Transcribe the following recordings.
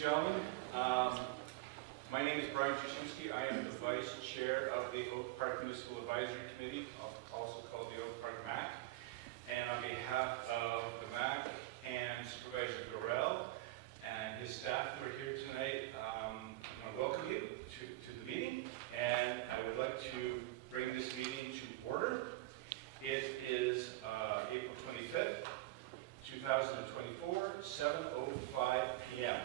gentlemen. My name is Brian Jasinski. I am the Vice Chair of the Oak Park Municipal Advisory Committee, also called the Oak Park MAC. And on behalf of the MAC and Supervisor Gorell and his staff who are here tonight, I want to welcome you to the meeting. And I would like to bring this meeting to order. It is April 25th, 2024, 7:05 p.m.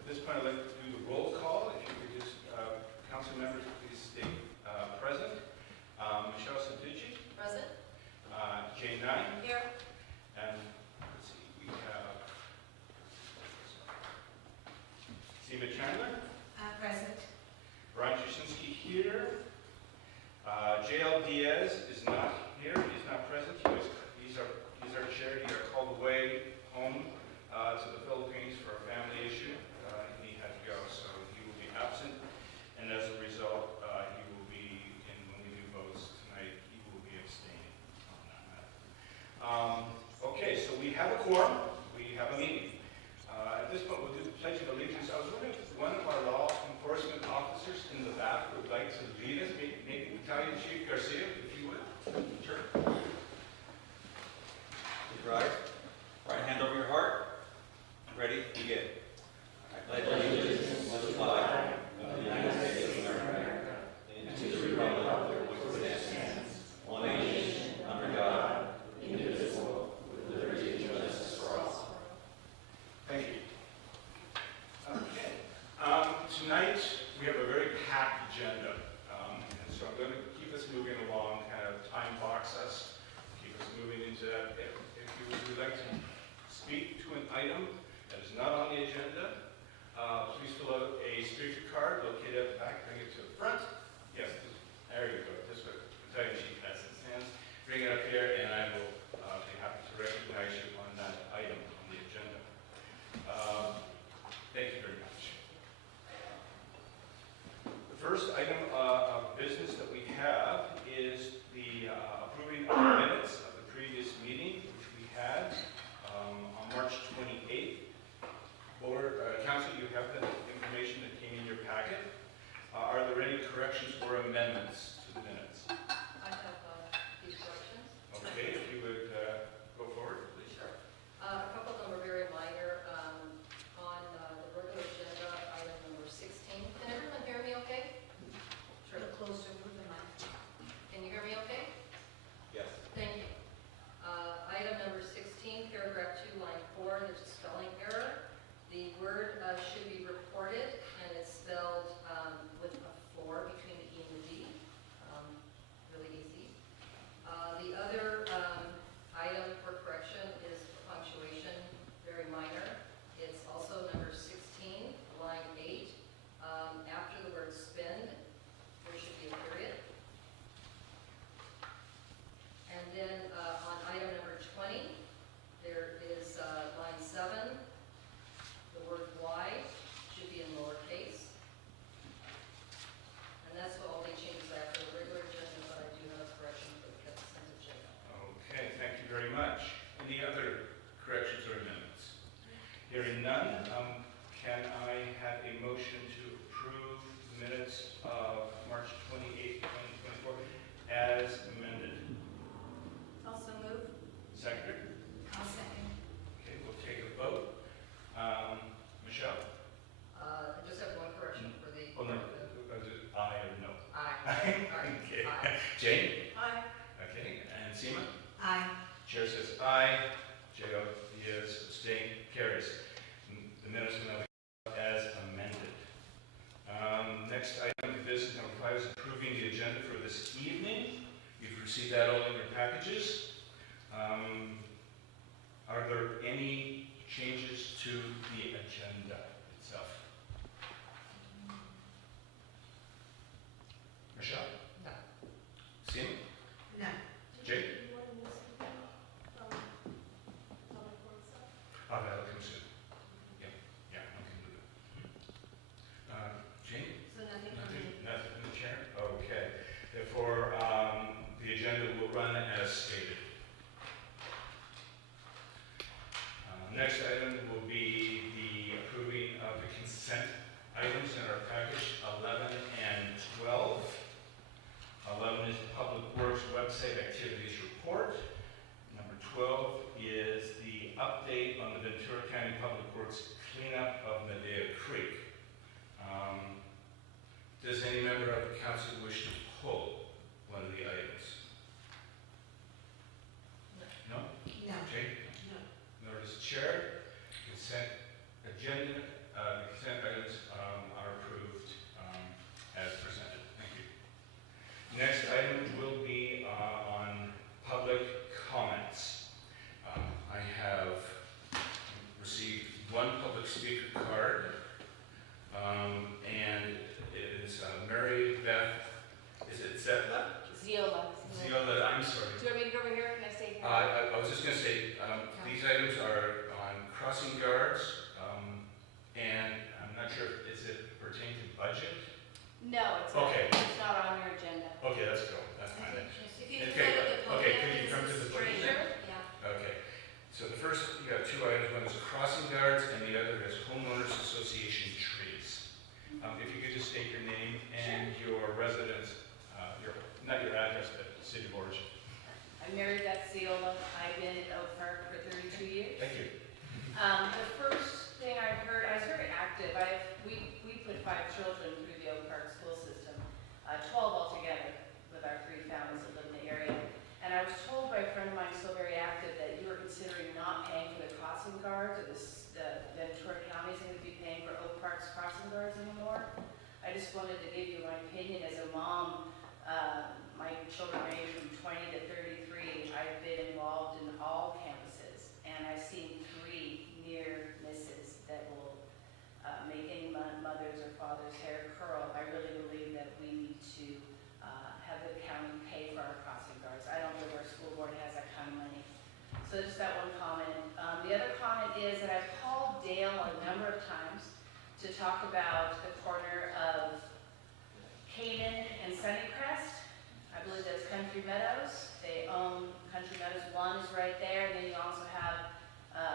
At this point, I'd like to do the roll call. If you could just, council members, please stay present. Michelle Santigi. Present. Jane Nye. Here. And let's see, we have Seema Chandler. Present. Brian Jasinski here. J.L. Diaz is not here. He's not present. He's our chair. He got called away home to the Philippines for a family issue. He had to go, so he will be absent. And as a result, he will be, when we do votes tonight, he will be abstaining on that. Okay, so we have a quorum. We have a meeting. At this point, we'll do the Pledge of Allegiance. I was wondering if one of our law enforcement officers in the back would like to lead us, maybe Battalion Chief Garcia, if you would. Sure. Please rise. Right hand over your heart. Ready? Begin. I pledge allegiance to the flag of the United States of America and to the republic for which it stands, one nation, under God, indivisible, with liberty and justice for all. Thank you. Okay. Tonight, we have a very packed agenda. And so I'm going to keep us moving along, kind of time box us, keep us moving into that. If you would like to speak to an item that is not on the agenda, please fill out a speaker card located at the back. Bring it to the front. Yes, there you go. This way, Battalion Chief has his hands. Bring it up here, and I will be happy to recognize you on that item on the agenda. Thank you very much. The first item of business that we have is the approving of the minutes of the previous meeting, which we had on March 28th. Board, Council, you have the information that came in your packet. Are there any corrections or amendments to the minutes? I have these corrections. Okay, if you would go forward, please. Sure. A couple of them are very minor. On the regular agenda, item number 16. Can everyone hear me okay? Sure. Closer to the mic. Can you hear me okay? Yes. Thank you. Item number 16, paragraph 2, line 4, there's a spelling error. The word should be reported, and it's spelled with a 4 between the E and the D. Really easy. The other item for correction is punctuation, very minor. It's also number 16, line 8. After the word spend, there should be a period. And then on item number 20, there is line 7. The word why should be in lowercase. And that's all the changes after the regular agenda, but I do have a correction for the consent agenda. Okay, thank you very much. Any other corrections or amendments? Hearing none, can I have a motion to approve the minutes of March 28, 2024 as amended? Also move. Seconder? I'll second. Okay, we'll take a vote. Michelle? I just have one correction for the. Oh, no. Was it aye or no? Aye. Okay. Aye. Jane? Aye. Okay, and Seema? Aye. Chair says aye. J.O. Diaz abstain. Carries. The minutes are now as amended. Next item of business number 5 is approving the agenda for this evening. You've received that all in your packages. Are there any changes to the agenda itself? Michelle? No. Seema? No. Jake? That'll come soon. Yeah, I can do that. Jane? So nothing for Nothing, me. nothing in the chair? Okay. Therefore, the agenda will run as stated. Next item will be the approving of Ventura County Public Works cleanup of Medea Creek. Does any member of the council wish to pull one of the items? No? No. Okay. No. Nor does the chair. Consent agenda, the consent items are approved as presented. Thank you. Next item will be on public comments. I have received one public speaker card, and it is Mary Beth, is it Zetla? Ziola. Ziola, I'm sorry. Do you want me to go over here? Can I stay here? I was just going to say, these items are on crossing guards, and I'm not sure, is it pertain to budget? No, it's Okay. not. It's not on your agenda. Okay, let's go, that's fine then. If you Okay, could go to the podium, okay, could you this come to is the podium? Fraser. Yeah. Okay, so the first, you got two items, one is crossing guards, and the other is homeowners association trees. If you could just state your name and your residence, not your address, but city of origin. I'm Mary Beth Ziola. I've been at Oak Park for 32 years. Thank you. The first thing I heard, I was very active. We put 5 children through the Oak Park school system, 12 altogether with our 3 families that live in the area. And I was told by a friend of mine so very active that you were considering not paying for the crossing guards, or the Ventura County isn't going to be paying for Oak Park's crossing guards anymore. I just wanted to give you my opinion as a mom. My children range from 20 to 33. I've been involved in all campuses, and I've seen 3 near misses that will make any mother's or father's hair curl. I really believe that we need to have the county pay for our crossing guards. I don't know where school board has that kind of money. So just that one comment. The other comment is that I've called Dale a number of times to talk about the corner of Canaan and Sunnycrest. I believe that's Country Meadows. They own Country Meadows. 1 is right there, and then you also have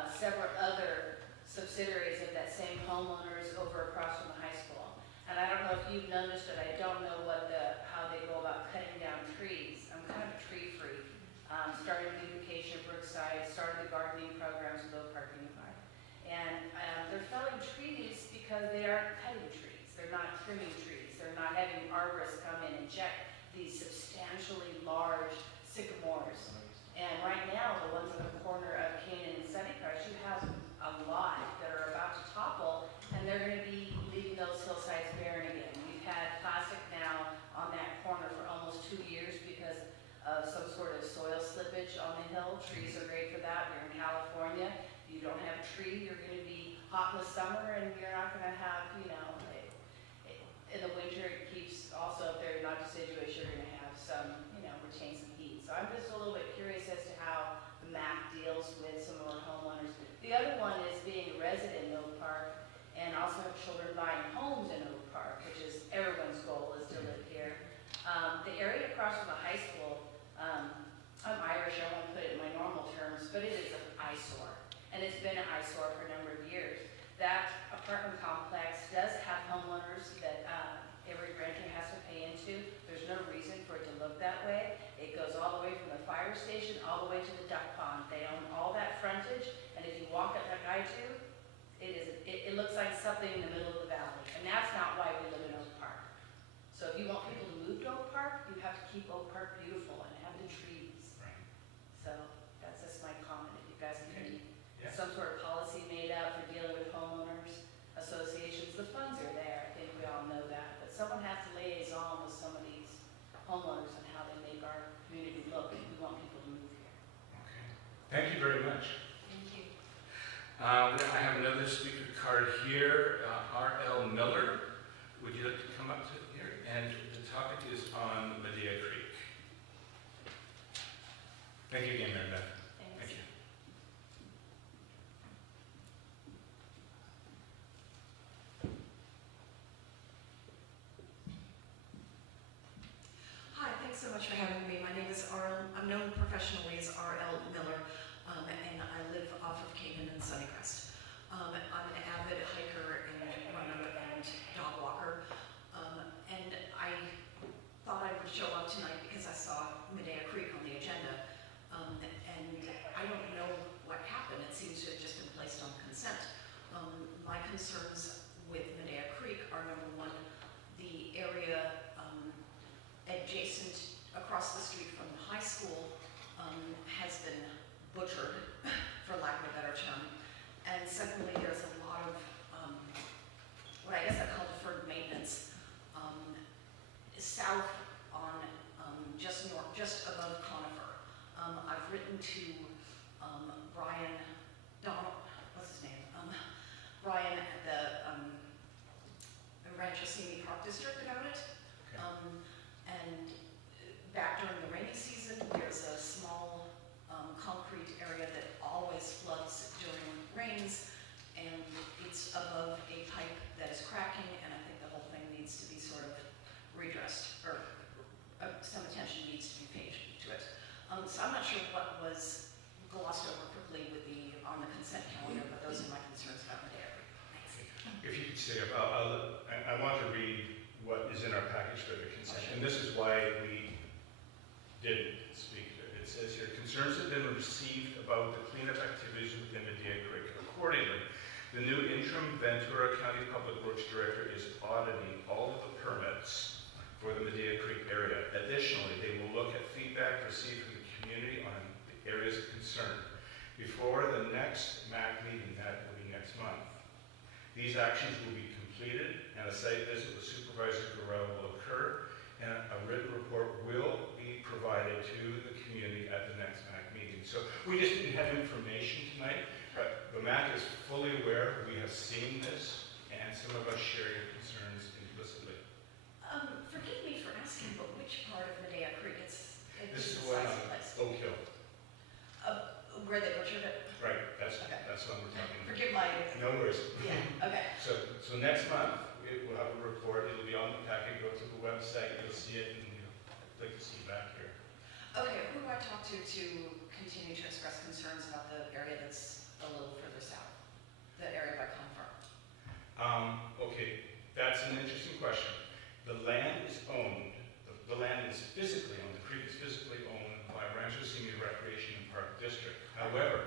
several other subsidiaries of that same homeowners over across from the high school. And I don't know if you've noticed it, I don't know how they go about cutting down trees. I'm kind of a tree freak. Started beautification at Brookside, started the gardening programs with Oak Park Unified. And they're felling trees because they aren't cutting trees. They're not trimming trees. They're not having arborists come in and check these substantially large sycamores. And right now, the ones on the corner of Canaan and Sunnycrest, you have a lot that are about to topple, and they're going to be leaving those hillsides barren again. We've had plastic now on that corner for almost 2 years because of some sort of soil slippage on the hill. Trees are great for that. We're in California. If you don't have a tree, you're going to be hot in the summer, and you're not going to have, in the winter, it keeps also, if they're not deciduous, you're going to have some, retain some heat. So I'm just a little bit curious as to how the MAC deals with some of our homeowners. The other one is being a resident in Oak Park and also have children buying homes in Oak Park, which is everyone's goal is to live here. The area across from the high school, I'm Irish, I won't put it in my normal terms, but it is an eyesore. And it's been an eyesore for a number of years. That apartment complex does have homeowners that every renter has to pay into. There's no reason for it to look that way. It goes all the way from the fire station all the way to the duck pond. They own all that frontage, and if you walk up like I do, it looks like something in the middle of the valley. And that's not why we live in Oak Park. So if you want people to move to Oak Park, you have to keep Oak Park beautiful and have the trees. Right. So that's just my comment. If you guys need Yeah. some sort of policy made up for dealing with homeowners associations, the funds are there. I think we all know that. But someone has to liaison with some of these homeowners on how they make our community look if we want people to move here. Okay. Thank you very much. Thank you. I have another speaker card here, R.L. Miller. Would you like to come up to here? And the topic is on Medea Creek. Thank you again, Mary Beth. Thanks. Thank you. Hi, thanks so much for having me. My name is R.L. I'm known professionally as R.L. Miller, and I live off of Canaan and Sunnycrest. I'm an avid hiker and runner and dog walker, and I thought I would show up tonight because I saw Medea Creek on the agenda, and I don't know what happened. It seems to have just been placed on redressed, or some attention needs to be paid to it. So I'm not sure what was glossed over quickly with on the consent calendar, but those are my concerns about Medea Creek. Thanks. If you could stay up, I want to read what is in our package for the consent, and this is why we didn't speak. It says here, concerns have been received about the cleanup activities within Medea Creek. Accordingly, the new interim Ventura County Public Works Director is auditing all of the permits for the Medea Creek area. Additionally, they will look at feedback received from the community on the areas of concern before the next MAC meeting, that will be next month. These actions will be completed and a site visit with Supervisor Gorell will occur, and a written report will be provided to the community at the next MAC meeting. So we just didn't have information tonight, but the MAC is fully aware. We have seen this, and some of us share your concerns implicitly. Forgive me for asking, but which part of Medea Creek? It's This is the what size of the place. Oak Hill. Where they butchered it? Right, that's Okay. what we're talking about. Forgive my, No worries. yeah, okay. So next month, we'll have a report. It'll be on the packet. Go to the website. You'll see it, and you'll like to see it back here. Okay, who do I talk to continue to express concerns about the area that's a little further south? The area I come from? Okay, that's an interesting question. The land is owned, the land is physically owned, the creek is physically owned by Rancho Senior Recreation and Park District. However,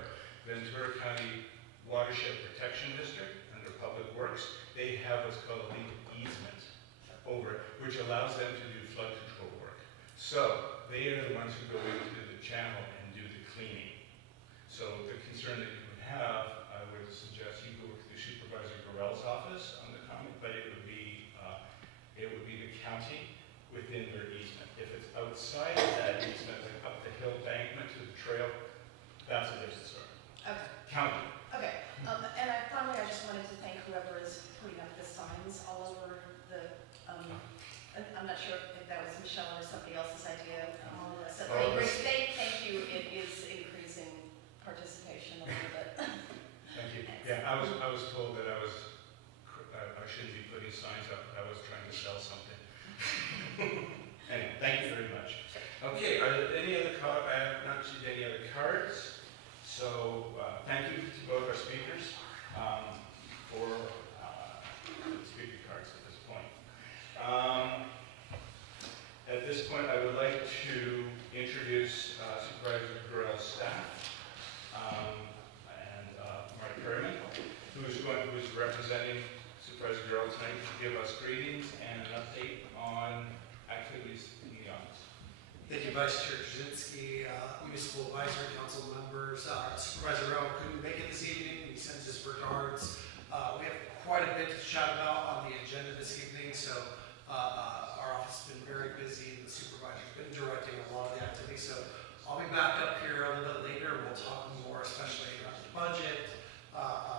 Ventura County Watershed Protection District, under Public Works, they have what's called a legal easement over it, which allows them to do flood control work. So, they are the ones who go into the channel and do the cleaning. So, the concern that you would have, I would suggest you go to Supervisor Gorell's office on the comment, but it would be the county within their easement. If it's outside of that easement, like up the hill bankment to the trail, that's a different story. Okay, County. okay. And finally, I just wanted to thank whoever is putting up the signs all over the, I'm not sure if that was Michelle or somebody else's idea. So thank you. It is increasing participation a little bit. Thank you. Yeah, I was told that I shouldn't be putting signs up, but I was trying to sell something. Anyway, thank you very much. Okay, are there any other I have not received any other cards. So thank you to both our speakers for speaker cards at this point. At this point, I would like to introduce Supervisor Gorell's staff and Mark Perryman, who is representing Supervisor Gorell tonight to give us greetings and an update on activities in the office. Thank you, Vice Chair Krasinski, Municipal Advisory Council members. Supervisor Rowe couldn't make it this evening. He sends his regards. We have quite a bit to chat about on the agenda this evening, so our office has been very busy and the supervisor's been directing a lot of the activity. So I'll be back up here a little bit later. We'll talk more, especially about the budget,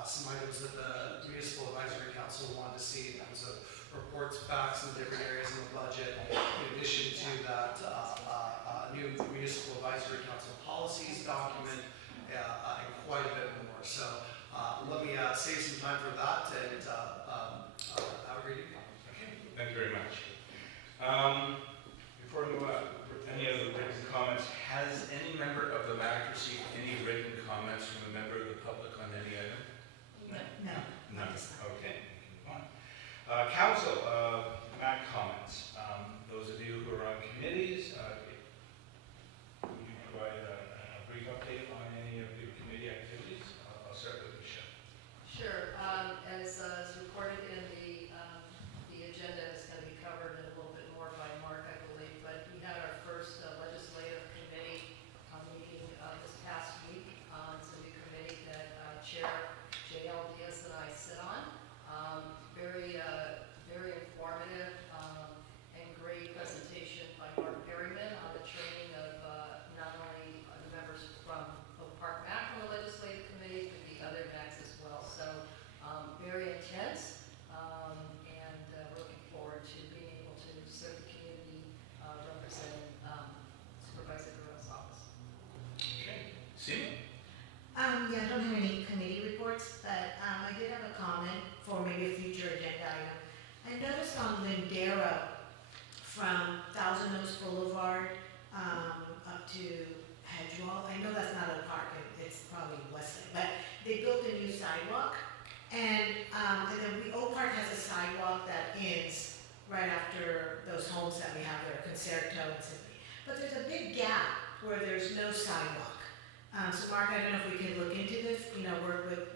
some items that the Municipal Advisory Council wanted to see in terms of reports back, some different areas in the budget, in addition to that new Municipal Advisory Council policies document, and quite a bit more. So let me save some time for that and have a great evening. Okay, thank you very much. Before we move on, any other written comments? Has any member of the MAC received any written comments from a member of the public on any item? No. None. Okay, we can move on. Council, MAC comments. Those of you who are on committees, would you provide a brief update on any of your committee activities? I'll start with Michelle. Sure. As reported in the agenda, it's going to be covered in a little bit more by Mark, I believe, but we had our first legislative committee meeting this past week. It's a new committee that Chair J.L. Diaz and I sit on. Very informative and great presentation by Mark Perryman on the training of not only the members from Oak Park MAC from the legislative committee, but the other MACs as well. So very intense, and we're looking forward to being able to serve the community representing Supervisor Gorell's office. Okay. Seema? Yeah, I don't have any committee reports, but I did have a comment for maybe a future agenda item. I noticed on Lindera from Thousand Oaks Boulevard up to Hedgewell. I know that's not a park, it's probably Westlake, but they built a new sidewalk. And then the Oak Park has a sidewalk that ends right after those homes that we have there, Concerto and Symphony. But there's a big gap where there's no sidewalk. So Mark, I don't know if we can look into this, work with,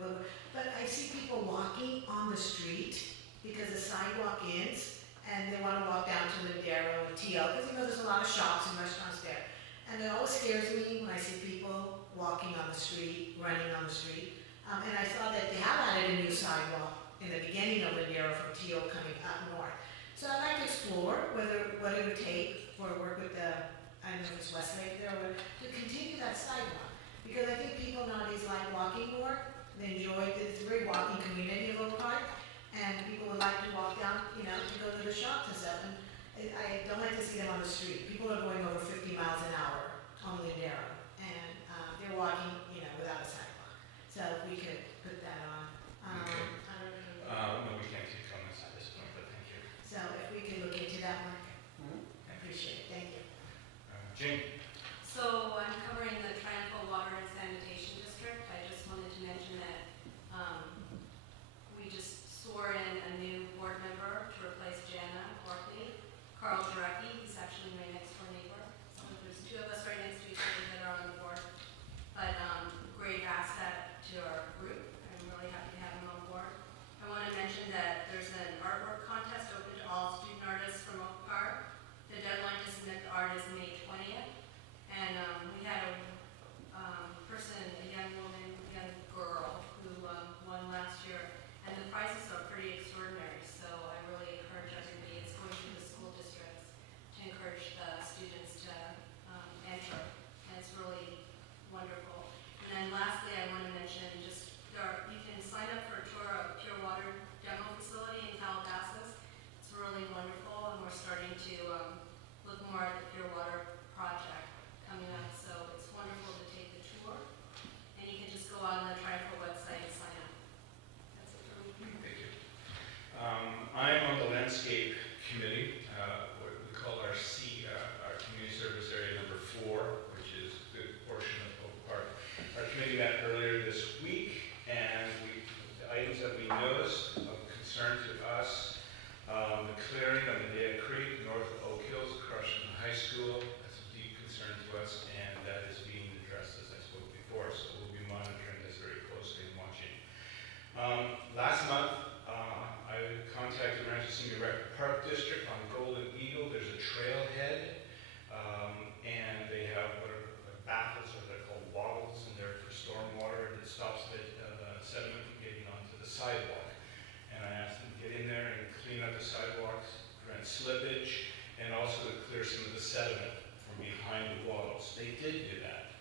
but I see people walking on the street because the sidewalk ends and they want to walk down to Ladero and TL because there's a lot of shops and restaurants there. And it always scares me when I see people walking on the street, running on the street. And I saw that they have added a new sidewalk in the beginning of Ladero from TL coming up north. So I'd like to explore what it would take for work with I don't know if it's Westlake there, to continue that sidewalk. Because I think people nowadays like walking more. They enjoy it. It's a very walking community of Oak Park. And people would like to walk down, to go to the shops and stuff. And I don't like to see them on the street. People are going over 50 miles an hour on Ladero. And they're walking, without a sidewalk. So if we could put that on. Okay. I don't know. No, we can't take comments at this point, but thank you. So if we could look into that, Mark, I appreciate it. Thank you. Jane? So I'm covering the Triumphal Water and Sanitation District. I just wanted to mention that we just swore in a new board member to replace Jana Orkley. Carl Jarecki, he's actually my next door neighbor. So there's two of us right next to each other that are on the board. But great asset to our group. I'm really happy to have him on board. I want to mention that there's an artwork contest open to all student artists from Oak Park. The deadline to submit the art is May 20th. And we had a young girl who won last year. And the prizes are pretty extraordinary. So I really encourage everybody, it's going through the school districts, to encourage the students to enter. And it's really wonderful. And then lastly, I want to mention you can sign up for a tour of Pure Water Demo Facility in Calabasas. It's really wonderful, and we're starting to look more at the Pure Water project coming up. So it's wonderful to take the tour, and you can just go on the Triumphal website and sign up. That's it for me. Thank you. I'm on the landscape committee, what we call our our community service area number 4, which is the portion of Oak Park. Our committee met earlier this week, and the items that we noticed of concern to us, the clearing of Medea Creek north of Oak Hills across from the high school, that's a deep concern to us, and that is being addressed as I spoke before, so we'll be monitoring this very closely and watching. Last month, I contacted Rancho Senior Rec Park District on Golden Eagle. There's a trailhead, and they have what are baffles, or they're called wattles, and they're for stormwater that stops the sediment from getting onto the sidewalk. And I asked them to get in there and clean up the sidewalks, prevent slippage, and also to clear some of the sediment from behind the wattles. They did do that.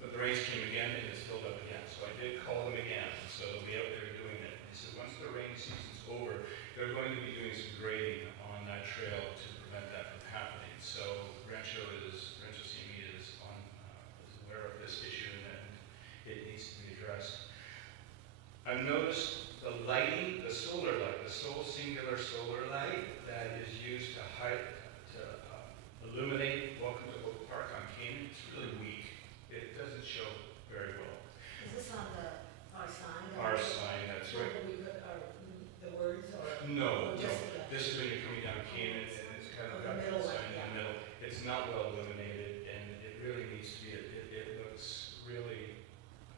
But the rains came again and it's filled up again. So I did call them again. So they'll be out there doing it. They said once the rainy season's over, they're going to be doing some grading on that trail to prevent that from happening. So Rancho CME is aware of this issue and it needs to be addressed. I've noticed the lighting, the solar light, the singular solar light that is used to illuminate Welcome to Oak Park on Canaan. It's really weak. It doesn't show very well. Is this on our sign? Our sign, that's right. Where we put the words or? No, no. Just This is when you're coming down Canaan and it's kind of Oh, the got middle the one, sign in yeah. the middle. It's not well illuminated and it really needs to be, it looks really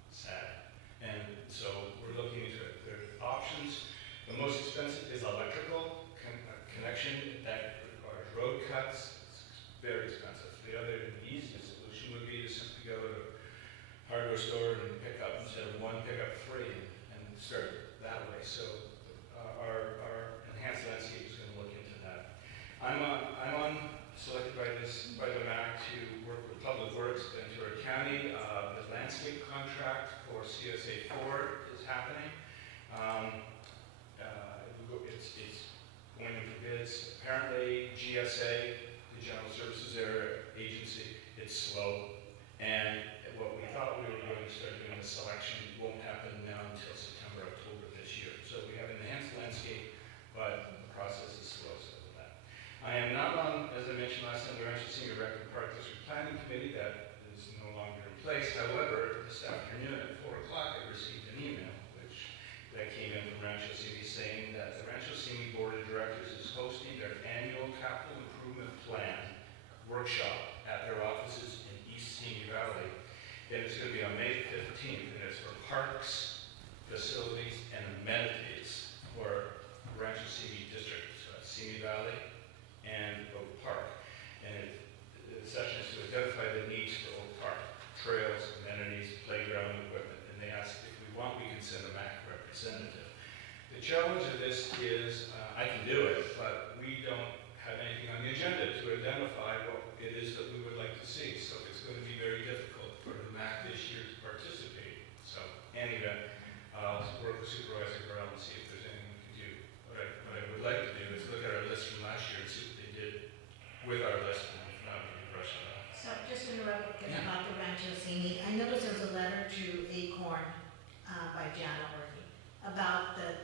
sad. And so we're looking into it. There are options. The most expensive is electrical connection that requires road cuts. It's very expensive. The easiest solution would be to simply go to a hardware store and pick up instead of one, pick up 3 and start that way. So our enhanced landscape is going to look into that. I'm selected by the MAC to work with Public Works and Ventura County. The landscape contract for CSA 4 is happening. It's going into bids. Apparently, GSA, the General Services Agency, it's slow. And what we thought we were going to start doing the selection won't happen now until September, October this year. So we have an enhanced landscape, but the process is slow because of that. I am not capital improvement plan workshop at their offices in East Simi Valley. And it's going to be on May 15th, and it's for parks, facilities, and amenities for Rancho Simi District, so that's Simi Valley and Oak Park. And the session is to identify the needs for Oak Park: trails, amenities, playground equipment, and they ask if we want, we can send a MAC representative. The challenge of this is, I can do it, but we don't have anything on the agenda to identify what it is that we would like to see. So it's going to be very difficult for the MAC this year to participate. So anyway, I'll work with Supervisor Burrell and see if there's anything we can do. What I would like to do is look at our list from last year and see what they did with our list, and if not, we can brush it off. So just to interrupt Yeah. about the Rancho Simi, I noticed there was a letter to Acorn by Jana Orton about the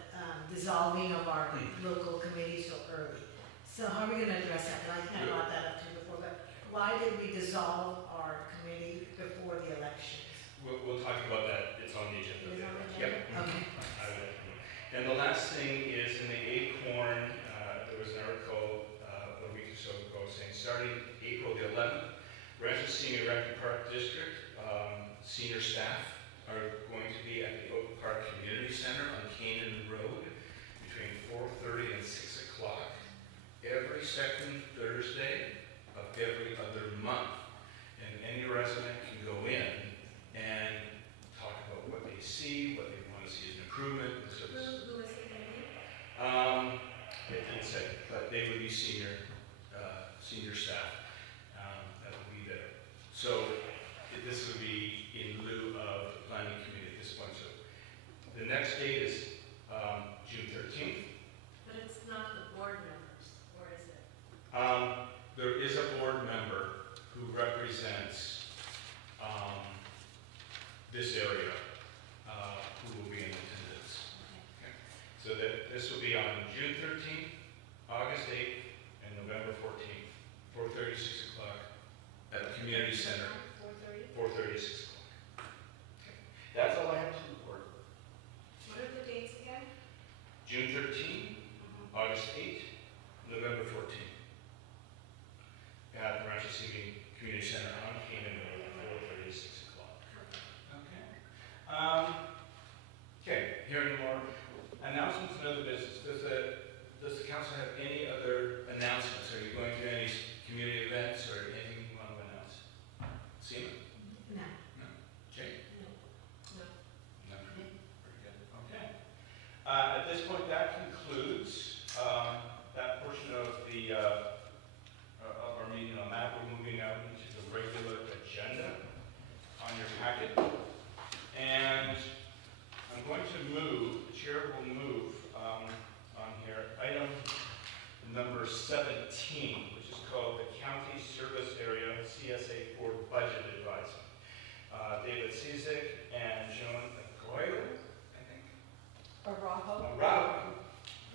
dissolving of our local committee so early. So how are we going to address that? And I think I brought that up too before, but why did we dissolve our committee before the elections? We'll talk about that. It's on the agenda. Is it on the Yep. agenda? Okay. I will. And the last thing is in the Acorn, there was an article a week or so ago saying starting April the 11th, Rancho Simi Rankin Park District senior staff are going to be at the Oak Park Community Center on Canaan Road between 4:30 and 6 o'clock every second Thursday of every other month. And any resident can go in and talk about what they see, what they want to see as an improvement. And so it's- Who is it going to be? It didn't say, but they would be senior staff that will be there. So this would be in lieu of the planning committee at this point. So the next date is June 13th. But it's not the board members, or is it? There is a board member who represents this area who will be in attendance. Okay. So that this will be on June 13th, August 8th, and November 14th, 4:30 to 6 o'clock at the community center. 4:30? 4:30 to 6 o'clock. Okay. That's all I have to report. What are the dates again? June 13th, August 8th, November 14th. At the Rancho Simi Community Center on Canaan Road, 4:30 to 6 o'clock. Okay. Okay, hearing more announcements and other business. Does the council have any other announcements? Are you going to any community events or anything you want to announce? Seema? No. No? Jay? No. No. Very good. Okay. At this point, that concludes that portion of the of our meeting on that. We're moving out into the regular agenda on your packet. And I'm going to move, the chair will move on here, item number 17, which is called the County Service Area CSA 4 Budget Advisement. David Cizek and Joan Aguayo, I think. Arajo. Araujo.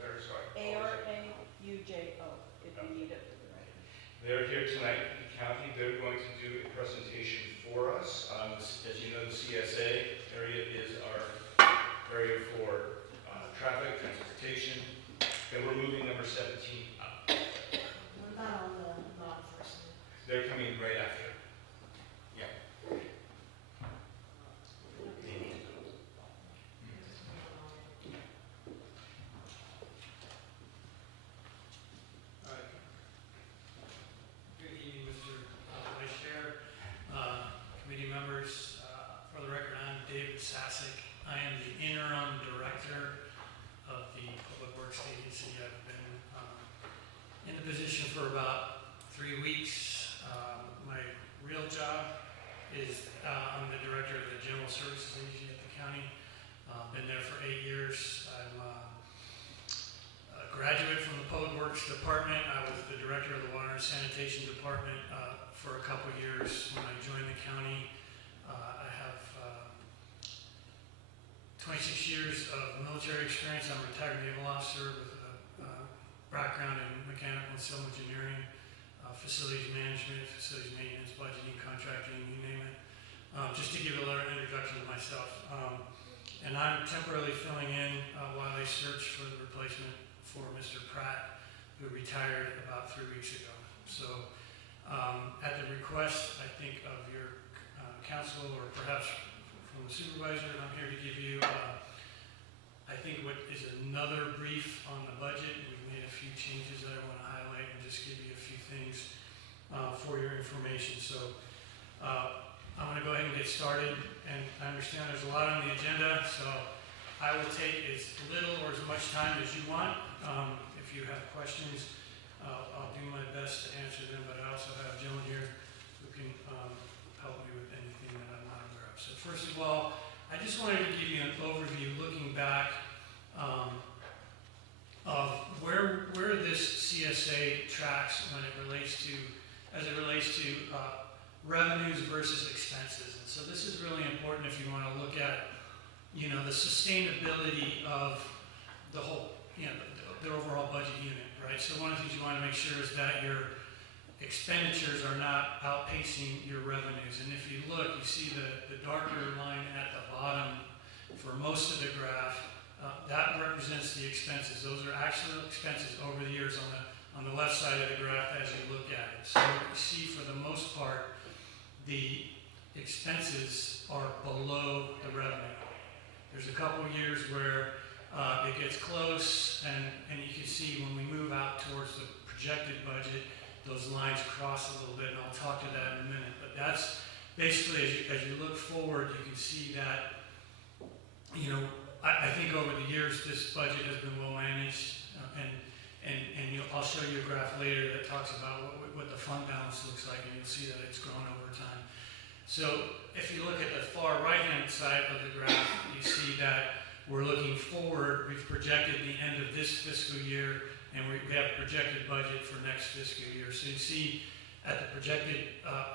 Very sorry. A-R-A-U-J-O, if you need it for the record. They're here tonight in the county. They're going to do a presentation for us. As you know, the CSA area is our area for traffic, transportation, and we're moving number 17 up. What about all the law enforcement? They're coming right after. Yeah. Good evening, Mr. Vice Chair, committee members. For the record, I'm David Sasek. I am the interim director of the Public Works Agency. I've been in the position for about 3 weeks. My real job is I'm the director of the General Services Agency at the county. Been there for 8 years. I'm a graduate from the Public Works Department. I was the director of the Water and Sanitation Department for a couple years when I joined the county. I have 26 years of military experience. I'm a retired naval officer with a background in mechanical and civil engineering, facilities management, facilities maintenance, budgeting, contracting, you name it. Just to give a little introduction to myself. And I'm temporarily filling in while they search for the replacement for Mr. Pratt. who retired about 3 weeks ago. So at the request, I think, of your council, or perhaps from the supervisor, I'm here to give you, I think, what is another brief on the budget. We've made a few changes that I want to highlight and just give you a few things for your information. So I'm going to go ahead and get started, and I understand there's a lot on the agenda, so I will take as little or as much time as you want. If you have questions, I'll do my best to answer them, but I also have Joan here who can help me with anything that I'm not aware of. So first of all, I just wanted to give you an overview looking back of where this CSA tracks when it relates to, as it relates to revenues versus expenses. And so this is really important if you want to look at, you know, the sustainability of the whole, you know, the overall budget unit, right? So one of the things you want to make sure is that your expenditures are not outpacing your revenues. And if you look, you see the darker line at the bottom for most of the graph, that represents the expenses. Those are actual expenses over the years on the left side of the graph as you look at it. So you see, for the most part, the expenses are below the revenue. There's a couple of years where it gets close, and you can see when we move out towards the projected budget, those lines cross a little bit, and I'll talk to that in a minute. But that's basically, as you look forward, you can see that, you know, I think over the years this budget has been well managed, and I'll show you a graph later that talks about what the fund balance looks like, and you'll see that it's grown over time. So if you look at the far right-hand side of the graph, you see that we're looking forward. We've projected the end of this fiscal year, and we have a projected budget for next fiscal year. So you see at the projected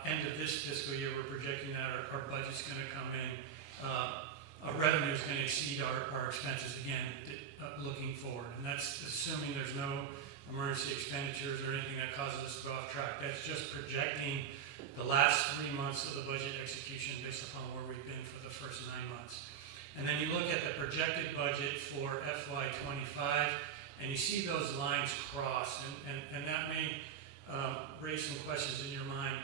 end of this fiscal year, we're projecting that our budget's going to come in, our revenue is going to exceed our expenses again, looking forward. And that's assuming there's no emergency expenditures or anything that causes us to go off track. That's just projecting the last 3 months of the budget execution based upon where we've been for the first 9 months. And then you look at the projected budget for FY25, and you see those lines cross, and that may raise some questions in your mind.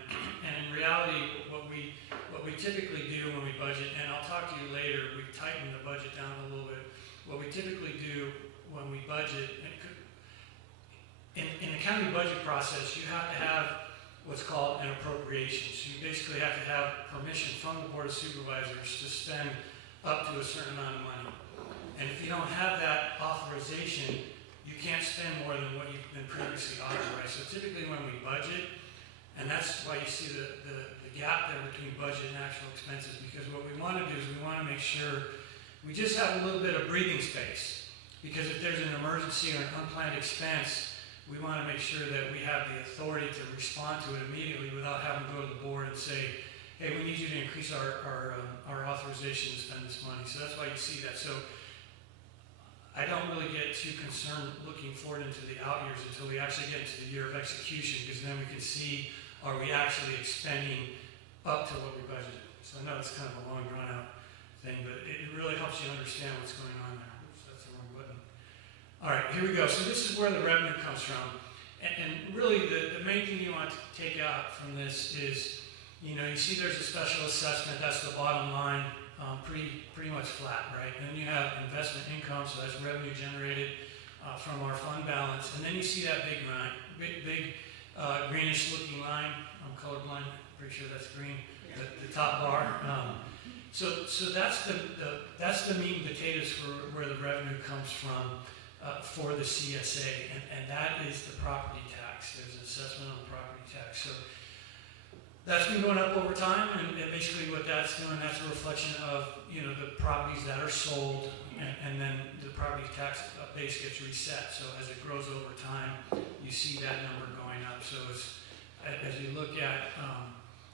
And in reality, what we typically do when we budget, and I'll talk to you later, we've tightened the budget down a little bit. What we typically do when we budget, in the county budget process, you have to have what's called an appropriation. So you basically have to have permission from the Board of Supervisors to spend up to a certain amount of money. And if you don't have that authorization, you can't spend more than what you've been previously authorized. So typically when we budget, and that's why you see the gap there between budget and actual expenses, because what we want to do is we want to make sure we just have a little bit of breathing space. Because if there's an emergency or an unplanned expense, we want to make sure that we have the authority to respond to it immediately without having to go to the board and say, hey, we need you to increase our authorization to spend this money. So that's why you see that. So I don't really get too concerned looking forward into the out years until we actually get into the year of execution, because then we can see, are we actually expending up to what we budgeted. So I know it's kind of a long drawn out thing, but it really helps you understand what's going on there. Oops, that's the wrong button. All right, here we go. So this is where the revenue comes from. And really the main thing you want to take out from this is, you know, you see there's a special assessment, that's the bottom line, pretty much flat, right? And then you have investment income, so that's revenue generated from our fund balance. And then you see that big line, big greenish looking line. I'm colorblind, pretty sure that's green, the top bar. So that's the meat and potatoes for where the revenue comes from for the CSA, and that is the property tax. There's an assessment on the property tax. So that's been going up over time, and basically what that's doing, that's a reflection of, you know, the properties that are sold, and then the property tax base gets reset. So as it grows over time, you see that number going up. So as you look at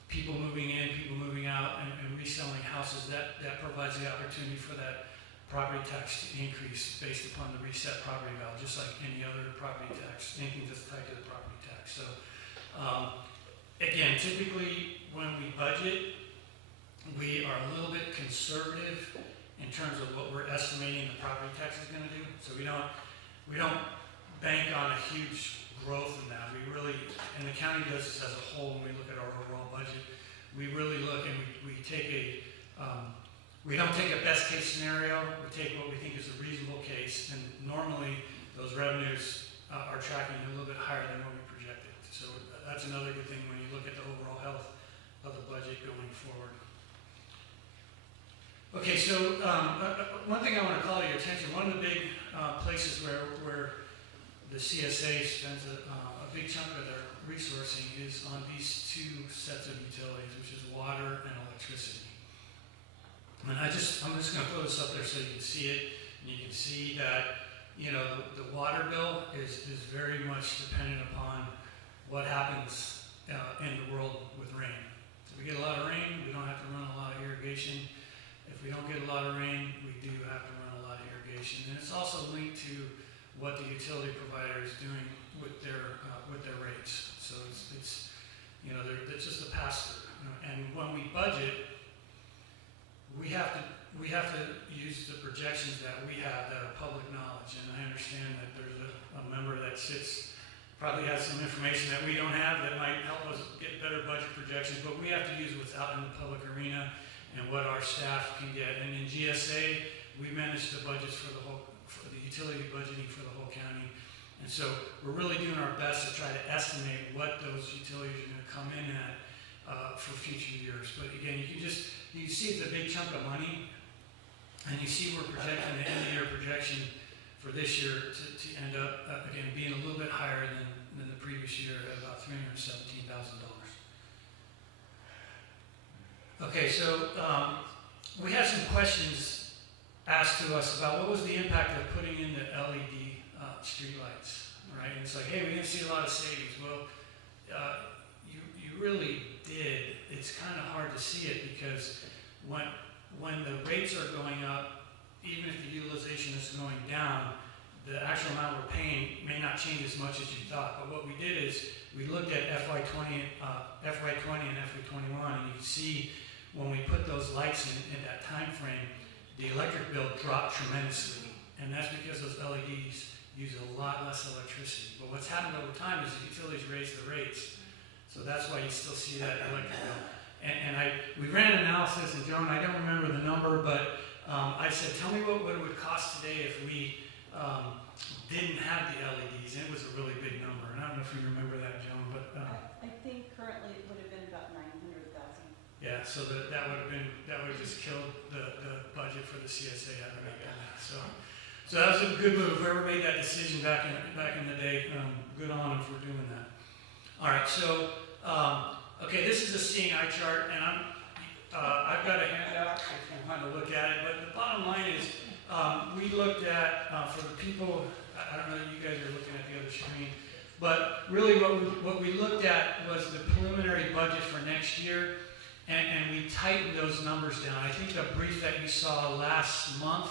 people moving in, people moving out, and reselling houses, that provides the opportunity for that property tax to increase based upon the reset property value, just like any other property tax, anything that's tied to the property tax. So again, typically when we budget, we are a little bit conservative in terms of what we're estimating the property tax is going to do. So we don't bank on a huge growth in that. We really, and the county does this as a whole when we look at our overall budget. We really look and we take we don't take a best case scenario, we take what we think is a reasonable case, and normally those revenues are tracking a little bit higher than what we projected. So that's another good thing when you look at the overall health of the budget going forward. Okay, so one thing I want to call to your attention, one of the big places where the CSA spends a big chunk of their resourcing is on these two sets of utilities, which is water and electricity. And I'm just going to throw this up there so you can see it, and you can see that, you know, the water bill is very much dependent upon what happens in the world with rain. If we get a lot of rain, we don't have to run a lot of irrigation. If we don't get a lot of rain, we do have to run a lot of irrigation. And it's also linked to what the utility provider is doing with their rates. So it's you know, it's just a pass-through. You know, and when we budget, we have to use the projections that we have that are public knowledge. And I understand that there's a member that probably has some information that we don't have that might help us get better budget projections, but we have to use what's out in the public arena and what our staff can get. And in GSA, we manage the budgets for the utility budgeting for the whole county. And so we're really doing our best to try to estimate what those utilities are going to come in at for future years. But again, you see it's a big chunk of money, and you see we're projecting the end of the year projection for this year to end up, again, being a little bit higher than the previous year at about $317,000. Okay, so we had some questions asked to us about what was the impact of putting in the LED streetlights, right? And it's like, hey, we didn't see a lot of savings. Well, you really did. It's kind of hard to see it because when the rates are going up, even if the utilization is going down, the actual amount we're paying may not change as much as you thought. But what we did is we looked at FY20 and FY21, and you can see when we put those lights in that time frame, the electric bill dropped tremendously. And that's because those LEDs use a lot less electricity. But what's happened over time is the utilities raised the rates. So that's why you still see that electric bill. And we ran an analysis, and Joan, I don't remember the number, but I said, tell me what it would cost today if we didn't have the LEDs. And it was a really big number. And I don't know if you remember that, Joan, but I think currently it would have been about 900,000. yeah, so that would have just killed the budget for the CSA having to make that. So that was a good move. Whoever made that decision back in the day, good on them for doing that. All right, so okay, this is a seeing eye chart, and I've got a handout if you want to look at it. But the bottom line is, we looked at for the people. I don't know if you guys are looking at the other screen, but really what we looked at was the preliminary budget for next year, and we tightened those numbers down. I think the brief that you saw last month,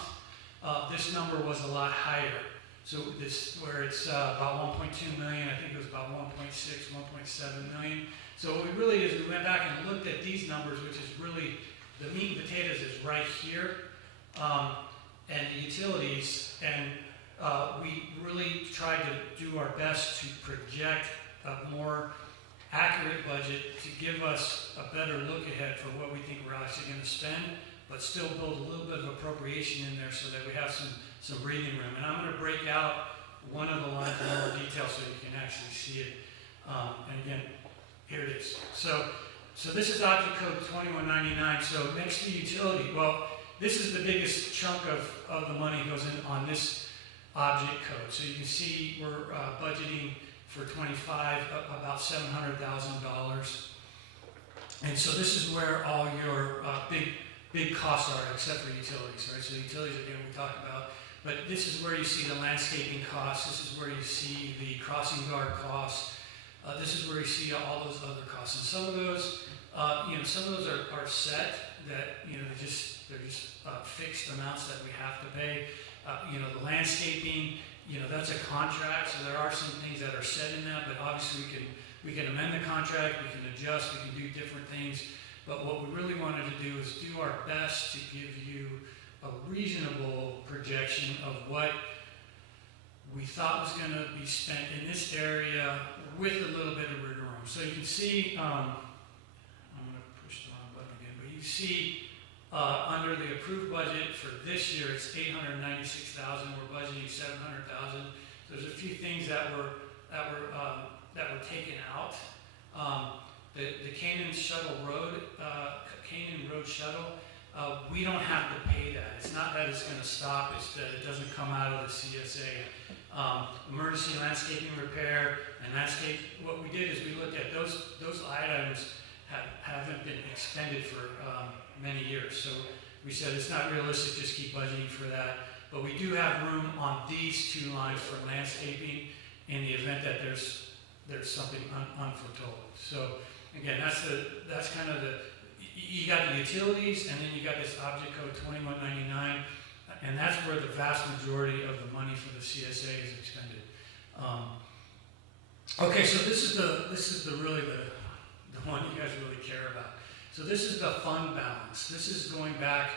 this number was a lot higher. So this, where it's about 1.2 million, I think it was about 1.6, 1.7 million. So what we really did is we went back and looked at these numbers, which is really, the meat and potatoes is right here, and the utilities, and we really tried to do our best to project a more accurate budget to give us a better look ahead for what we think we're actually going to spend, but still build a little bit of appropriation in there so that we have some breathing room. And I'm going to break out one of the lines in more detail so you can actually see it. And again, here it is. So this is object code 2199. So next to utility, well, this is the biggest chunk of the money goes in on this object code. So you can see we're budgeting for 25 about $700,000. And so this is where all your big costs are, except for utilities, right? So utilities, again, we talked about. But this is where you see the landscaping costs. This is where you see the crossing guard costs. This is where you see all those other costs. And some of those, some of those are set that, they're just fixed amounts that we have to pay. The landscaping, that's a contract, so there are some things that are set in that, but obviously we can amend the contract, we can adjust, we can do different things. But what we really wanted to do is do our best to give you a reasonable projection of what we thought was going to be spent in this area with a little bit of wiggle room. So you can see, I'm going to push the wrong button again, but you see under the approved budget for this year, it's $896,000. We're budgeting $700,000. So there's a few things that were taken out. The Canaan Shuttle Road, Canaan Road Shuttle, we don't have to pay that. It's not that it's going to stop, it's that it doesn't come out of the CSA. Emergency landscaping repair and landscape, what we did is we looked at those items haven't been expended for many years. So we said it's not realistic, just keep budgeting for that. But we do have room on these two lines for landscaping in the event that there's something unforetold. So again, that's kind of you got the utilities, and then you got this object code 2199, and that's where the vast majority of the money for the CSA is expended. Okay, so this is really the one you guys really care about. So this is the fund balance. This is going back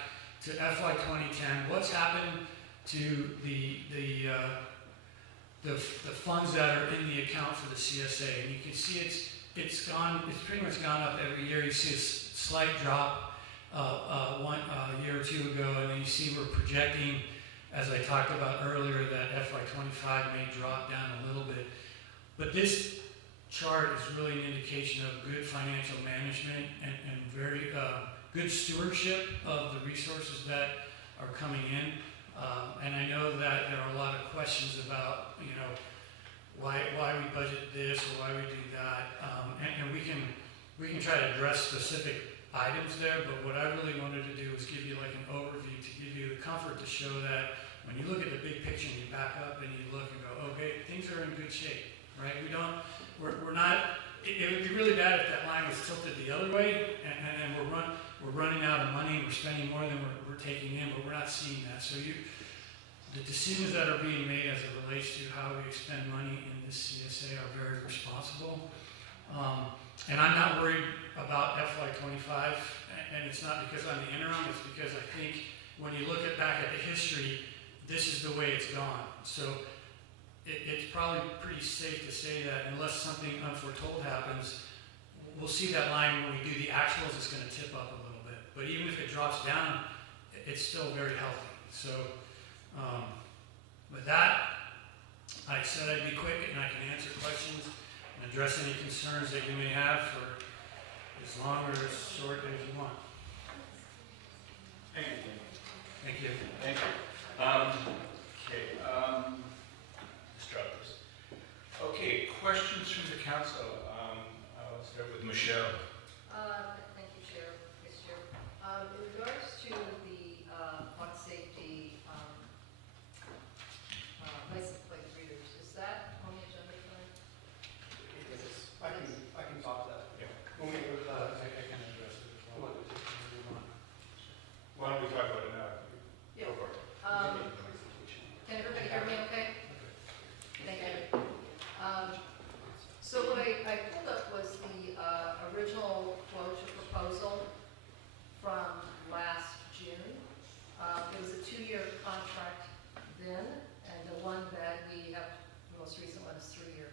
to FY 2010. What's happened to the funds that are in the account for the CSA? And you can see it's pretty much gone up every year. You see a slight drop one year or two ago, and then you see we're projecting, as I talked about earlier, that FY 25 may drop down a little bit. But this chart is really an indication of good financial management and very good stewardship of the resources that are coming in. And I know that there are a lot of questions about, why we budget this or why we do that, and we can try to address specific items there. But what I really wanted to do was give you like an overview to give you the comfort to show that when you look at the big picture and you back up and you look and go, okay, things are in good shape, right? We're not. It would be really bad if that line was tilted the other way, and then we're running out of money and we're spending more than we're taking in, but we're not seeing that. So the decisions that are being made as it relates to how we expend money in this CSA are very responsible. And I'm not worried about FY 25, and it's not because I'm the interim, it's because I think when you look back at the history, this is the way it's gone. So it's probably pretty safe to say that unless something unforetold happens, we'll see that line when we do the actuals, it's going to tip up a little bit. But even if it drops down, it's still very healthy. So with that, I said I'd be quick and I can answer questions and address any concerns that you may have for as long or as short as you want. Thank you. Thank you. Thank you. Let's drop this. Okay, questions from the council. I'll start with Michelle. Thank you, Chair, Vice Chair. In regards to the public safety license plate readers, is that on the agenda tonight? I can talk to that. Yeah. When we go to I can address it as well. Why don't we talk about it now? Yeah. Go for it. Can everybody hear me okay? Thank you. So what I pulled up was the original quote or proposal from last June. It was a 2-year contract then, and the one that we have, the most recent one is 3-year.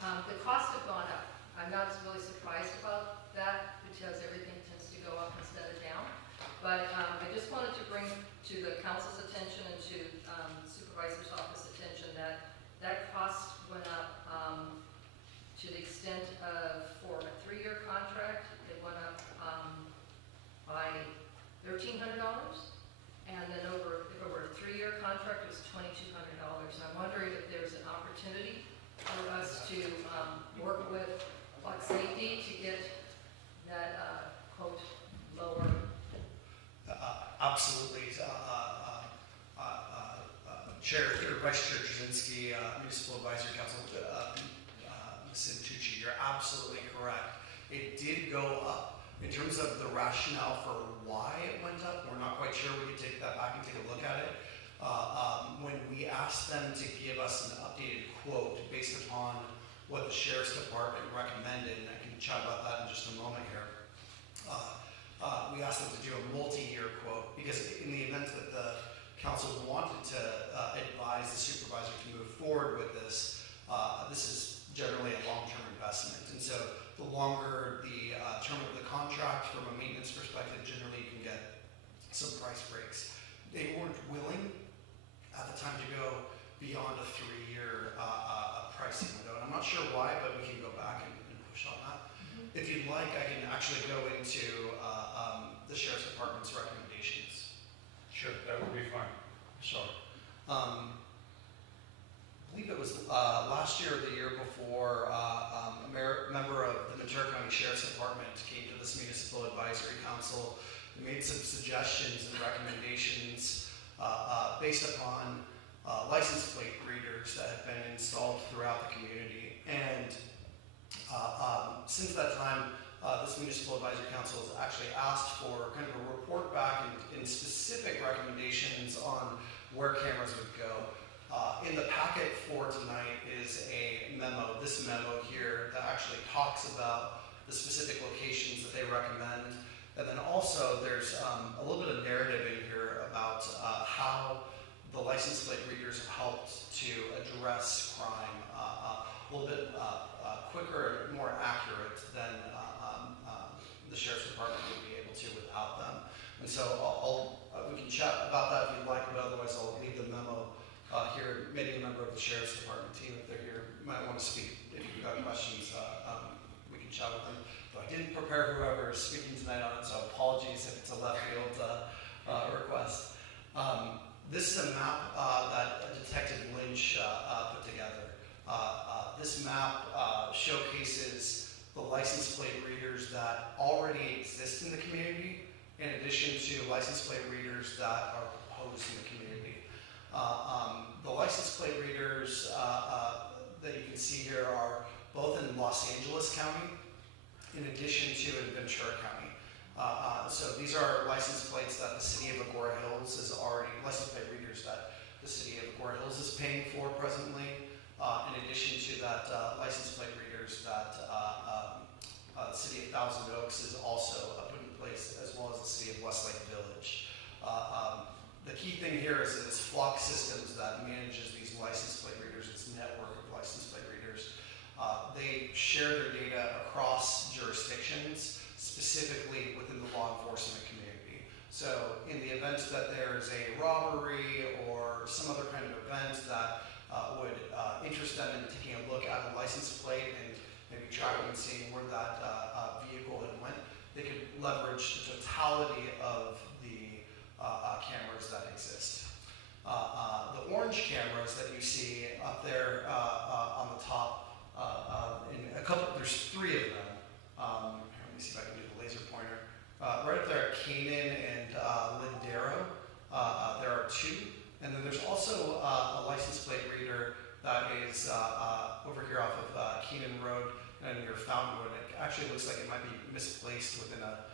The costs have gone up. I'm not really surprised about that because everything tends to go up instead of down. But I just wanted to bring to the council's attention and to supervisor's office attention that that cost went up to the extent of, for a 3-year contract, it went up by $1,300, and then if it were a 3-year contract, it was $2,200. I'm wondering if there's an opportunity for us to work with Flood Safety to get that quote lower. Absolutely. Chair, or Vice Chair Jasinski, Municipal Advisory Council, Ms. Santucci, you're absolutely correct. It did go up. In terms of the rationale for why it went up, we're not quite sure. We could take that back and take a look at it. When we asked them to give us an updated quote based upon what the Sheriff's Department recommended, and I can chat about that in just a moment here, we asked them to do a multi-year quote because in the event that the council wanted to advise the supervisor to move forward forward with this, this is generally a long-term investment. And so the longer the term of the contract from a maintenance perspective, generally you can get some price breaks. They weren't willing at the time to go beyond a 3-year pricing window. And I'm not sure why, but we can go back and push on that. If you'd like, I can actually go into the Sheriff's Department's recommendations. Sure, that would be fine. Sure. I believe it was last year or the year before, a member of the Ventura County Sheriff's Department came to this Municipal Advisory Council and made some suggestions and recommendations based upon license plate readers that have been installed throughout the community. And since that time, this Municipal Advisory Council has actually asked for kind of a report back in specific recommendations on where cameras would go. In the packet for tonight is a memo, this memo here, that actually talks about the specific locations that they recommend. And then also there's a little bit of narrative in here about how the license plate readers have helped to address crime a little bit quicker and more accurate than the Sheriff's Department would be able to without them. And so we can chat about that if you'd like, but otherwise I'll leave the memo here. Maybe a member of the Sheriff's Department team, if they're here, might want to speak. If you've got questions, we can chat with them. Though I didn't prepare whoever is speaking tonight on it, so apologies if it's a left field request. This is a map that Detective Lynch put together. This map showcases the license plate readers that already exist in the community, in addition to license plate readers that are proposed in the community. The license plate readers that you can see here are both in Los Angeles County, in addition to in Ventura County. So these are license plates that the city of Agora Hills is already, license plate readers that the city of Agora Hills is paying for presently, in addition to that license plate readers that the city of Thousand Oaks is also put in place, as well as the city of Westlake Village. The key thing here is that it's Flock Systems that manages these license plate readers, this network of license plate readers. They share their data across jurisdictions, specifically within the law enforcement community. So in the event that there's a robbery or some other kind of event that would interest them in taking a look at the license plate and maybe tracking and seeing where that vehicle had went, they could leverage the totality of the cameras that exist. The orange cameras that you see up there on the top, there's 3 of them. Let me see if I can do the laser pointer. Right up there at Canaan and Lindero, there are 2. And then there's also a license plate reader that is over here off of Keenan Road and near Fountainwood. It actually looks like it might be misplaced within a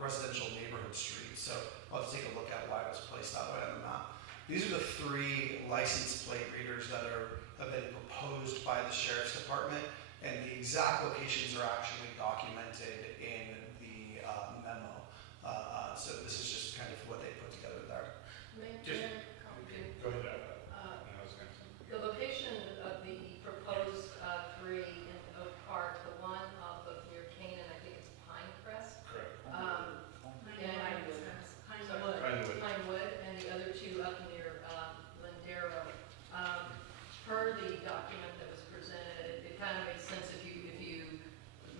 residential neighborhood street. So I'll have to take a look at why it was placed that way on the map. These are the 3 license plate readers that have been proposed by the Sheriff's Department, and the exact locations are actually documented in the memo. So this is just kind of what they put together there. Go ahead. I was going to say. The location of the proposed 3 in Oak Park, the one off of near Canaan, I think it's Pinecrest. Correct. Pinewood, and the other 2 up near Lindero. Per the document that was presented, it kind of makes sense if you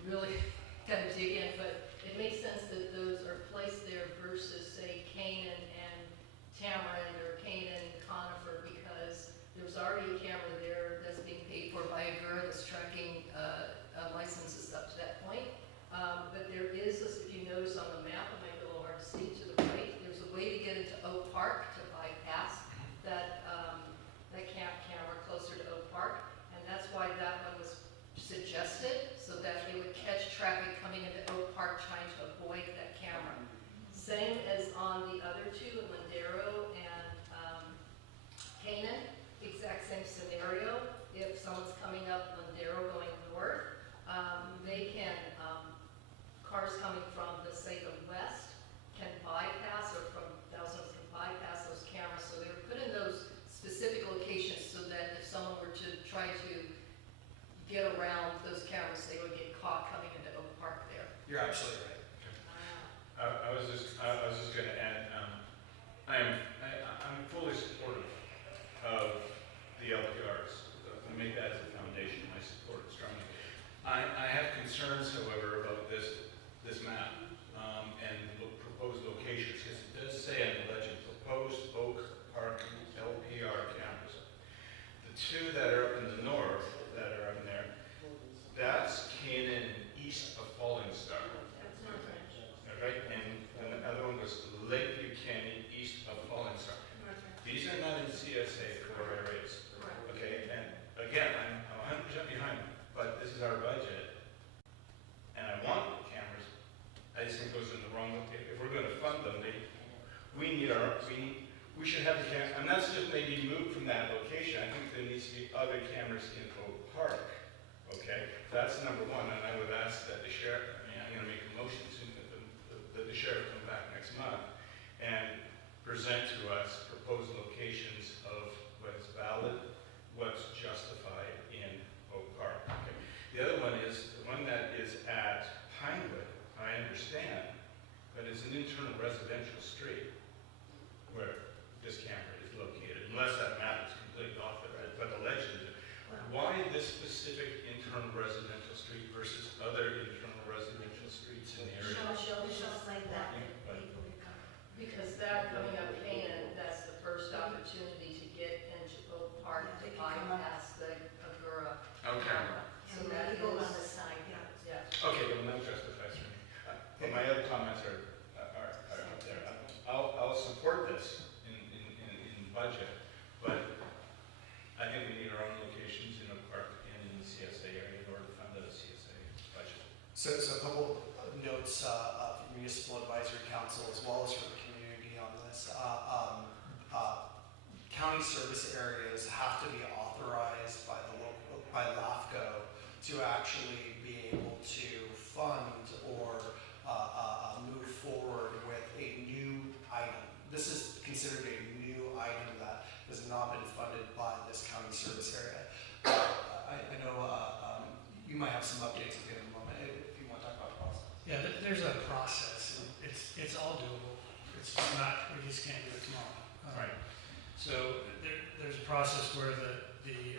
really kind of dig in, but it makes sense that those are placed there versus, say, Canaan and Tamarind or Canaan, Conifer, because there's already a camera there that's being paid for by a girl that's tracking licenses up to that point. But there is, if you notice on the map, it might be a little hard to see to the right, there's a way to get into Oak Park to bypass that camera closer to Oak Park, and that's why that one was suggested, so that it would catch traffic coming into Oak Park trying to avoid that camera. Same as on the other 2, Lindero and Canaan, exact same scenario. If someone's coming up Lindero going north, they can, cars coming from, say, the west can bypass, or from Thousand Oaks can bypass two that are up in the north, that are up in there, that's Canaan east of Falling Star. Okay, and the other one was Lakeview Canyon east of Falling Star. These are not in CSA for arrays. Okay, and again, I'm 100% behind them, but this is our budget, and I want the cameras. I just think it goes in the wrong. If we're going to fund them, we should have the cameras. I'm not suggesting they be moved from that location. I think there needs to be other cameras in Oak Park. Okay, that's number one, and I would ask that the sheriff. I mean, I'm going to make a motion soon that the sheriff come back next month and present to us proposed locations of what's valid, what's justified in Oak Park. Okay. The other one is the one that is at Pinewood. I understand, but it's an internal residential street where this camera is located, unless that map is completely off the right. But the legend is, why this specific internal residential street versus other internal residential streets in the area? Shows like that. But- People become. Because that coming up Canaan, that's the first opportunity to get into Oak Park to bypass the Agora. Okay. So And that they go on the is, side, yeah. yeah. Okay, well, that justifies for me. But my other comments are up there. I'll support this in budget, but I think we need our own locations in Oak Park and in the CSA area in order to fund the CSA budget. So a couple of notes of Municipal Advisory Council as well as for the community on this. County service areas have to be authorized by LAFCO to actually be able to fund or move forward with a new item. This is considered a new item that has not been funded by this county service area. I know you might have some updates at the end of the moment if you want to talk about the process. Yeah, there's a process. It's all doable. It's not, we just can't do it tomorrow. Right. So there's a process where we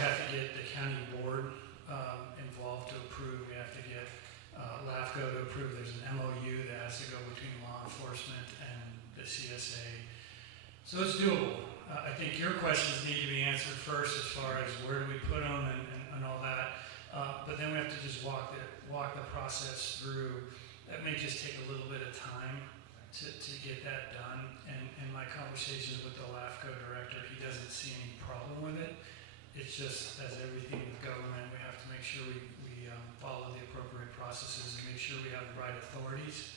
have to get the county board involved to approve. We have to get LAFCO to approve. There's an MOU that has to go between law enforcement and the CSA. So it's doable. I think your questions need to be answered first as far as where do we put them and all that. But then we have to just walk the process through. That may just take a little bit of time to get that done. And my conversations with the LAFCO director, he doesn't see any problem with it. It's just, as everything in government, we have to make sure we follow the appropriate processes and make sure we have the right authorities.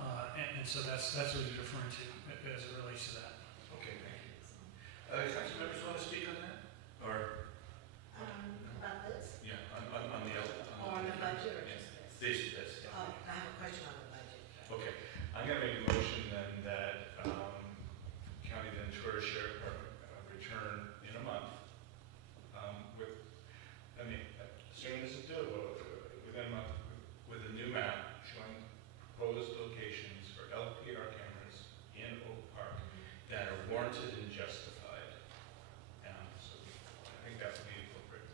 And so that's what he's referring to as it relates to that. Okay, thank you. Other council members want to speak on that? Or, About this, yeah, on the other? or on the budget, or just this? This, yeah. I have a question on the budget. Okay, I'm going to make a motion then that County Ventura Sheriff Department return in a month assuming this is doable, within a month, with a new map showing proposed locations for LPR cameras in Oak Park that are warranted and justified. So I think that would be appropriate.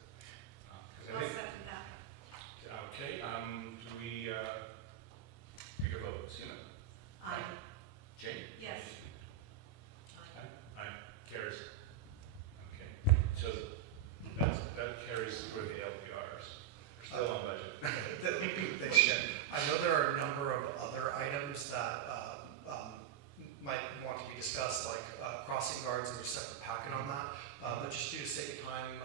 'Cause I I'll think, second that. okay, do we take a vote? Sina? Jane? Yes. Aye. Carries. Okay, so that carries for the LPRs. We're still on budget. They should. I know there are a number of other items that might want to be discussed, like crossing guards, and there's a separate packet on that. But just due to sake of time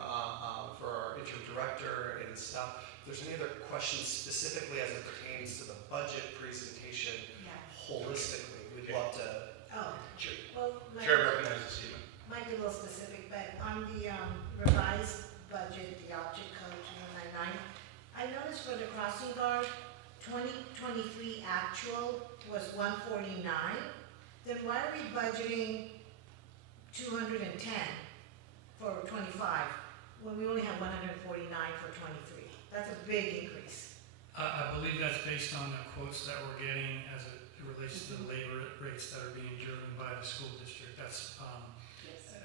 for our interim director and staff, if there's any other questions specifically as it pertains to the budget presentation Yeah. holistically, we'd love to. Oh, Chair well, Chair recognizes Sina. might be a little specific, but on the revised budget, the object code 2199, I noticed for the crossing guard, 2023 actual was 149. Then why are we budgeting 210 for 25 when we only have 149 for 23? That's a big increase. I believe that's based on the quotes that we're getting as it relates to the labor rates that are being driven by the school district. That's,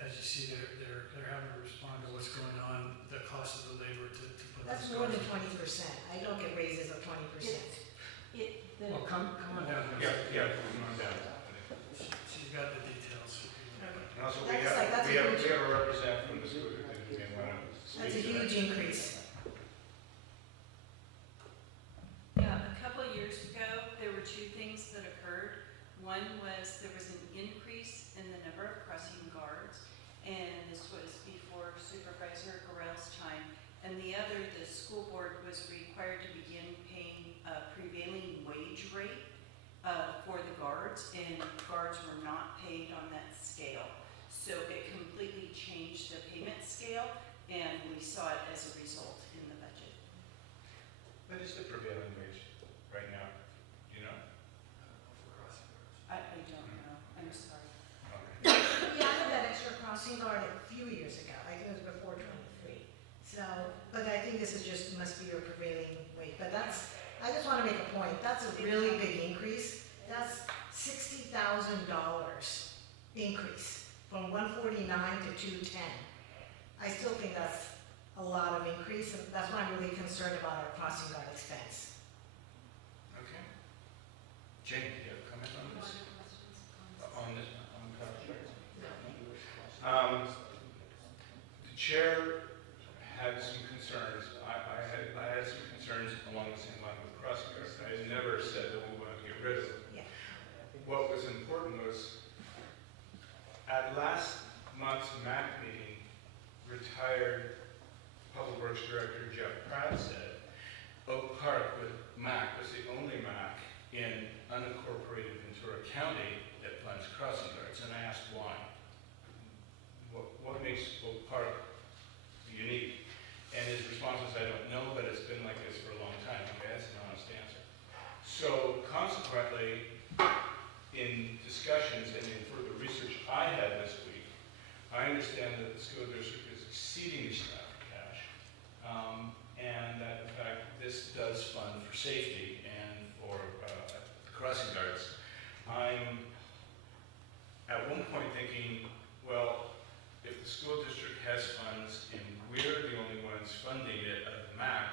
as you see, they're having to respond to what's going on, the cost of the labor to put That's those more than cars 20%. I don't get raises of 20%. in. Well, come on down. Yeah, come on down. So you've got the details. Okay. And also we That's have. like, that's that's we a have huge, a representative from the school that may want to that's a speak to that. huge increase. Yeah, a couple of years ago, there were two things that occurred. One was there was an increase in the number of crossing guards, and this was before Supervisor Gorell's time. And the other, the school board was required to begin paying a prevailing wage rate for the guards, and guards were not paid on that scale. So it completely changed the payment scale, and we saw it as a result in the budget. What is the prevailing wage right now? Do you know? I don't know, I'm sorry. Okay. We added that extra crossing guard a few years ago, I think it was before 23. So, but I think this is just, must be your prevailing wage, but that's, I just want to make a point, that's a really big increase. That's $60,000 increase from 149 to 210. I still think that's a lot of increase, and that's why I'm really concerned about our crossing guard expense. Okay. Jane, do you have a comment on this? On this, on the contract? The chair had some concerns. I had some concerns along the same line with crossing guards. I never said that we want to get rid of them. Yeah. What was important was, at last month's MAC meeting, retired Public Works Director Jeff Pratt said Oak Park with MAC was the only MAC in unincorporated Ventura County that funds crossing guards, and I asked why. What makes Oak Park unique? And his response was, I don't know, but it's been like this for a long time. Okay, that's an honest answer. So consequently, in discussions and in further research I had this week, I understand that the school district is exceedingly strapped for cash, and that in fact this does fund for safety and for the crossing guards. I'm at one point thinking, well, if the school district has funds and we're the only ones funding it out of the MAC,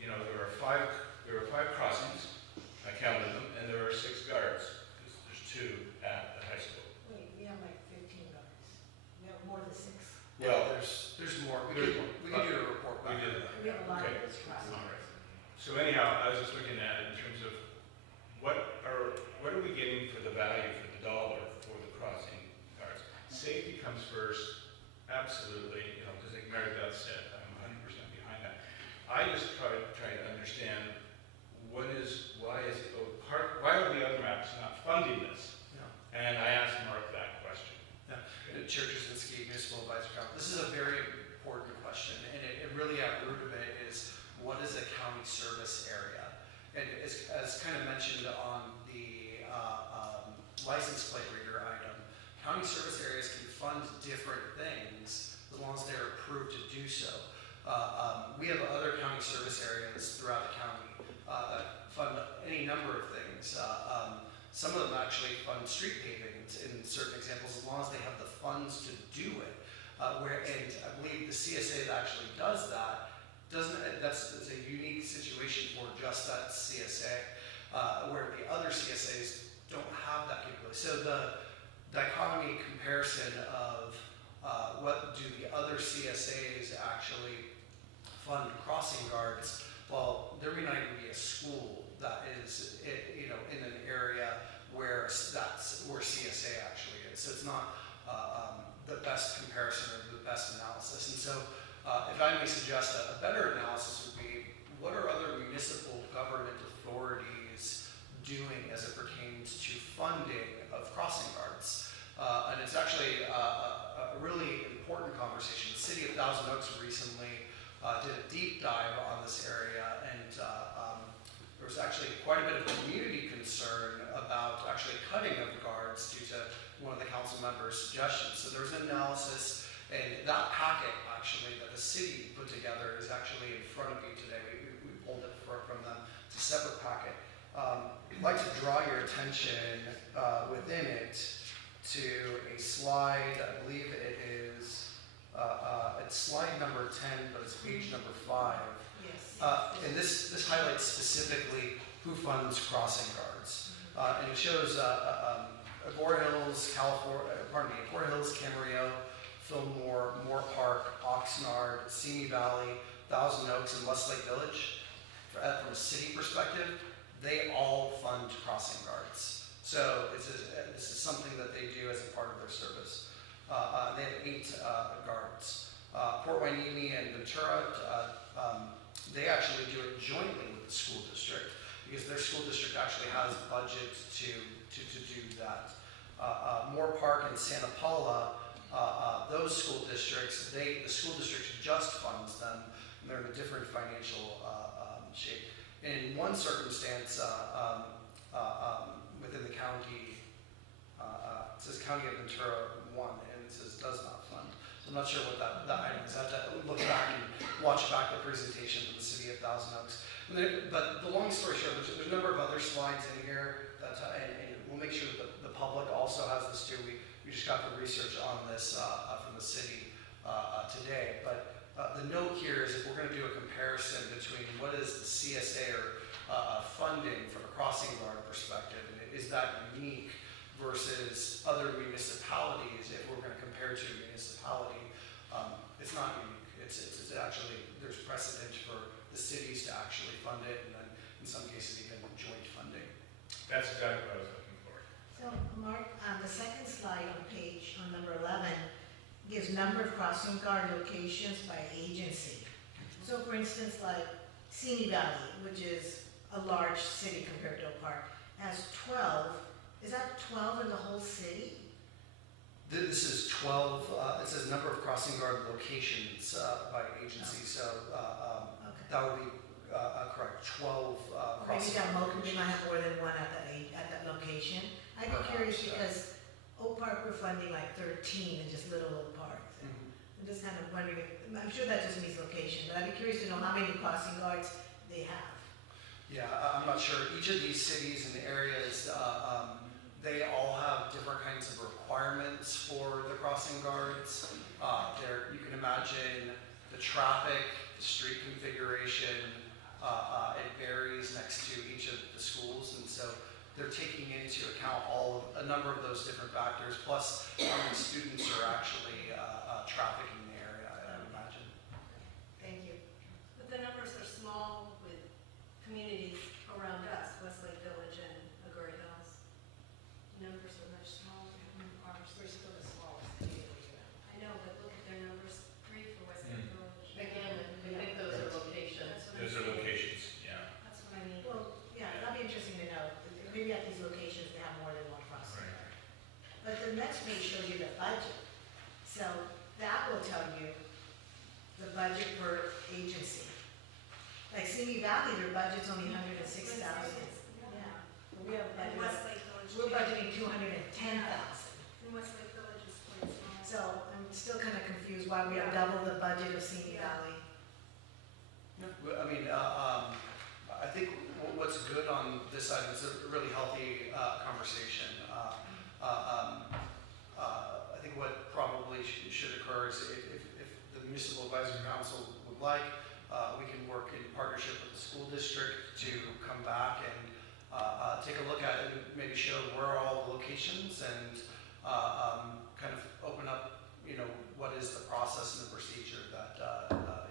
you know, there are five crossings, I counted them, and there are 6 guards. There's 2 at the high school. Wait, we have like 15 guards. We have more than 6. Well, There's more. there's more. We can do a report We back. did that. We have a lot Okay. of those crossing All guards. right. So anyhow, I was just looking at it in terms of what are we getting for the value for the dollar for the crossing guards? Safety comes first, absolutely, you know, because like Mary Beth said, I'm 100% behind that. I just try to understand why are the other maps not funding this? Yeah. And I asked Mark that question. Chair Jasinski, Municipal Advisory Council. This is a very important question, and it really at root of it is, what is a county service area? And as kind of mentioned on the license plate reader item, county service areas can fund different things as long as they're approved to do so. We have other county service areas throughout the county that fund any number of things. Some of them actually fund street paving in certain examples, as long as they have the funds to do it. And I believe the CSA that actually does that that's a unique situation for just that CSA, where the other CSAs don't have that capability. So the dichotomy comparison of what do the other CSAs actually fund crossing guards, well, there may not even be a school that is, in an area where where CSA actually is. So it's not the best comparison or the best analysis. And so if I may suggest a better analysis would be, what are other municipal government authorities doing as it pertains to funding of crossing guards? And it's actually a really important conversation. The City of Thousand Oaks recently did a deep dive on this area, and there was actually quite a bit of community concern about actually cutting of the guards due to one of the council members' suggestions. So there was an analysis, and that packet actually that the city put together is actually in front of you today. We pulled it from them. It's a separate packet. I'd like to draw your attention within it to a slide. I believe it is it's slide number 10, but it's page number 5. Yes. And this highlights specifically who funds crossing guards. And it shows a Agora Hills, Agora Hills, Camarillo, Fillmore, Moore Park, Oxnard, Simi Valley, Thousand Oaks, and Westlake Village, from a city perspective, they all fund crossing guards. So this is something that they do as a part of their service. They have 8 guards. Port Hueneme and Ventura, they actually do it jointly with the school district because their school district actually has budget to do that. Moore Park and Santa Paula, those school districts, the school district just funds them, and they're in a different financial shape. In one circumstance, within the county, it says County of Ventura 1, and it says does not fund. So I'm not sure what that item is. I have to look back and watch back the presentation from the city of Thousand Oaks. But the long story short, there's a number of other slides in here that, and we'll make sure that the public also has this too. We just got the research on this from the city today. But the note here is if we're going to do a comparison between what is the CSA or funding from a crossing guard perspective, and is that unique versus other municipalities, if we're going to compare to a municipality, it's not unique. It's actually, there's precedent for the cities to actually fund it, and then in some cases even joint funding. That's exactly what I was looking for. So, Mark, the second slide on number 11 gives number of crossing guard locations by agency. So, for instance, like Simi Valley, which is a large city compared to a park, has 12. Is that 12 in the whole city? This is 12, it says number of crossing guard locations by agency, so that would be correct, 12 crossing guard Maybe they might have more than one at that location. I'd be curious because Oak Park we're funding like 13 in just little Oak Park. I'm just kind of wondering, I'm sure that just means location, but I'd be curious to know how many crossing guards they have. Yeah, I'm not sure. Each of these cities and areas, they all have different kinds of requirements for the crossing guards. You can imagine the traffic, the street configuration, it varies next to each of the schools, and so they're taking into account a number of those different factors, plus how many students are actually trafficking the area, I would imagine. Thank you. But the numbers are small with communities around us, Westlake Village and Agora Hills. The numbers are much smaller than ours. We're still the smallest community. I know, but look at their numbers, 3 for Westlake Village. Again, I think those are locations. That's what Those I are mean. locations, yeah. That's what I mean. Well, yeah, that'd be interesting to know. Maybe at these locations they have more than one crossing Right. guard. But the next page shows you the budget. So that will tell you the budget per agency. Like Simi Valley, their budget's only $106,000. Yeah. But we have And budgeted, Westlake Village. we're budgeting $210,000. And Westlake Village is quite small. So I'm still kind of confused why we have double the budget of Simi Yeah. Valley. I mean, I think what's good on this side is a really healthy conversation. I think what probably should occur is if the Municipal Advisory Council would like, we can work in partnership with the school district to come back and take a look at it and maybe show where all the locations and kind of open up, what is the process and the procedure that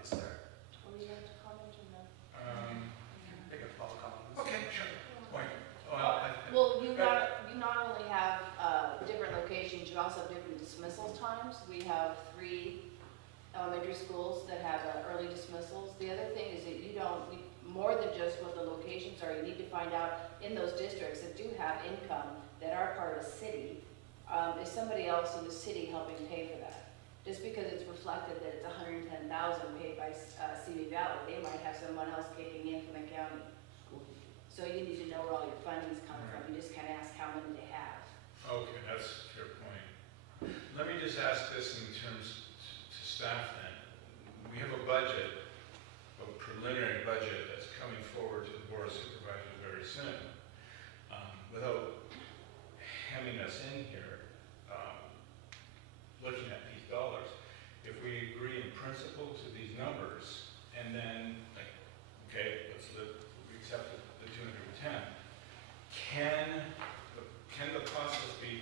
is there. Would you like to comment on that? Pick up public comments. Okay, sure. Point. Well, Well, you not only have different locations, you also have different dismissal times. We have 3 elementary schools that have early dismissals. The other thing is that more than just what the locations are, you need to find out in those districts that do have income that are part of the city, is somebody else in the city helping pay for that? Just because it's reflected that it's $110,000 paid by Simi Valley, they might have someone else kicking in from the county. So you need to know where all your funding's coming from. You just can't ask how many they have. okay, that's a fair point. Let me just ask this in terms to staff then. We have a budget, a preliminary budget that's coming forward to the Board of Supervisors very soon. Without hemming us in here, looking at these dollars, if we agree in principle to these numbers, and then, like, okay, we accept the 210, can the process be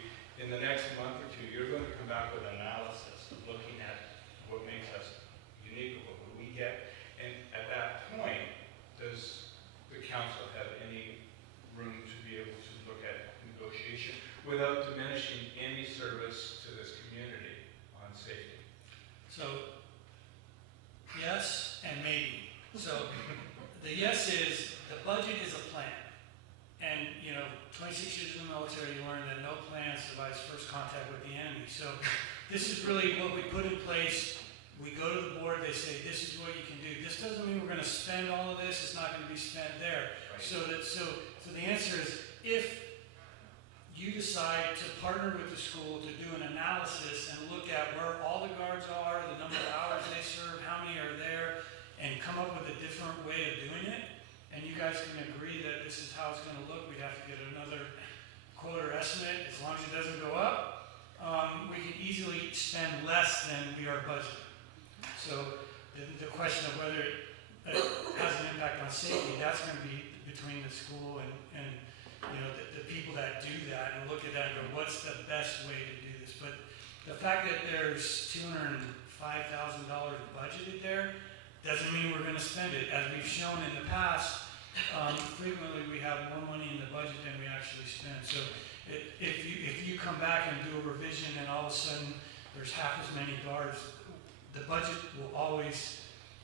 guess is, the budget is a plan. And, 26 years in the military, you learn that no plan survives first contact with the enemy. So this is really what we put in place. We go to the board, they say, this is what you can do. This doesn't mean we're gonna spend all of this, it's not gonna be spent there. Right. So the answer is, if you decide to partner with the school to do an analysis and look at where all the guards are, the number of hours they serve, how many are there, and come up with a different way of doing it, and you guys can agree that this is how it's gonna look, we'd have to get another quote or estimate, as long as it doesn't go up, we can easily spend less than we are budgeting. So the question of whether it has an impact on safety, that's gonna be between the school and the people that do that and look at that and go, what's the best way to do this? But the fact that there's $205,000 budgeted there doesn't mean we're gonna spend it. As we've shown in the past, frequently we have more money in the budget than we actually spend. So if you come back and do a revision and all of a sudden there's half as many guards, the budget will always,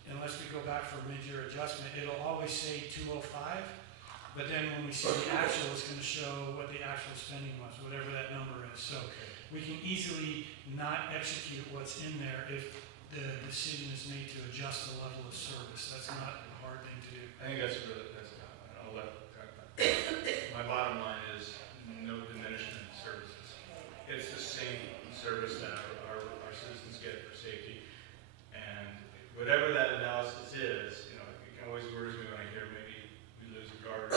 unless we go back for a mid-year adjustment, it'll always say 205. But then when we see the actual, it's going to show what the actual spending was, whatever that number is. So we can easily not execute what's in there if the decision is made to adjust the level of service. That's not a hard thing to do. I think that's I'll let my bottom line is no diminishment in services. It's the same service that our citizens get for safety. And whatever that analysis is, it can always worry me when I hear maybe we lose a guard.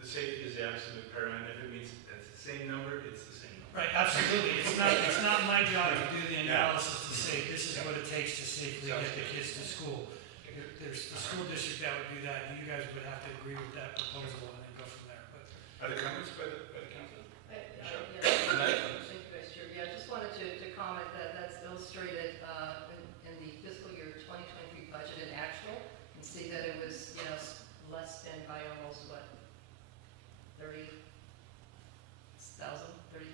The safety is the absolute paramount. If it means it's the same number, it's the same number. Right, absolutely. It's not my job to do the analysis to say this is what it takes to safely get the kids to school. There's the school district that would do that, and you guys would have to agree with that proposal and then go from there. But Other comments by the council? Thank Sure. you, Vice Chair. Yeah, I just wanted to comment that that's illustrated in the fiscal year 2023 budget and actual, and see that it was, less than by almost, 30,000 or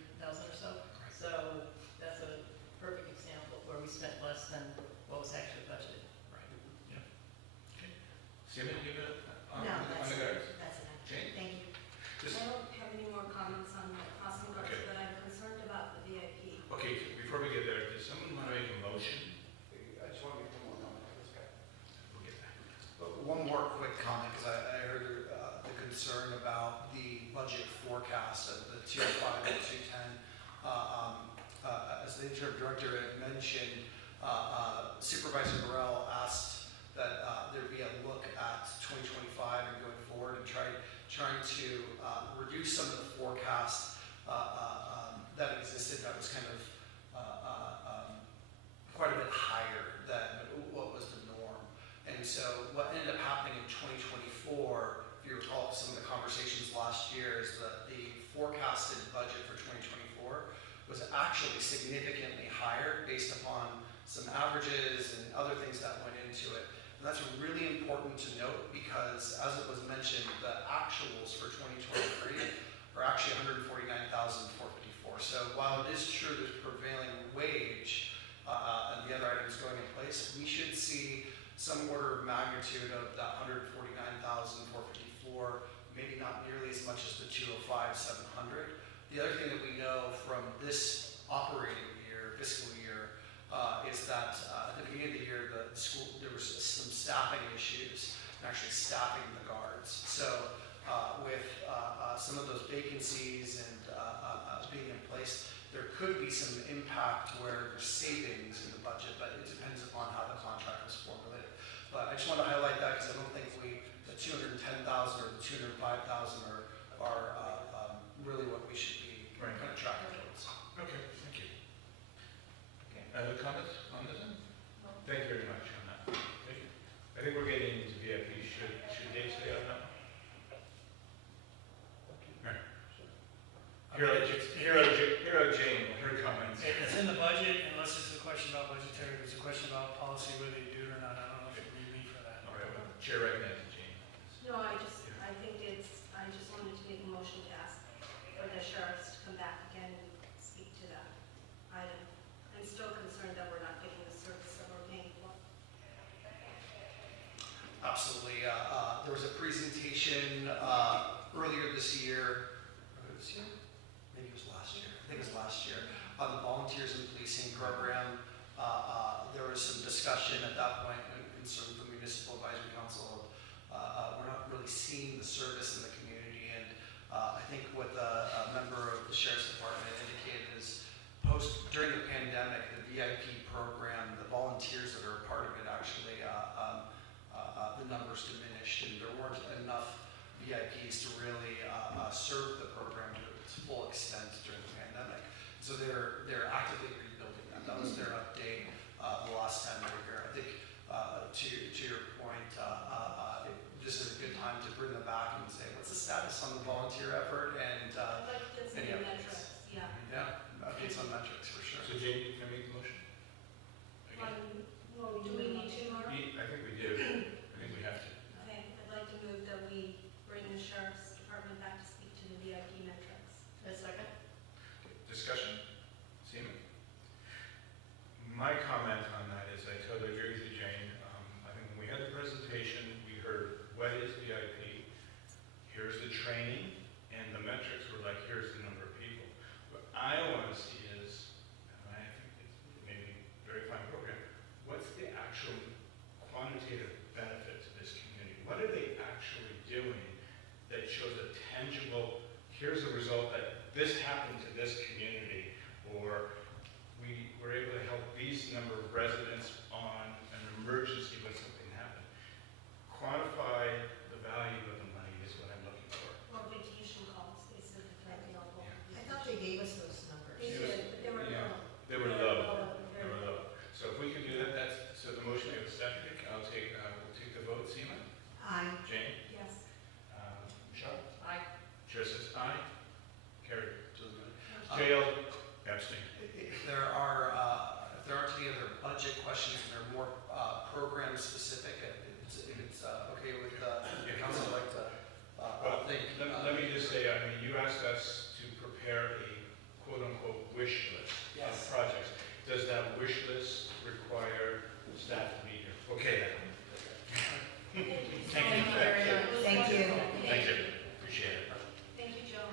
so. So that's a perfect example of where we spent less than what was actually budgeted. Simon, you have No, on that's the guards? enough. Jane? Thank you. Just, I don't have any more comments on the crossing guards, Okay. but I'm concerned about the VIP. okay, before we get there, does someone want to make a motion? I just want to make one more comment on this guy. We'll get there. One more quick comment, because I heard the concern about the budget forecast of the 205 and 210. As the interim director had mentioned, Supervisor Burrell asked that there be a look at 2025 and going forward and trying to reduce some of the forecast that existed that was kind of quite a bit higher than what was the norm. And so what ended up happening in 2024, if you recall some of the conversations last year, is that the forecasted budget for 2024 was actually significantly higher based upon some averages and other things that went into it. And that's really important to note because, as it was mentioned, the actuals for 2023 are actually 149,454. So while it is true there's prevailing wage and the other items going in place, we should see some order of magnitude of that 149,454, maybe not nearly as much as the 205,700. The other thing that we know from this operating year, fiscal year, is that at the beginning of the year, the school, there was some staffing issues and actually staffing the guards. So with some of those vacancies and being in place, there could be some impact where there's savings in the budget, but it depends upon how the contract was formulated. But I just want to highlight that because I don't think the 210,000 or the 205,000 are really what we should be kind of tracking towards. Okay, thank you. Other comments on this one? Thank you very much on that. Thank you. I think we're getting into VIP. Should Dave stay on that? Hero Jane, her comments. it's in the budget, unless it's a question about budgetary, there's a question about policy, whether you do it or not. I don't know if you need me for that. All right, well, Chair recognizes Jane. No, I just wanted to make a motion to ask for the sheriffs to come back again and speak to that item. I'm still concerned that we're not getting the service that we're paying for. leasing program. There was some discussion at that point and concern from Municipal Advisory Council. We're not really seeing the service in the community, and I think what a member of the Sheriff's Department indicated is during the pandemic, the VIP program, the volunteers that are a part of it actually, the numbers diminished, and there weren't enough VIPs to really serve the program to its full extent during the pandemic. So they're actively rebuilding that. That was their update the last time they were here. I think to your point, this is a good time to bring them back and say, what's the status on the volunteer effort, and I'd like to get some any new updates? metrics, yeah. Yeah, updates on metrics for sure. So Jamie, can I make the motion? Well, do we need to, Mark? I think we do. I think we have to. Okay, I'd like to move that we bring the Sheriff's Department back to speak to the VIP metrics. A second? Discussion? Seaman? My comment on that is I totally agree with you, Jane. I think when we had the presentation, we heard what is VIP, here's the training, and the metrics were like, here's the number of people. What I want to see is, and I think it may be a very fine program, what's the actual quantitative benefit to this community? What are they actually doing that shows a tangible, here's a result that this happened to this community, or we were able to help these number of residents on an emergency when something happened. Quantify the value of the money is what I'm looking for. Or vacation calls, they said that they're available. I thought they gave us those numbers. They did, but they were Yeah. low. They were low. They were low. So if we can do that, so the motion I have a second. We'll take the vote. Seema? Aye. Jane? Yes. Michelle? Aye. Chair says aye. Carried. Um, JL, abstain. If there aren't any other budget questions, and they're more program specific, if it's okay with the council, I'd like to thank. Let me just say, I mean, you asked us to prepare a quote-unquote wish list of Yes. projects. Does that wish list require staff to be here? Okay. Thank you. Thank you. very much. Thank you. Thank you. Appreciate it. Thank you, Joan.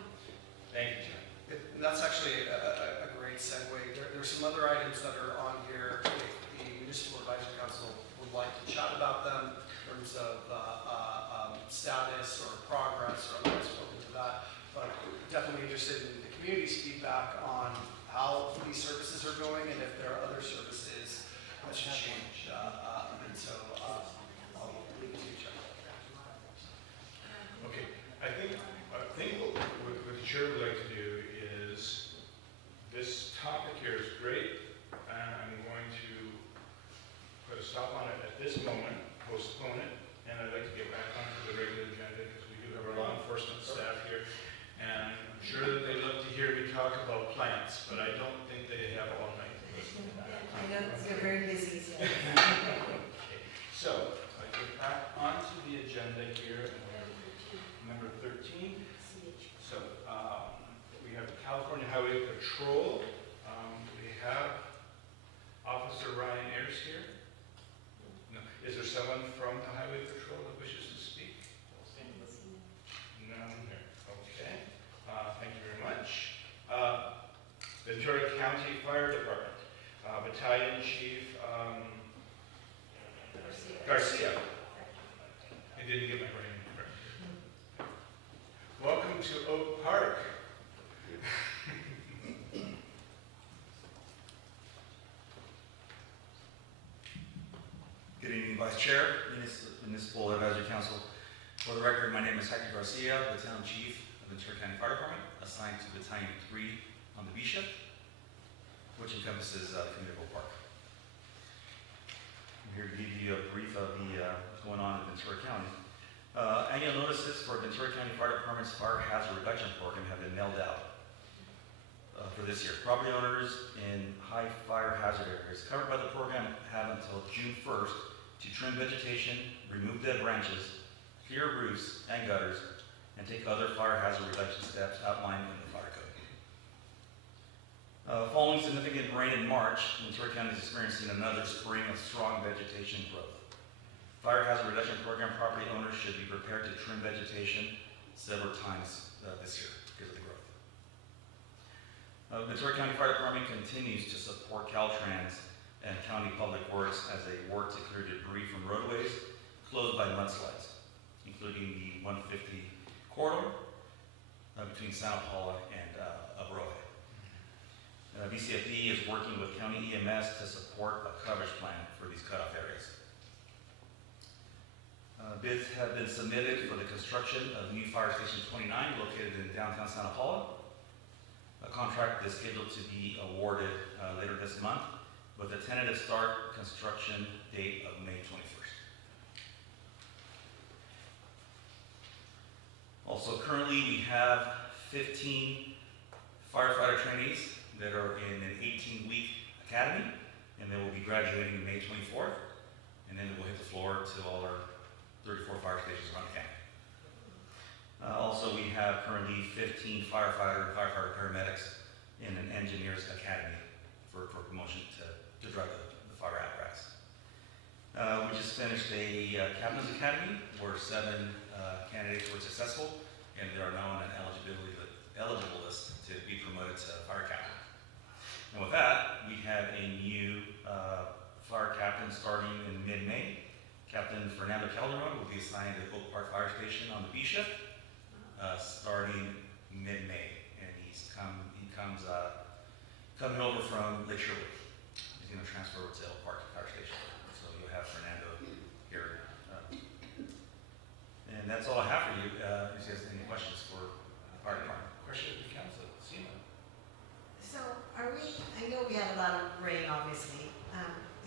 Thank you, Jim. And that's actually a great segue. There's some other items that are on here. If the Municipal Advisory Council would like to chat about them in terms of status or progress or otherwise, open to that. But definitely interested in the community's feedback on how these services are going and if there are other services that should change. And so I'll leave it to you, Chuck. Okay, I think what the chair would like to do is, this topic here is great, and I'm going to put a stop on it at this moment, postpone it, and I'd like to get back onto the regular agenda, because we do have our law enforcement staff here, and I'm sure that they'd love to hear me talk about plants, but I don't think they have all night to listen to that. I know, they're very busy. So, I get back onto the agenda here, and we're number 13. So, we have the California Highway Patrol. We have Officer Ryan Ayers here. No. Is there someone from the Highway Patrol that wishes to speak? None here. Okay. Thank you very much. Ventura County Fire Department. Battalion Chief Garcia. I didn't get my brain correct. Welcome to Oak Park. Good evening, Vice Chair, Municipal Advisory Council. For the record, my name is Hector Garcia, Battalion Chief of Ventura County Fire Department, assigned to Battalion 3 on the B shift, which encompasses the community of Oak Park. I'm here to give you a brief of what's going on in Ventura County. Annual notices for Ventura County Fire Department's fire hazard reduction program have been mailed out for this year. Property owners in high fire hazard areas covered by the program have until June 1st to trim vegetation, remove dead branches, clear roofs and gutters, and take other fire hazard reduction steps outlined in the fire code. Following significant rain in March, Ventura County is experiencing another spring of strong vegetation growth. Fire hazard reduction program property owners should be prepared to trim vegetation several times this year because of the growth. Ventura County Fire Department continues to support Caltrans and County Public Works as they work to clear debris from roadways closed by mudslides, including the 150 corridor between Santa Paula and Abroje. VCFD is working with County EMS to support a coverage plan for these cutoff areas. Bids have been submitted for the construction of new Fire Station 29 located in downtown Santa Paula. A contract is scheduled to be awarded later this month with a tentative start construction date of May 21st. Also, currently we have 15 firefighter trainees that are in an 18-week academy, and they will be graduating May 24th, and then we'll hit the floor to all our 34 fire stations around the county. Also, we have currently 15 firefighter and firefighter paramedics in an engineer's academy for promotion to drive the fire apparatus. We just finished a captain's academy where 7 candidates were successful, and they are now on an eligible list to be promoted to fire captain. And with that, we have a new fire captain starting in mid-May. Captain Fernando Calderon will be assigned to Oak Park Fire Station on the B shift, starting mid-May, and he comes coming over from Lake Sherwood. He's going to transfer over to Oak Park Fire Station, so you'll have Fernando here. And that's all I have for you. If you guys have any questions for the fire department. Question to the council, Seema. So are we, I know we had a lot of rain, obviously.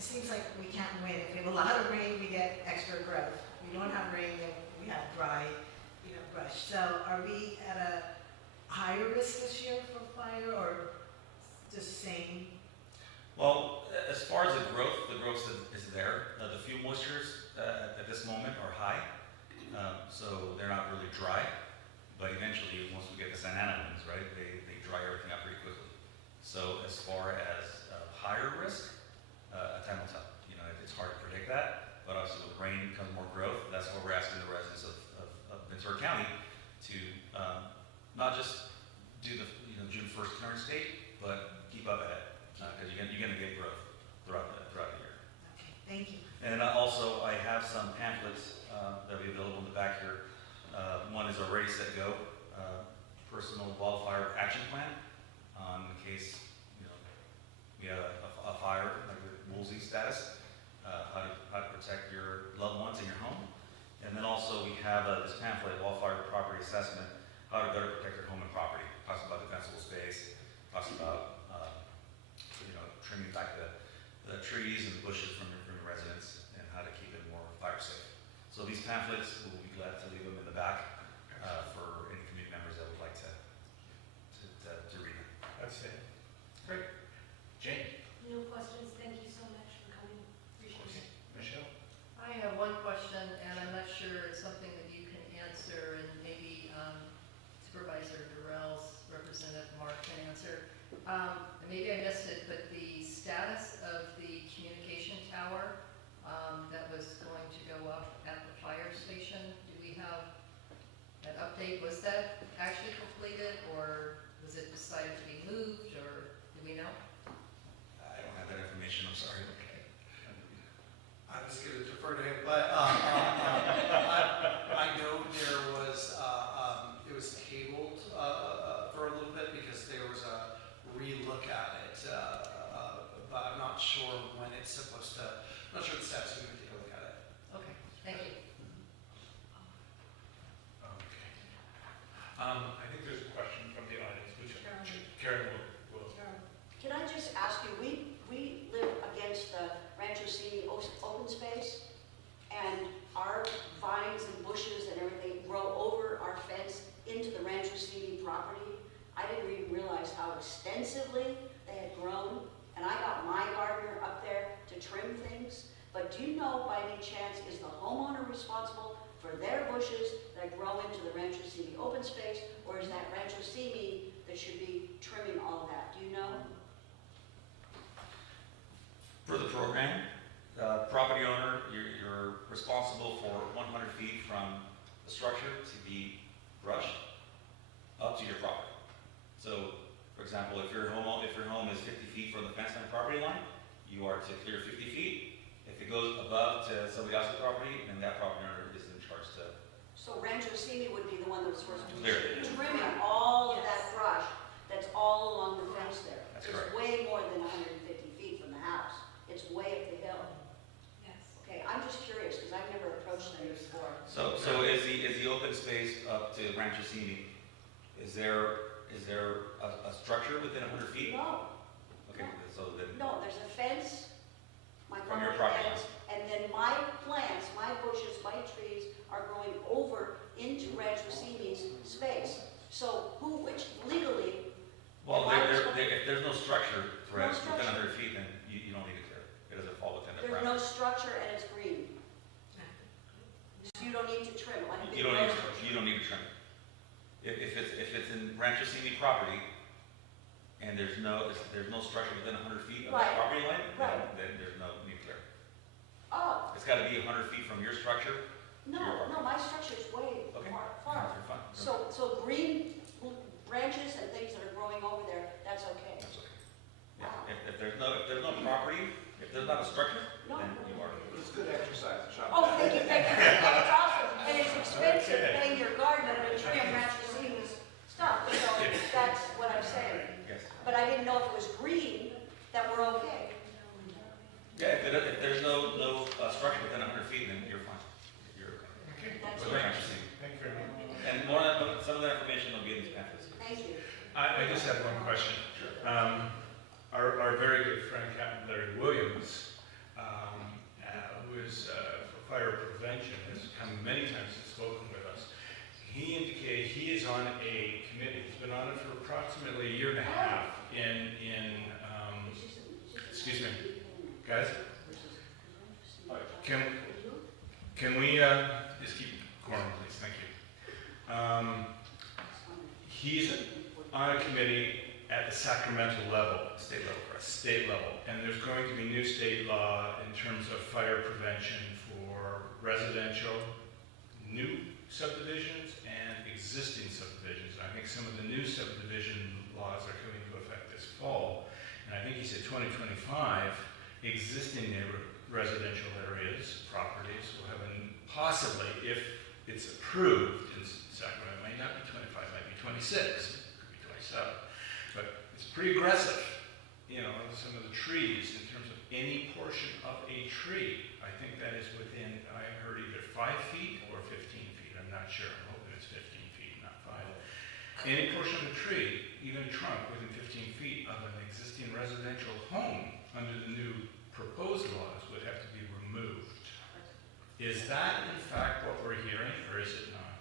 It seems like we can't win. If we have a lot of rain, we get extra growth. We don't have rain, then we have dry, brush. So are we at a higher risk this year for fire, or just same? Well, as far as the growth is there. The fuel moistures at this moment are high, so they're not really dry. But eventually, once we get the Santa Ana winds, right, they dry everything out pretty quickly. So as far as higher risk, time will tell. It's hard to predict that. But obviously, with rain comes more growth. That's why we're asking the residents of Ventura County to not just do the June 1st clearance date, but keep up ahead, because you're going to get growth throughout the year. Okay, thank you. And also, I have some pamphlets that will be available in the back here. One is a Ready, Set, Go personal wildfire action plan in case we have a fire, like the Woolsey status, how to protect your loved ones in your home. And then also we have this pamphlet, Wildfire Property Assessment, how to better protect your home and property. Talks about defensible space, talks about trimming back the trees and the bushes from your residence, and how to keep it more fire safe. So these pamphlets, we'll be glad to leave them in the back for any community members that would like to read them. That's it. Great. Jane? No questions, thank you so much for coming, appreciate it. Michelle? I have one question, and I'm not sure it's something that you can answer, and maybe Supervisor Durrell's representative Mark can answer. Maybe I missed it, but the status of the communication tower that was going to go up at the fire station, do we have an update? Was that actually completed, or was it decided to be moved, or do we know? I don't have that information, I'm sorry. I was going to defer to him, but I know there was, it was tabled for a little bit because there was a re-look at it, but I'm not sure when it's supposed to, I'm not sure the status, we can take a look at it. Okay, thank you. Okay. I think there's a question from the audience. Karen will. Can I just ask you, we live against the Rancho City open space, and our vines and bushes and everything grow over our fence into the Rancho City property. I didn't even realize how extensively they had grown, and I got my gardener up there to trim things. But do you know, by any chance, is the homeowner responsible for their bushes that grow into the Rancho City open space, or is that Rancho City that should be trimming all that? Do you know? For the program, property owner, you're responsible for 100 feet from the structure to be brushed up to your property. So, for example, if you're a is 50 feet from the fence line property line, you are to clear 50 feet. If it goes above to somebody else's property, then that property owner is in charge to So Rancho Simi would be the one that was supposed to be clear it. trimming all of that brush that's all along the fence there. That's It's correct. way more than 150 feet from the house. It's way up the hill. Yes. Okay, I'm just curious, because I've never approached them before. So is the open space up to Rancho Simi, is there a structure within 100 feet? No, Okay, so then, no, there's a fence, my From your property property fence, and then my plants, my bushes, my trees are growing over into Rancho Simi's space. So which legally, well, If I was- if there's no structure within structure. 100 feet, then you don't need to clear. It doesn't fall within the there's no parameters. structure and it's green. So you don't need to trim, like a big You don't need, rose bush. you don't need to trim it. If it's in Rancho Simi property, and there's no structure within 100 feet of the Right. property line, Right. then there's no need to clear. Oh, It's gotta be 100 feet from your structure. no, my structure's way Okay. far. You're fine. So green branches and things that are growing over there, that's okay. That's okay. Yeah, if there's no property, if there's not a structure, No. then you are. It's good exercise, Sean. Oh, thank you. That's awesome. And it's expensive paying your gardener to trim Rancho Simi's stuff, so that's what I'm saying. Yes. But I didn't know if it was green, that we're okay. Yeah, if there's no structure within 100 feet, then you're fine. You're okay. That's With it. Rancho Simi. Thank you very much. And some of that information will be in these pamphlets. Thank you. I just have one question. Our very good friend Captain Larry Williams, who is for fire prevention, has come many times and spoken with us. He indicated he is on a committee. He's been on it for approximately a year and a half excuse me, guys. Can we just keep quorum, please? Thank you. He's on a committee at the Sacramento level, State level, correct. state level, and there's going to be new state law in terms of fire prevention for residential, new subdivisions and existing subdivisions. And I think some of the new subdivision laws are coming into effect this fall. And I think he said 2025, existing residential areas, properties will have possibly, if it's approved in Sacramento, it may not be 25, it might be 26, it could be 27. But it's pretty aggressive, you know, some of the trees in terms of any portion of a tree. I think that is within, I heard either 5 feet or 15 feet, I'm not sure. I'm hoping it's 15 feet, not 5. Any portion of a tree, even a trunk within 15 feet of an existing residential home under the new proposed laws would have to be removed. Is that in fact what we're hearing, or is it not?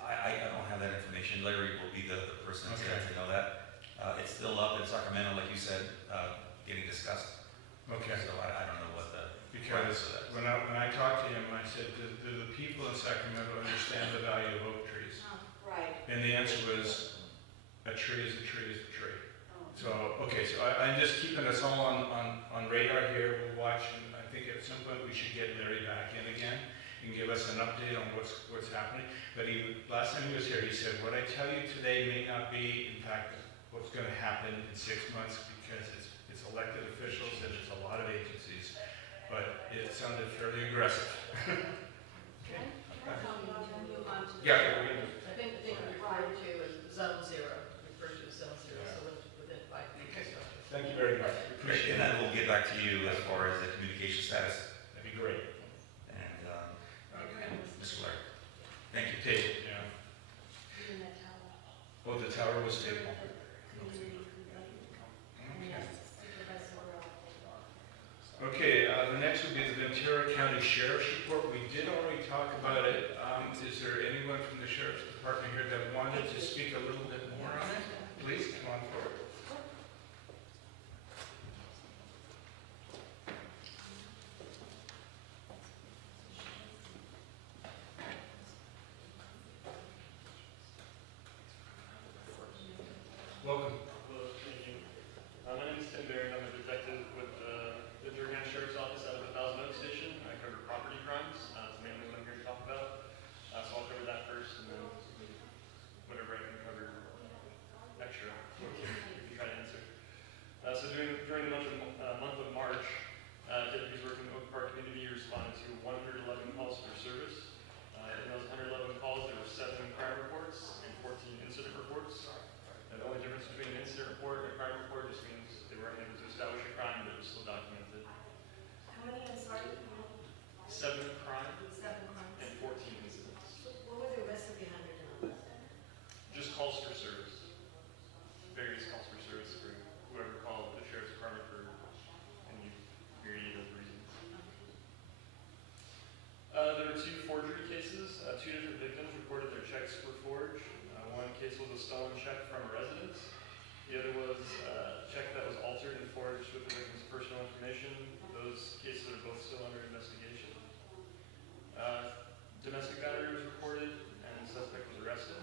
I don't have that information. Larry will be the person to know that. It's still up in Sacramento, like you said, getting discussed. Okay. So I don't know what the. Because when I talked to him, I said, do the people in Sacramento understand the value of oak trees? Right. And the answer was, a tree is a tree is a tree. Oh. So, okay, so I'm just keeping us all on radar here. We'll watch, and I think at some point we should get Larry back in again and give us an update on what's happening. But last time he was here, he said, what I tell you today may not be, in fact, what's going to happen in 6 months, because it's elected officials and it's a lot of agencies. But it sounded fairly aggressive. Can I move on to? Yeah. I think referred to as zone zero, referred to as zone zero, so within 5 feet of structure. Thank you very much. We appreciate And then that. we'll get back to you as far as the communication status That'd be great. and Okay. Mr. Larry. Thank you. Take, yeah. Even that tower. Oh, the tower was stable. Okay, the next would be the Ventura County Sheriff's Report. We did already talk about it. Is there anyone from the Sheriff's Department here that wanted to speak a little bit more on it? Please, come on forward. Welcome. Hello, thank you. My name is Tim Barron. I'm a detective with the Ventura County Sheriff's Office out of the Thousand Oaks Station. I cover property crimes. It's mainly what I'm here to talk about. So I'll cover that first, and then whatever I can cover extra. Two different victims reported their checks were forged. One case was a stolen check from a residence. The other was a check that was altered and forged with the victim's personal information. Those cases are both still under investigation. Domestic battery was reported and the suspect was arrested.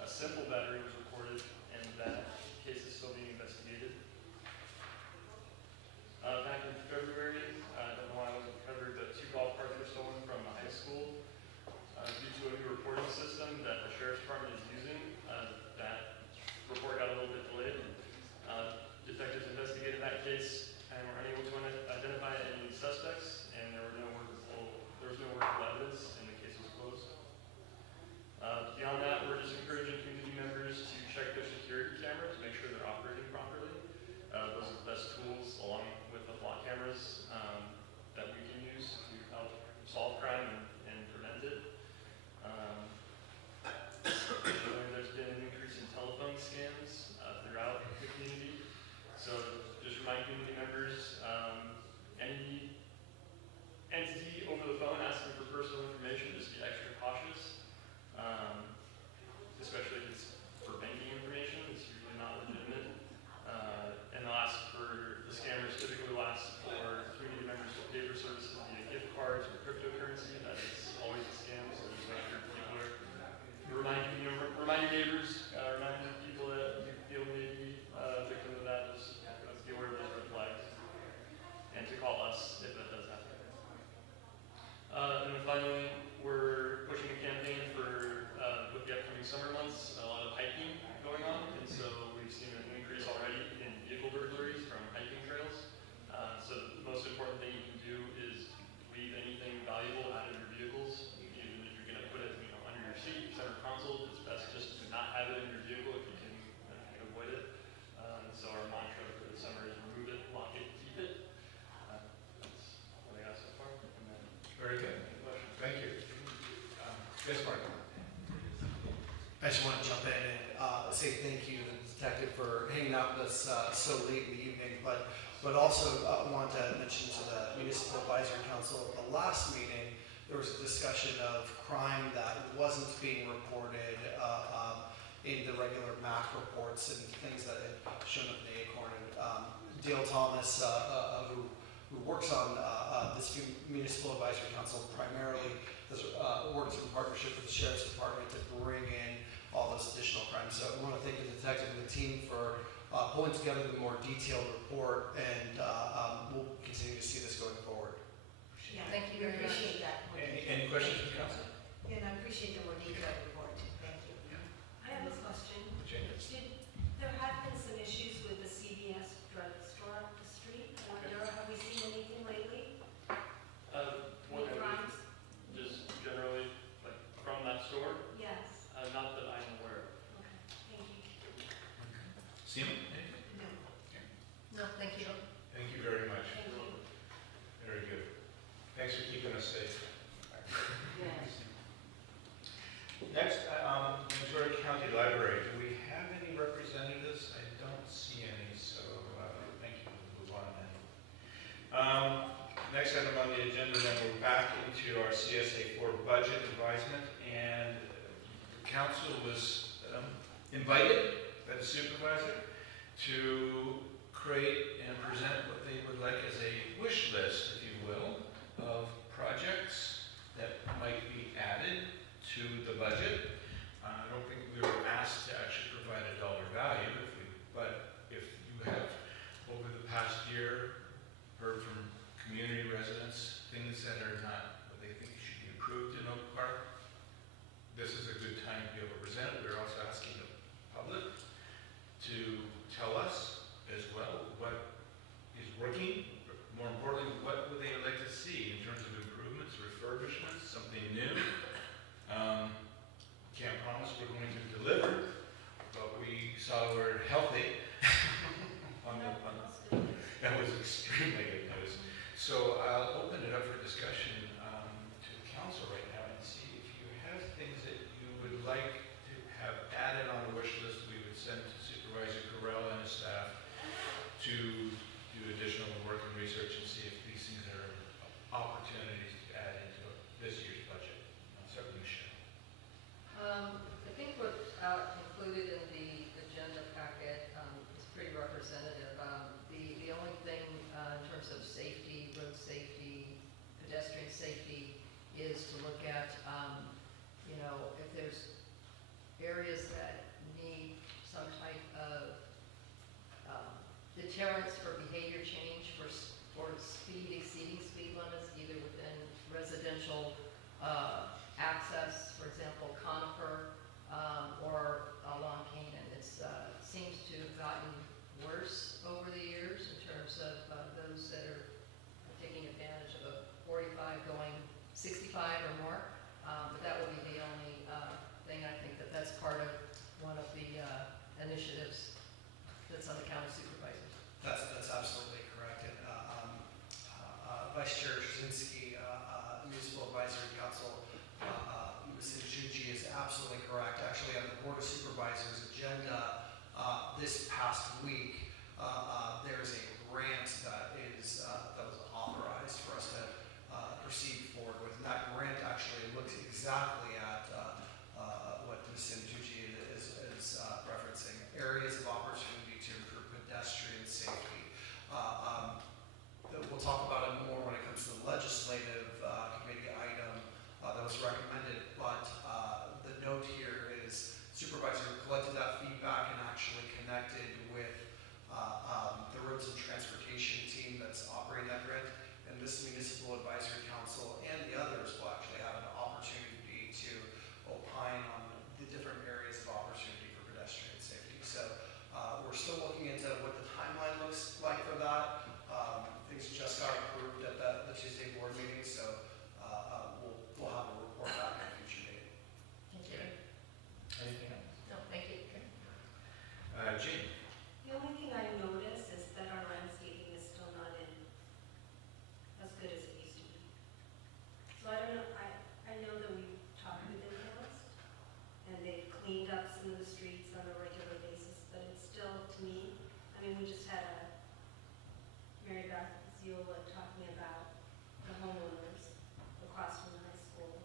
A simple battery was reported and that case is still being investigated. Back in February, I don't know why it wasn't covered, but 2 golf carts were stolen from a high school due to a new reporting system that the sheriff's department is using. That report got a little bit delayed. Detectives investigated that case and were unable to identify any suspects, and there was no workable evidence, and the case was closed. Beyond that, we're just encouraging community members to check their security cameras, make sure they're operating properly. Those are the best tools, along with the block cameras, that we can use to help solve crime and prevent it. There's been an increase in telephone scams throughout the community. So just remind community members, any entity over the phone asking for personal information, just be extra cautious, especially if it's for banking information. It's usually not legitimate. And the scammers typically will ask for community members to pay for services via gift cards or cryptocurrency. That is always a scam, so just make sure people are remind your neighbors, remind the people that you feel may be a victim of that, just be aware of those red flags, and to call us if that does happen. And then finally, we're pushing a campaign for, with the upcoming summer months, a lot of hiking going on, and so we've seen an increase already in vehicle burglaries from hiking trails. So the most important thing you can do is leave anything valuable out of your vehicles, even if you're going to put it, under your seat, center console. It's best just to not have it in your vehicle if you can avoid it. So our mantra for the summer is remove it, lock it, keep it. That's what I got so far. And then, Very good. Thank you. Yes, Mark. I just want to jump in and say thank you to the detective for hanging out with us so late in the evening, but also want to mention to the Municipal Advisory Council, at the last meeting, there was a discussion of crime that wasn't being reported in the regular MAC reports and things that had shown up in the Acorn. And Dale Thomas, who works on this Municipal Advisory Council, primarily has worked in partnership with the Sheriff's Department to bring in all those additional crimes. So I want to thank the detective and the team for pulling together the more detailed report, and we'll continue to see this going forward. Yeah, Thank you very much. Appreciate that. Any questions from council? And I appreciate the more detailed report. Thank you. I have a question. Changes. There have been some issues with the CVS drugstore up the street. Have we seen anything lately? What Any crimes? just generally, like, from that store? Yes. Not that I'm aware of. Okay, thank you. Seema? No, thank you. Thank you very much. Thank you. Very good. Thanks for keeping us safe. Yes. Next, Ventura County Library. Do we have any representatives? I don't see any, so thank you. We'll move on then. Next item on the agenda, then we're back into our CSA 4 budget advisement, and the council was invited by the supervisor to create and present what they would like as a wish list, if you will, of projects that might be added to the budget. I don't think we were asked to actually provide a dollar value, but if you have, over the past year, heard from community residents, things that are not what they think should be improved in Oak Park, this is a good time to be able to present it. We're also asking the public to tell us as well what is working, but more importantly, what would they like to see in terms of improvements, refurbishments, something new. Can't promise we're going to deliver, but we saw the word healthy that was extremely good news. So I'll open it up for discussion to the council right now and see if you have things that you would like to have added on the wish list. We would send to Supervisor Correll and his staff to do additional work and research and see if these things are opportunities to add into this year's budget. pedestrian safety is to look at, if there's areas that need some type of deterrence for behavior change, for speed exceeding speed limits, either within residential access, for example, Conifer, or along Canaan. It seems to have gotten worse over the years in terms of those that are taking advantage of a 45 going 65 or more. But that would be the only thing. I think that's part of one of the initiatives that's on the county supervisors. That's absolutely correct. And Vice Chair Jasinski, Municipal Advisory Council, Ms. Njuji is absolutely correct. Actually, on the Board of Supervisors agenda this past week, there's a grant that was authorized for us to proceed forward with. And that grant actually looks exactly at what Ms. Njuji is referencing, areas of opportunity to improve pedestrian safety. We'll talk about it more when it comes to the legislative committee item that was recommended, but the note here is supervisor collected that feedback and actually connected with the Roads and Transportation team that's operating that grant, and this Municipal Advisory Council and the others will actually have an opportunity to opine on the different areas of opportunity for pedestrian safety. So we're still looking into what the timeline looks like for that. Things just got approved at the Tuesday board meeting, so we'll have a report back at a future date. Thank you. Anything else? No, thank you. Jane? The only thing I noticed is that our landscaping is still not in as good as it used to be. So I don't know, I know that we've talked with them past, and they've cleaned up some of the streets on a regular basis, but it's still, to me, I mean, we just had a Mary Beth Ziola talking about the homeowners across from the high school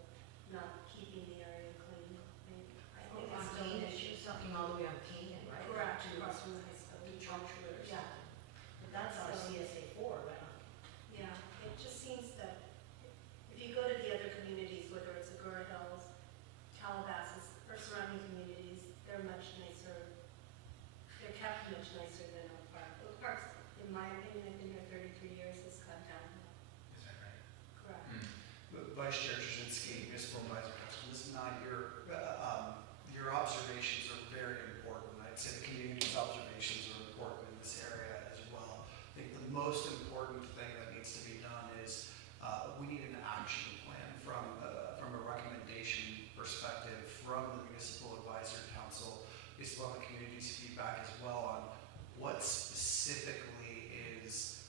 not keeping the area clean. And I think it's still an issue. She's talking all the way on Canaan, right? Correct, To across from the high school. Detroit or Yeah. something. But that's our So- CSA 4, right? Yeah, it just seems that if you go to the other communities, whether it's Agoura Hills, Calabasas, or surrounding communities, they're much nicer. They're kept much nicer than Oak Park. Oak Park's, in my opinion, I've been here 33 years, has cut down. Is that right? Correct. Vice Chair Jasinski, Municipal Advisory Council, Ms. Nye, your observations are very important. I'd say the community's observations are important in this area as well. I think the most important thing that needs to be done is we need an action plan from a recommendation perspective from the Municipal Advisory Council based on the community's feedback as well on what specifically is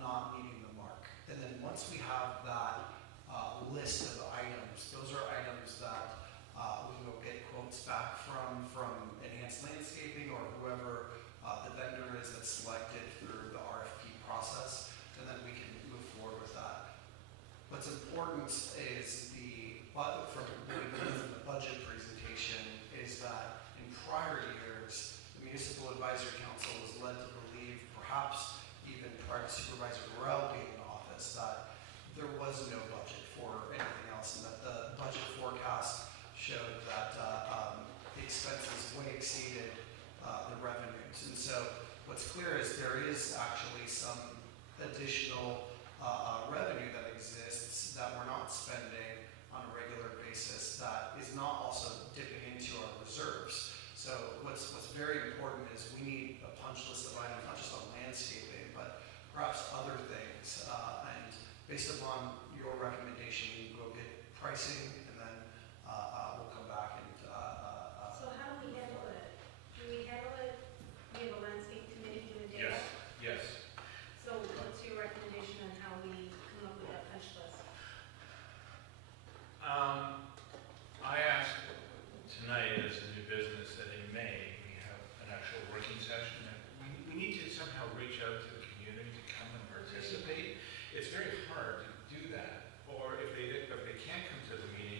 not meeting the mark. And then once we have that list of items, those are items that we can go get quotes back from Enhanced Landscaping or whoever the vendor is that's selected through the RFP process, and then we can move forward with that. What's important is from the budget presentation is that in prior years, the Municipal Advisory Council was led to believe, perhaps even prior to Supervisor Burrell being in office, that there was no budget for anything else, and that the budget forecast showed that the expenses way exceeded the revenues. And so what's clear is there is actually some additional revenue that exists that we're not spending on a regular basis that is not also dipping into our reserves. So what's very important is we need a punch list of items, not just on landscaping, but perhaps other things. And based upon your recommendation, we can go get pricing, and then we'll come back and So how do we handle it? Do we handle it, we have a landscape committee doing data? Yes. So what's your recommendation on how we come up with that punch list? I asked tonight as a new business that in May, we have an actual working session. And we need to somehow reach out to the community to come and participate. It's very hard to do that. Or if they can't come to the meeting,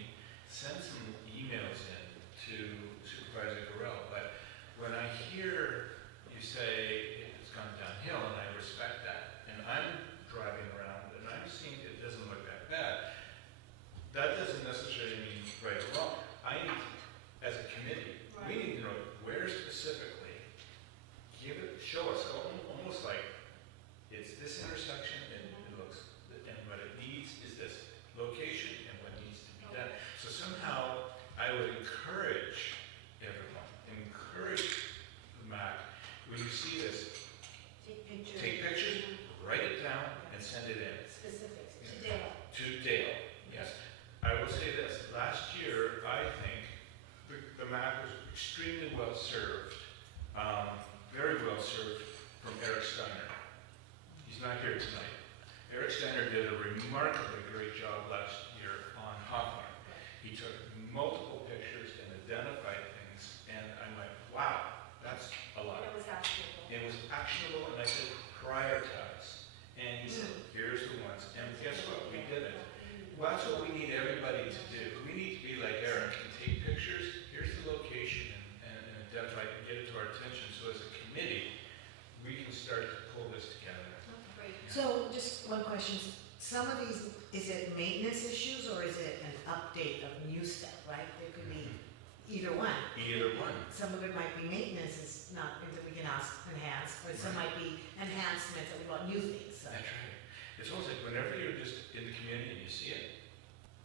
not here tonight. Eric Steiner did a remarkably great job last year on Hawthorne. He took multiple pictures and identified things, and I'm like, wow, that's a lot. It was actionable. It was actionable, and I said, prioritize. And he said, here's the ones. And guess what? We did it. Well, that's what we need everybody to do. We need to be like Eric and take pictures. Here's the location and identify and get it to our attention. So as a committee, we can start to pull this together. Great. So just one question, some of these, is it maintenance issues or is it an update of new stuff, right? There could be either one. Either one. Some of it might be maintenance, is not things that we can enhance, or some might be enhancements that we want new things, so. That's right. It's almost like whenever you're just in the community and you see it,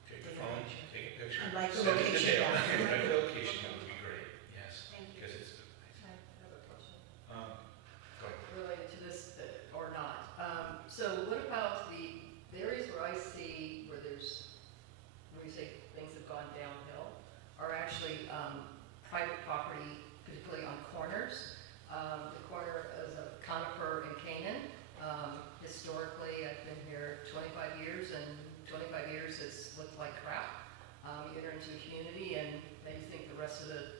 take the phone, take a picture. I like the send it to location Dale. down there. Like the location, that would be great, yes. Thank you. Because it's, I have a question go ahead. related to this or not. So what about the areas where I see where you say things have gone downhill, are actually private property, particularly on corners. The corner is a Conifer and Canaan. Historically, I've been here 25 years, and 25 years it's looked like crap. You enter into a community, and then you think the rest of the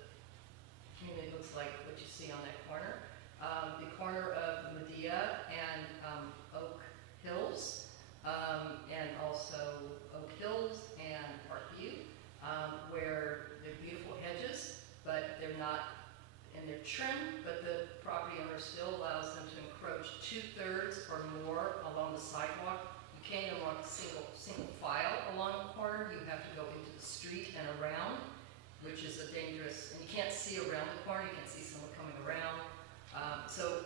community looks like what you see on that corner. The corner of Medea and Oak Hills, and also Oak Hills and Parkview, where they're beautiful hedges, but they're not, and they're trimmed, but the property owner still allows them to encroach 2/3 or more along the sidewalk. You can't even walk single file along the corner. You have to go into the street and around, which is a dangerous, and you can't see around the corner. You can't see someone coming around. So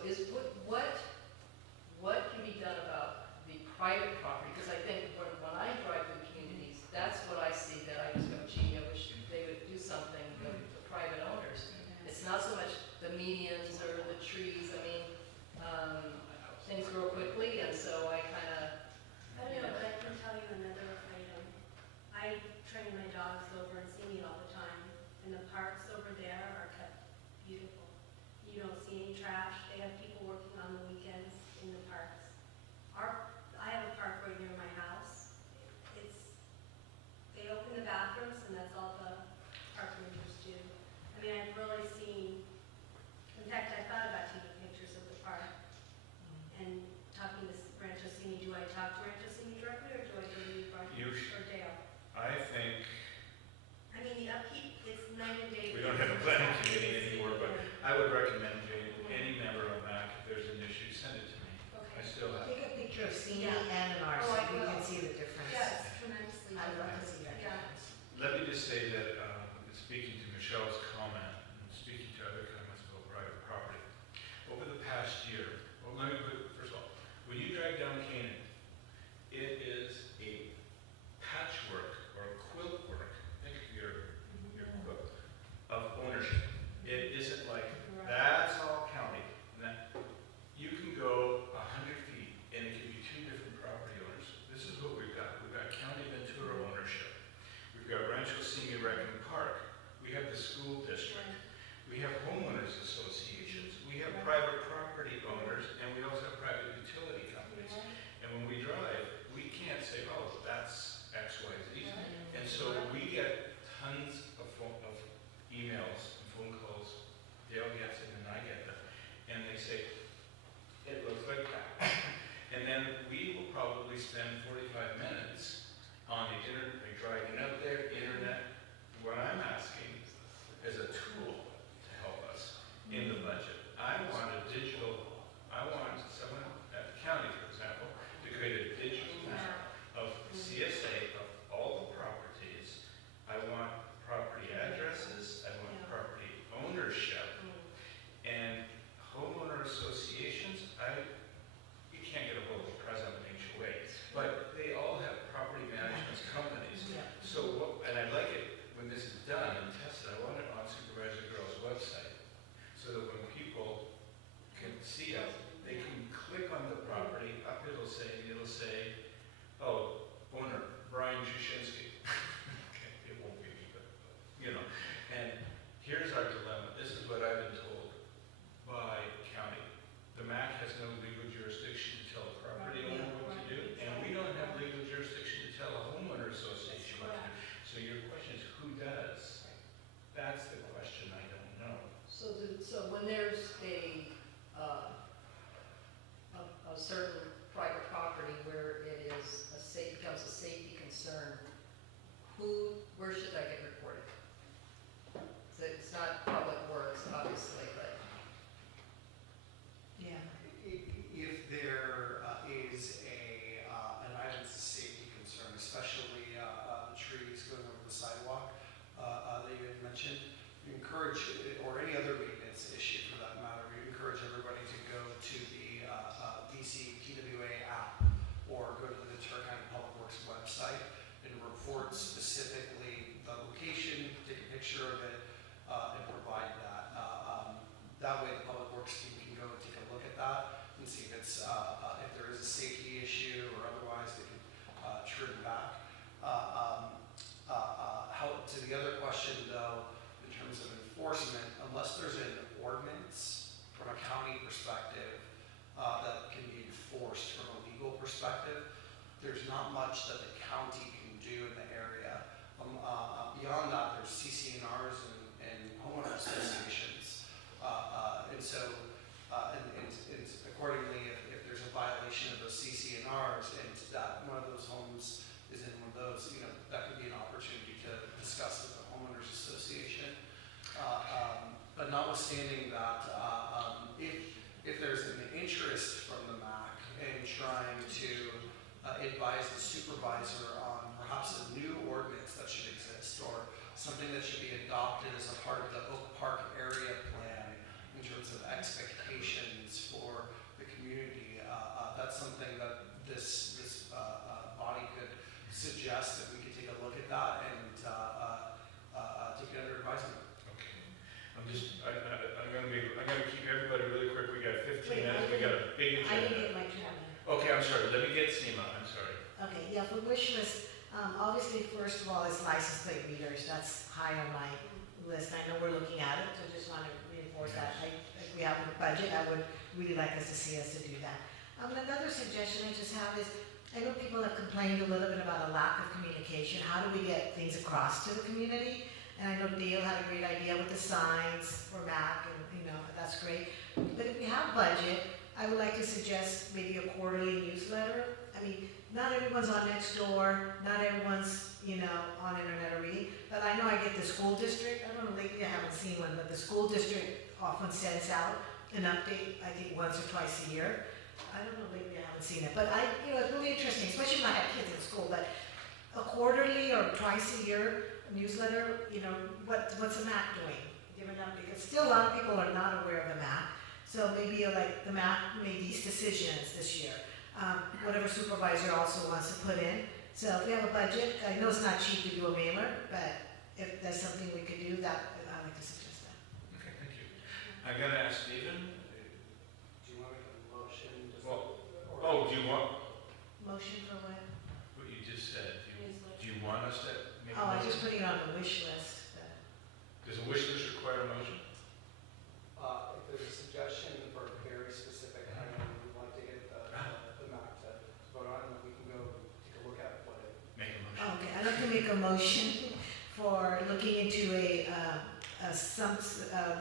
what can be done about the private property? Because I think when I drive through communities, that's what I see, that I just go, gee, I wish they would do something with the private owners. It's not so much the medians or the trees. I mean, things grow quickly, and so I kind of, I don't know, but I can tell you another item. I train my dogs over in Simi all the time, and the parks over there are kept beautiful. You don't see any trash. They have people working on the weekends in the parks. I have a park right near my house. They open the bathrooms, and that's all the park rangers do. I mean, I've really seen, in fact, I thought about taking pictures of the park and talking to Rancho Simi. Do I talk to Rancho Simi directly, or do I go to you, You or Dale? I think I mean, the upkeep, it's night and day. we don't have a planning committee anymore, but I would recommend, Jane, any member of MAC, if there's an issue, send it to me. I Okay. still have. Take a picture of Simi Yeah. and an ours, Oh, I so we will. can see the difference. Yes, tremendously. I'd love to see that Yeah. difference. Let me just say that, speaking to Michelle's comment, and speaking to other comments about private property, over the past year, well, let me put, first of all, when you drive down Canaan, it is a patchwork or quilt work, think of your quilt, of ownership. It isn't like, that's all county. And that, you can go 100 feet, and it can be two different property owners. This is what we've got. We've got County Ventura ownership. We've got Rancho Simi Raccoon Park. We have the school district. We have homeowners associations. We have private property owners, and we also have private utility companies. And when we drive, we can't say, oh, that's X, Y, Z. And so we get tons of emails and phone calls. Dale gets it, and I get them. And they say, it looks like that. And then we will probably spend 45 minutes on the internet, like driving out there, internet. What I'm asking is a tool to help us in the budget. I want someone at the county, for example, to create a digital map of CSA of all the properties. I want property addresses, I want property ownership, and homeowner associations. You can't get a hold of the president of HOA, but perspective, there's not much that the county can do in the area. Beyond that, there's CCNRs and homeowner associations. And accordingly, if there's a violation of those CCNRs and that one of those homes is in one of those, that could be an opportunity to discuss with the homeowners association. But notwithstanding that, if there's an interest from the MAC in trying to advise the supervisor on perhaps a new ordinance that should exist or something that should be adopted as a part of the Oak Park area plan in terms of expectations for the community, that's something that this body could suggest that we could take a look at that and take it under advisement. I'm gonna keep everybody really quick. We got 15 Wait, minutes. We got a big I didn't agenda. get my turn. Okay, I'm sorry. Let me get Seema. I'm sorry. Okay, yeah, for wish list, obviously, first of all, is license plate readers. That's high on my list. I know we're looking at it, so just want to reinforce that. If we have a budget, I would really like us to see us to do that. Another suggestion I just have is, I know people have complained a little bit about a lack of communication. How do we get things across to the community? And I know Dale had a great idea with the signs for MAC, and that's great. But if we have budget, I would like to suggest maybe a quarterly newsletter. I mean, not everyone's on Nextdoor, not everyone's, on internet already, but I know I get the school district, I don't know, lately I haven't seen one, but the school district often sends out an update, I think once or twice a year. I don't know, lately I haven't seen it, but it's really interesting, especially when I have kids in school, but a quarterly or twice a year newsletter, what's the MAC doing? Give an update, because still a lot of people are not aware of the MAC, so maybe like the MAC made these decisions this year. Whatever supervisor also wants to put in. So if we have a budget, I know it's not cheap to do a mailer, but if there's something we could do, that I'd like to suggest that. Okay, thank you. I'm gonna ask Stephen. Do you want to make a motion? Do you want Motion for what? what you just said? Do you want us to make a Oh, I motion? just put it on the wish list. Does a wish list require a motion? If there's a suggestion for a very specific item we'd like to get the MAC to vote on, then we can go take a look at what it. Make a motion. Okay, I'd like to make a motion for looking into some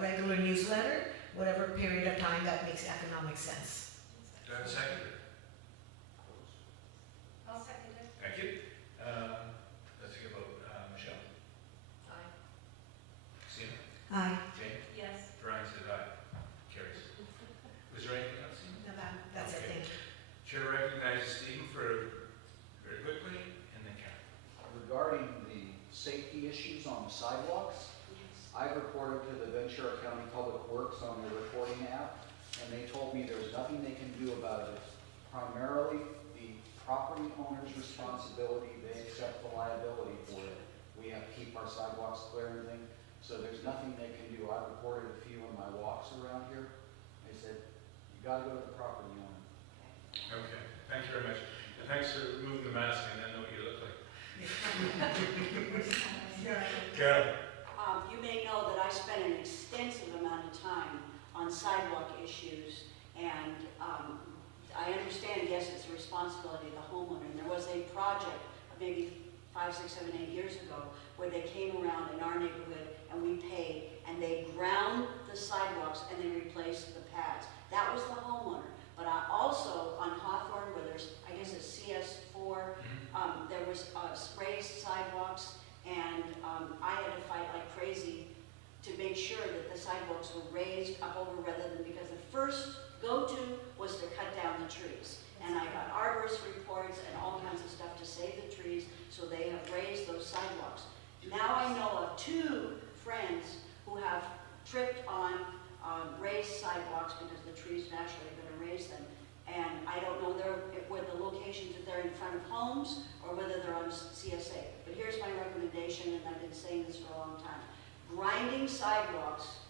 regular newsletter, whatever period of time that makes economic sense. Do I have a second? I'll second it. Thank you. Let's take a vote. Michelle? Aye. Seema? Aye. Jane? Yes. Brian says aye. Carries. Was there anything else? Seema? No, that's it, thank you. Chair recognizes Stephen for very quickly, and then Karen. Regarding the safety issues on the sidewalks, I've reported to the Ventura County Public Works on their reporting app, and they told me there's nothing they can do about it. It's primarily the property owner's responsibility. They accept the liability for it. We have to keep our sidewalks clear and everything, so there's nothing they can do. I reported a few on my walks around here. They said, you gotta go to the property owner. Okay, thank you very much. And thanks for removing the mask and I know what you look like. Carol? You may know that I spent an extensive amount of time on sidewalk issues, and I understand, yes, it's a responsibility of the homeowner. And there was a project, maybe 5, 6, 7, 8 years ago, where they came around in our neighborhood and we paid, and they ground the sidewalks and they replaced the pads. That was the homeowner. But I also, on Hawthorne, where there's, I guess it's CS4, there was raised sidewalks, and I had to fight like crazy to make sure that the sidewalks were raised up over rather than, because the first go-to was to cut down the trees. And I got arborist reports and all kinds of stuff to save the trees, so they have raised those sidewalks. Now I know of 2 friends who have tripped on raised sidewalks because the trees naturally are going to raise them. And I don't know whether the locations, if they're in front of homes or whether they're on CSA. But here's my recommendation, and I've been saying this for a long time. Grinding sidewalks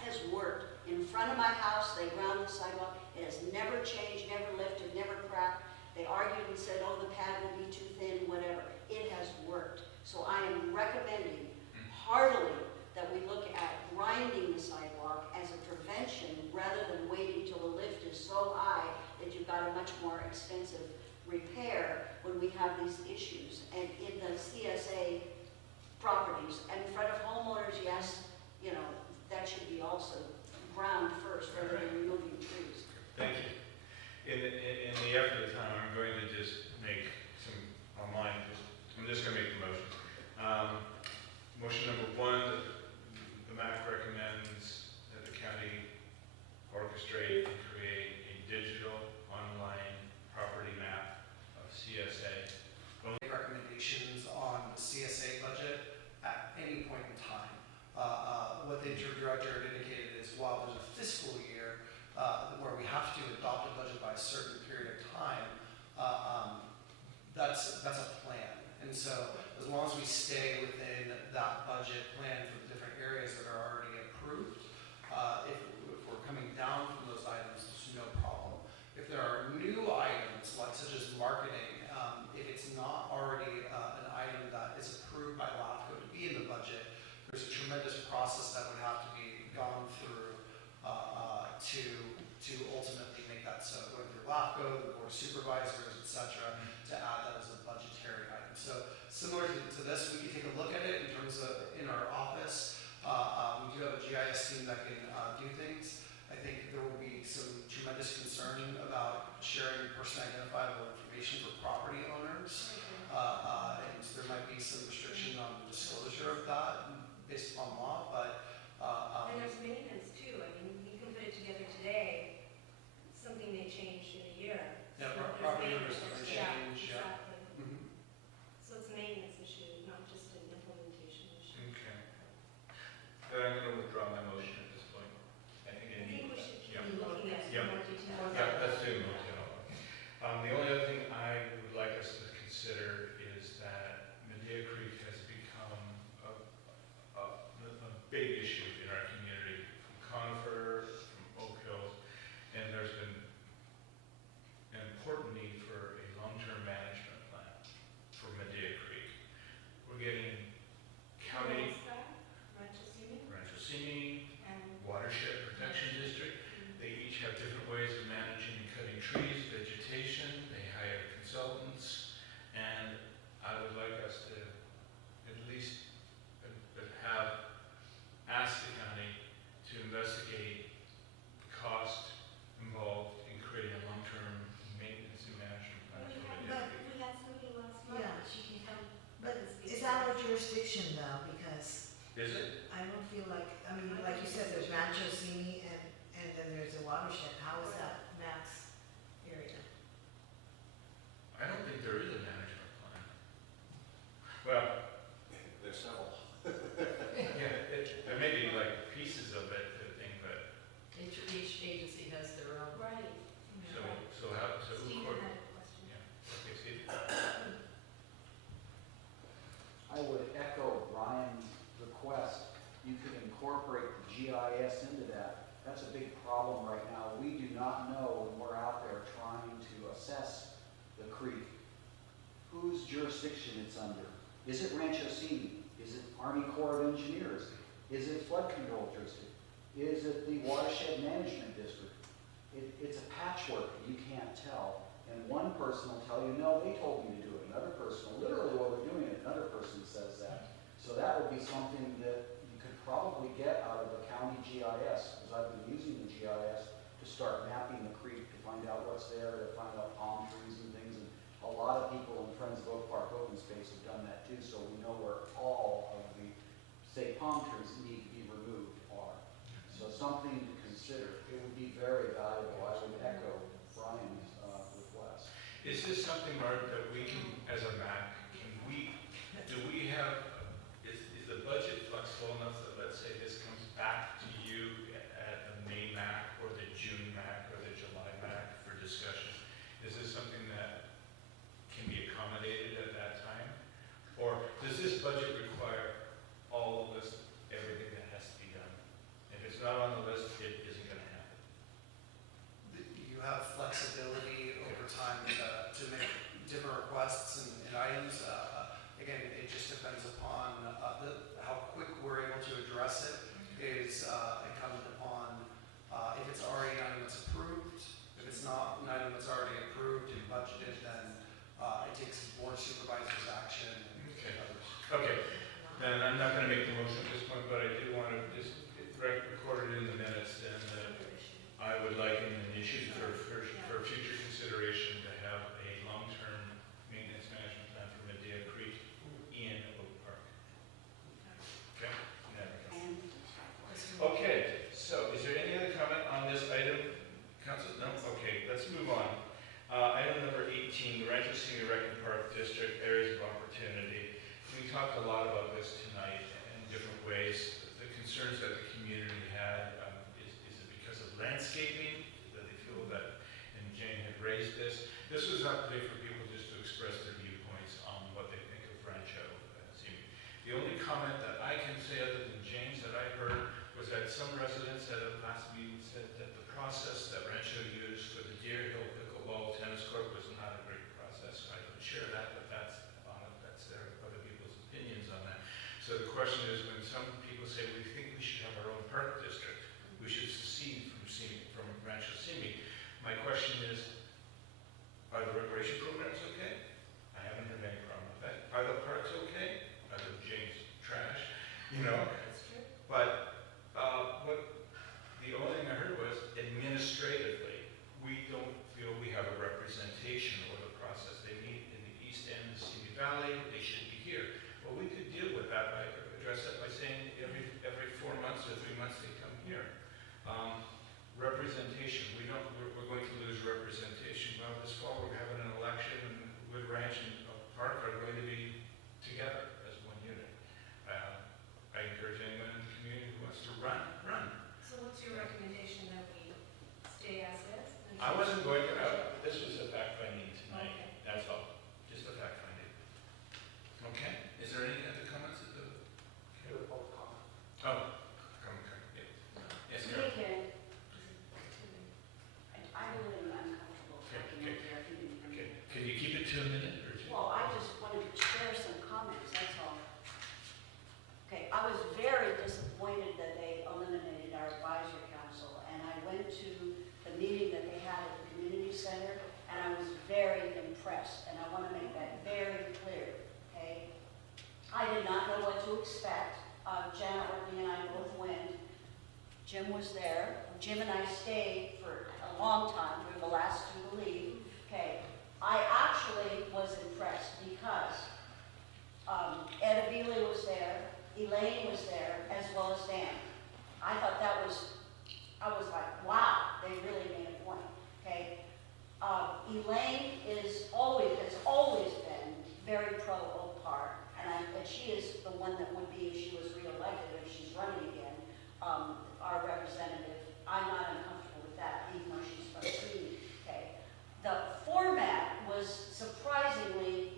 has worked. In front of my house, they ground the sidewalk. It has never changed, never lifted, never cracked. They argued and said, oh, the pad will be too thin, whatever. It has worked. So I am recommending heartily that we look at grinding the sidewalk as a prevention rather than waiting till the lift is so high that you've got a much more expensive repair when we have these issues. And in the CSA properties, and in front of homeowners, yes, you know, that should be also ground first rather than removing trees. Thank you. In the effort of time, I'm going to just make some online, I'm just going to make the motion. Motion number one, the MAC recommends that the county orchestrate and create a digital online property map of CSA. Make recommendations on the CSA budget at any point in time. What the interim director had indicated is while there's a fiscal year where we have to adopt a budget by a certain period of time, that's a plan. And so as long as we stay within that budget plan for the different areas that are already approved, if we're coming down from those items, there's no problem. If there are new items, like such as marketing, if it's not already an item that is approved by LAFCO to be in the budget, there's a tremendous process that would have to be gone through to ultimately make that so, going through LAFCO, the board of supervisors, et cetera, to add that as a budgetary item. So similar to this, we can take a look at it in terms of in our office. We do have a GIS team that can do things. I think there will be some tremendous concern about sharing personally identifiable information for property owners. And so there might be some restriction on the disclosure of that based upon law, but And there's maintenance too. I mean, you can put it together today, something may change in a year. yeah, So there's property owners maintenance. can change. Yeah. Exactly. Mhm. So it's a maintenance issue, not just an implementation issue. Okay. Then I'm going to withdraw my motion at this point. I think I I need think we that. should keep Yeah. looking at Yeah. more detail. Yeah, let's do motel. The only other thing I would like us to consider is that Medea Creek has become a big issue in our community, from Conifer, from Oak Hills, and there's been an important need for a long-term management plan for Medea Creek. We're getting county, Rancho Simi, Watershed Protection District. They each have different ways of managing and cutting trees, vegetation. They hire consultants, and I would like us to at least have asked the county to investigate the cost involved in creating a long-term maintenance and management plan for Medea Creek. We had somebody last month, Yeah. she can come. But is that our jurisdiction though? Because Is it? I don't feel like, I mean, like you said, there's Rancho Simi and then there's a watershed. How is that Max area? I don't think there is a management plan. Well, There's several. yeah, there may be like pieces of it, I think, but Each agency has their own. Right. so who Stephen court? had a question. Yeah, okay, Steve. I would echo Brian's request. You could incorporate the GIS into that. That's a big problem right now. We do not know when we're out there trying to assess the creek, whose jurisdiction it's under. Is it Rancho Simi? Is it Army Corps of Engineers? Is it flood control district? Is it the watershed management district? It's a patchwork. You can't tell. And one person will tell you, no, they told me to do it. Another person, literally while we're doing it, another person says that. So that would be something that you could probably get out of the county GIS, because I've been using the GIS to start mapping the creek to find out what's there, to find out palm trees and things. And a lot of people in Friends of Oak Park Open Space have done that too, so we know where all of the, say, palm trees need to be removed are. So something to consider. It would be very valuable. I would echo Brian's request. Is this something, Mark, that we can, as a MAC, do we have, is the budget flexible enough that, let's say, this comes back to you at the May MAC or the June MAC or the July MAC for discussion? Is this something that can be accommodated at that time? Or does this budget require all the list, everything that has to be done? If it's not on the list, it isn't going to happen. You have flexibility over time to make different requests and items. Again, it just depends upon how quick we're able to address it is incumbent upon if it's already an item that's approved. If it's not an item that's already approved and budgeted, then take some board supervisors action and Okay. others. Okay, then I'm not gonna make the motion at this point, but I do want to just record it in the minutes, and I would like in the issues for future consideration to have a long-term maintenance management plan for Medea Creek in Oak Park. Okay? Okay, so is there any other comment on this item? Council, no? Okay, let's move on. Item number 18, the Rancho Senior Rec and Park District Areas of Opportunity. We talked a lot about this tonight in different ways. The concerns that the community had, is it because of landscaping that they feel that, and Jane had raised this. This was up there for people just to express their viewpoints on what they think of Rancho. The only comment that I can say other than Jane's that I heard was that some residents at a last meeting said that the process that Rancho used for the Deer Hill pickleball tennis court was not a great process. I don't share that, but that's their other people's opinions on that. So the question is, when some people say we think we should have our own park district, we should secede from Rancho Simi. My question is, are the recreation programs okay? I haven't heard any problem with that. Are the parks okay? Other than James trash, you know? That's true. But the only thing I heard was administratively, we don't feel we have a representation over the process. They meet in the east end of the Simi Valley, they should be here. Well, we could deal with that by, address that by saying every 4 months or 3 months they come here. Representation, we're going to lose representation. Well, this fall we're having an election and Wood Ranch and Oak Park are going to be together as one unit. I encourage anyone in the community who wants to run. So what's your recommendation, that we stay as is? I wasn't going to, this was a fact finding tonight, Okay. that's all, just a fact finding. Okay, is there any other comments at the? Oh, come, yeah. Yes, Carol. Again, I'm really uncomfortable talking over there. Okay, can you keep it to a minute or two? Well, I just wanted to share some comments, that's all. Okay, I was very disappointed that they eliminated our advisory council, and I went to the meeting that they had at the community center, and I was very impressed, and I want to make that very clear, okay? I did not know what to expect. Janet Ortney and I both went. Jim was there. Jim and I stayed for a long time. We were the last two to leave. Okay, I actually was impressed because Ed Abele was there, Elaine was there, as well as Dan. I thought I was like, wow, they really made a point. Okay, Elaine has always been very pro Oak Park, and she is the one that would be, if she was reelected, if she's running again, our representative. I'm not uncomfortable with that, even though she's from Sweden. Okay, the format was surprisingly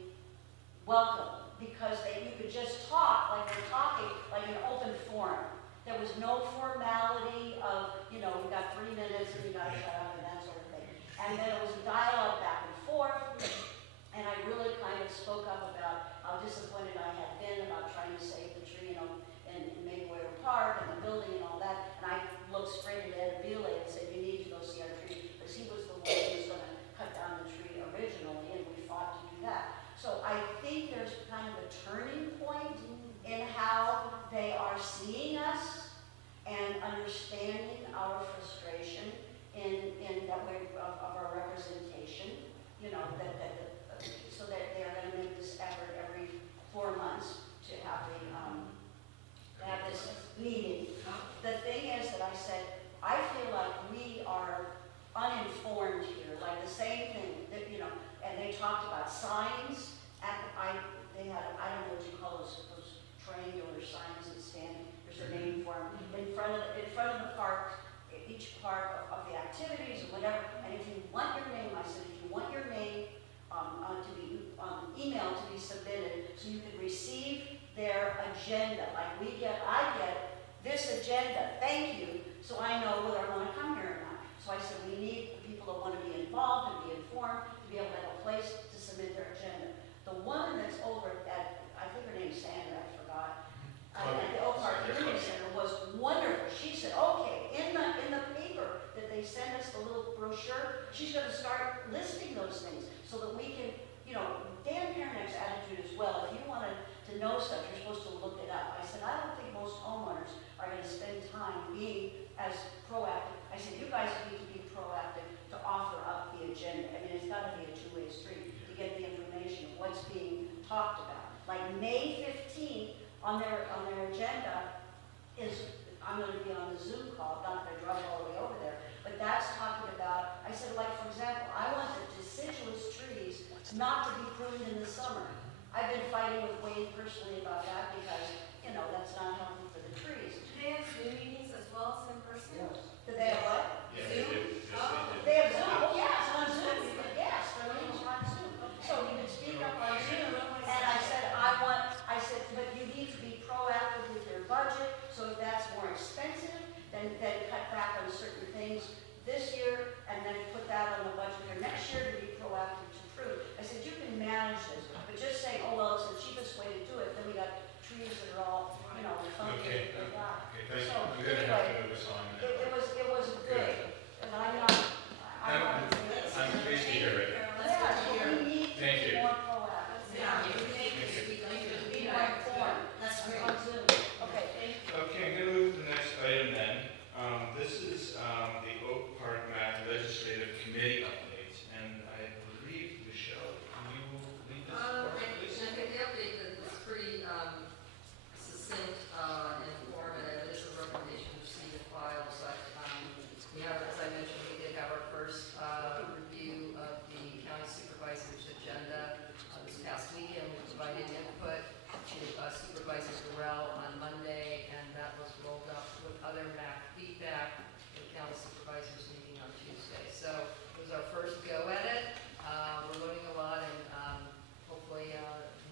welcome because you could just talk like we're talking, like an open forum. There was no formality of, we got 3 minutes and you got to shut up and that sort of thing. And then it was a dialogue back and forth, and I really kind of spoke up about how disappointed I had been about trying to save the tree, in Mayweather Park and the building and all that. And I looked straight at Ed Abele and said, you need to go see our tree, because he was the one who was going to cut down the tree originally, and we fought to do that. So I think there's kind of a turning point in how they are seeing us and understanding our frustration in that way of our representation. So that they're going to make this effort every 4 months to have this meeting. The thing is that I said, I feel like we are uninformed here, like the same thing that, and they talked about signs they had, I don't know what you call those triangular signs that stand, there's a name for them, in front of the park, each part of the activities or whatever. And if you want your name, I said, if you want your name to be email to be submitted, so you can receive their agenda. Like I get this agenda, thank you, so I know whether I want to come here or not. So I said, we need people that want to be involved and be informed to be able to have a place to submit their agenda. on their agenda is, I'm gonna be on the Zoom call, I'm not gonna drive all the way over there, but that's talking about, I said, like, for example, I want the deciduous trees not to be pruned in the summer. I've been fighting with Wayne personally about that because, you know, that's not healthy for the trees. Do they have Zoom meetings as well as in person? Do they have what? Yeah, they do. Yes, they do. They have Zoom, oh, yeah, it's on Zoom, yes, their meetings are on Zoom. So you can speak up on Zoom, and I said, but you need to be proactive with your budget, so if that's more expensive, then cut back on certain things this year, and then put that on the budget for next year to be proactive to prove. I said, you can manage this, but just saying, oh, well, it's the cheapest way to do it, then we got trees that are all, you know, funky. Okay, and blah. okay, thank you. So, We're gonna have to anyway, move this on. it was good, and I'm not, I'm pleased to hear it. yeah, so we need to Thank be you. more proactive. Yeah. Be more informed. That's great. On Zoom. Okay, thank you. Okay, I'm gonna move to the next item then. This is the Oak Park Mac Legislative Committee update, and I believe, Michelle, can you lead this for us, please? I think the update is pretty succinct and informative. It is a recommendation to see the file, but we have, as I mentioned, we did have our first review of the county supervisor's agenda this past weekend. We provided input to Supervisor Burrell on Monday, and that was rolled up with other MAC feedback at the county supervisors meeting on Tuesday. So it was our first go at it. We're learning a lot, and hopefully in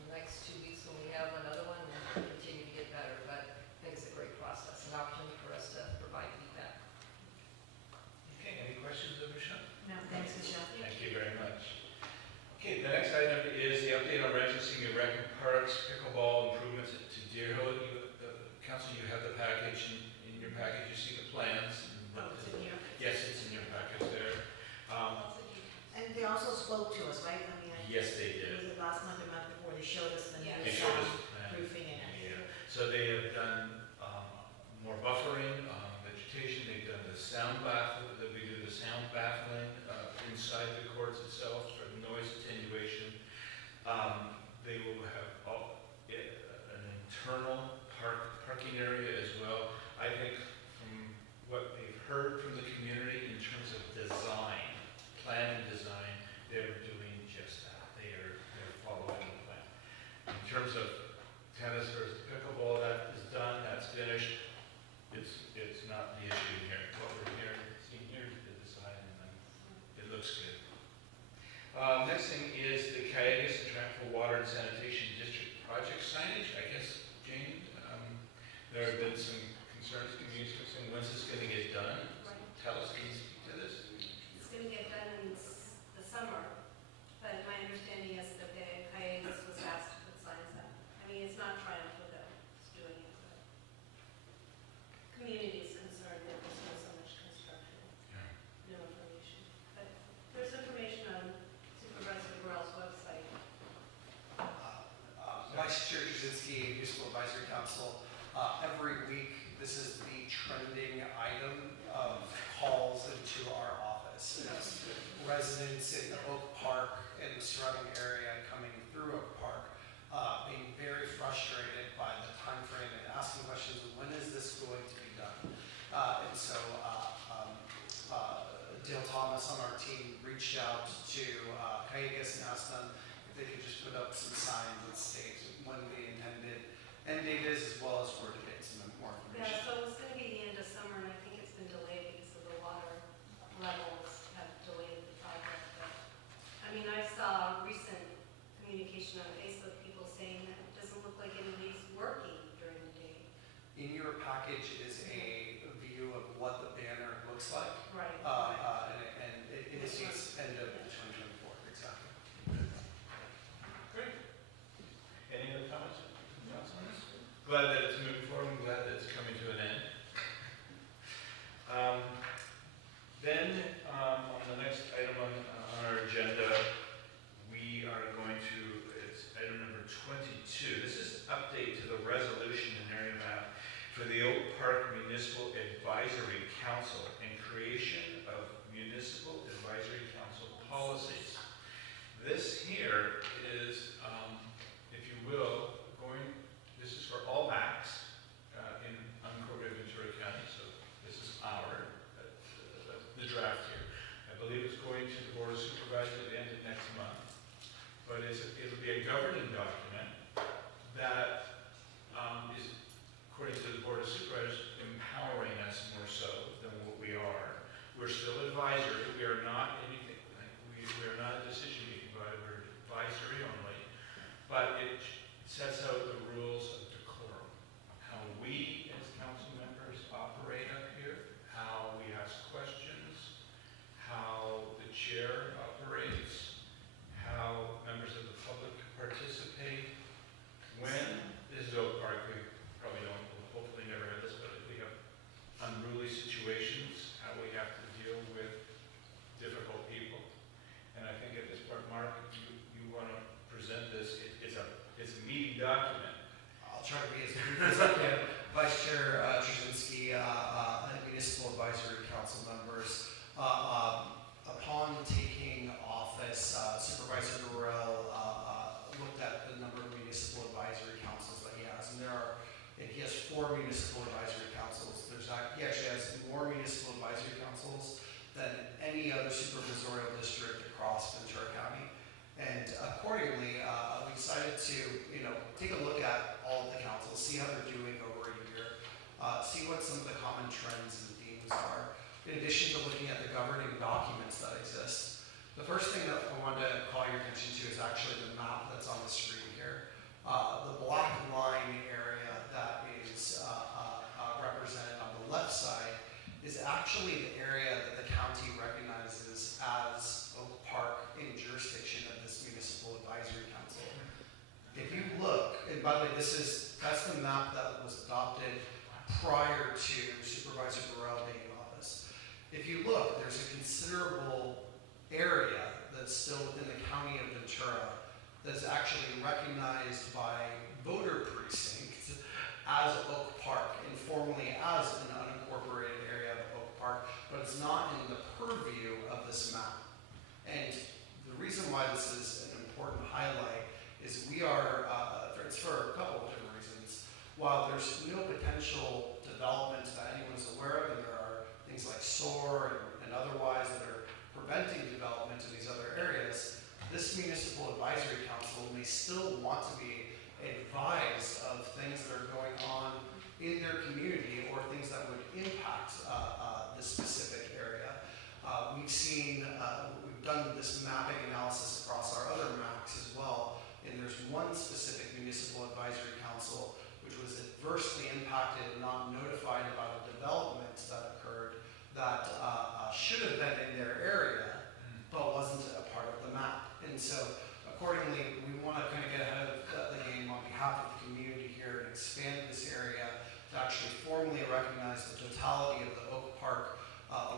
the next 2 weeks when we have another one, we'll continue to get better. But I think it's a great process, an opportunity for us to provide feedback. Okay, any questions of Michelle? No, thanks, Michelle. Thank you very much. Okay, the next item is the update on Rancho Senior Rec and Parks pickleball improvements to Deer Hill. Council, you have the package, in your package you see the plans. Oh, it's in here. Yes, it's in your package there. And they also spoke to us, right? I mean, Yes, they it did. was the last month or month before they showed us the new They showed us the plan. roofing and Yeah. So they have done more buffering, vegetation, they've done the sound baffling, that we do the sound baffling inside the courts itself for noise attenuation. They will have an internal parking area as well. I think from what they've heard from the community in terms of design, plan and design, they're doing just that. They're following the plan. In terms of tennis versus pickleball, that is done, that's finished. It's not the issue here. What we're seeing here is the design, and then it looks good. Next thing is the Cayugas and Tranquil Water and Sanitation District project signage. I guess, Jane, there have been some concerns, communities concerned, when's this going to get done? Tell us, can you speak to this? It's gonna get done in the summer, but my understanding is that the Cayugas was asked to put signs up. I mean, it's not Triumph that's doing it, but community is concerned that there's been so much construction, no information. But there's information on Supervisor Burrell's website. Vice Chair Jazinski, Municipal Advisory Council, every week, this is the trending item of calls into our office. It's residents in Oak Park and the surrounding area coming through Oak Park, being very frustrated by the time frame and asking questions, when is this going to be done? And so Dale Thomas on our team reached out to Cayugas and asked them if they could just put up some signs that state when the intended end date is, as well as where to get some more Yeah, information. so it's gonna be the end of summer, and I think it's been delayed because of the water levels have delayed the project. But, I mean, I saw recent communication on Facebook, people saying that it doesn't look like anybody's working during the day. In your package is a view of what the banner looks like. Right. And it indicates end of 2024, exactly. Great. Any other comments? Thoughts on this? Glad that it's moving forward. I'm glad that it's coming to an end. Then, on the next item on our agenda, we are going to, it's item number 22. This is update to the resolution and area map for the Oak Park Municipal Advisory Council and creation of Municipal Advisory Council policies. This here is, if you will, this is for all but it'll be a governing document that is, according to the Board of Supervisors, empowering us more so than what we are. We're still advisory. We are not anything. We are not a decision-making body. We're advisory only. But it sets out the rules of decorum. How we, as council members, operate up here. How we ask questions. How the chair operates. How members of the public participate. When this is Oak Park, we probably don't, we'll hopefully never have this, but if we have unruly situations, how we have to deal with difficult people. And I think at this point, Mark, you want to present this. It's a meaty document. I'll try to be as brief as I can. Vice Chair Trzynski, Municipal Advisory Council members, upon taking office, Supervisor Burrell looked at the number of municipal advisory councils that he has, and he has 4 municipal advisory councils. He actually has more municipal advisory councils than any other supervisorial district across Ventura County. And accordingly, we decided to, take a look at all of the councils, see how they're doing over a year, see what some of the common trends and themes are, in addition to looking at the governing documents that exist. The first thing that I wanted to call your attention to is actually the map that's on the screen here. The black line area that is represented on the left side is actually the area that the county recognizes as Oak Park in jurisdiction of this municipal advisory council. If you look, and by the way, that's the map that was adopted prior to Supervisor Burrell being in office. If you look, there's a considerable area that's still within the county of Ventura that's actually recognized by voter precincts as Oak Park, informally as an unincorporated area of Oak Park, but it's not in the purview of this map. And the reason why this is an important highlight is we are, it's for a couple of different reasons. While there's no potential development that anyone's aware of, and there are things like SOAR and otherwise that are preventing development in these other areas, this municipal advisory council may still want to be advised of things that are going on in their community or things that would impact this specific area. We've done this mapping analysis across our other maps as well, and there's one specific municipal advisory council which was adversely impacted and not notified about a development that occurred that should have been in their area, but wasn't a part of the map. And so, accordingly, we want to kind of get ahead of the game on behalf of the community here and expand this area to actually formally recognize the totality of the Oak Park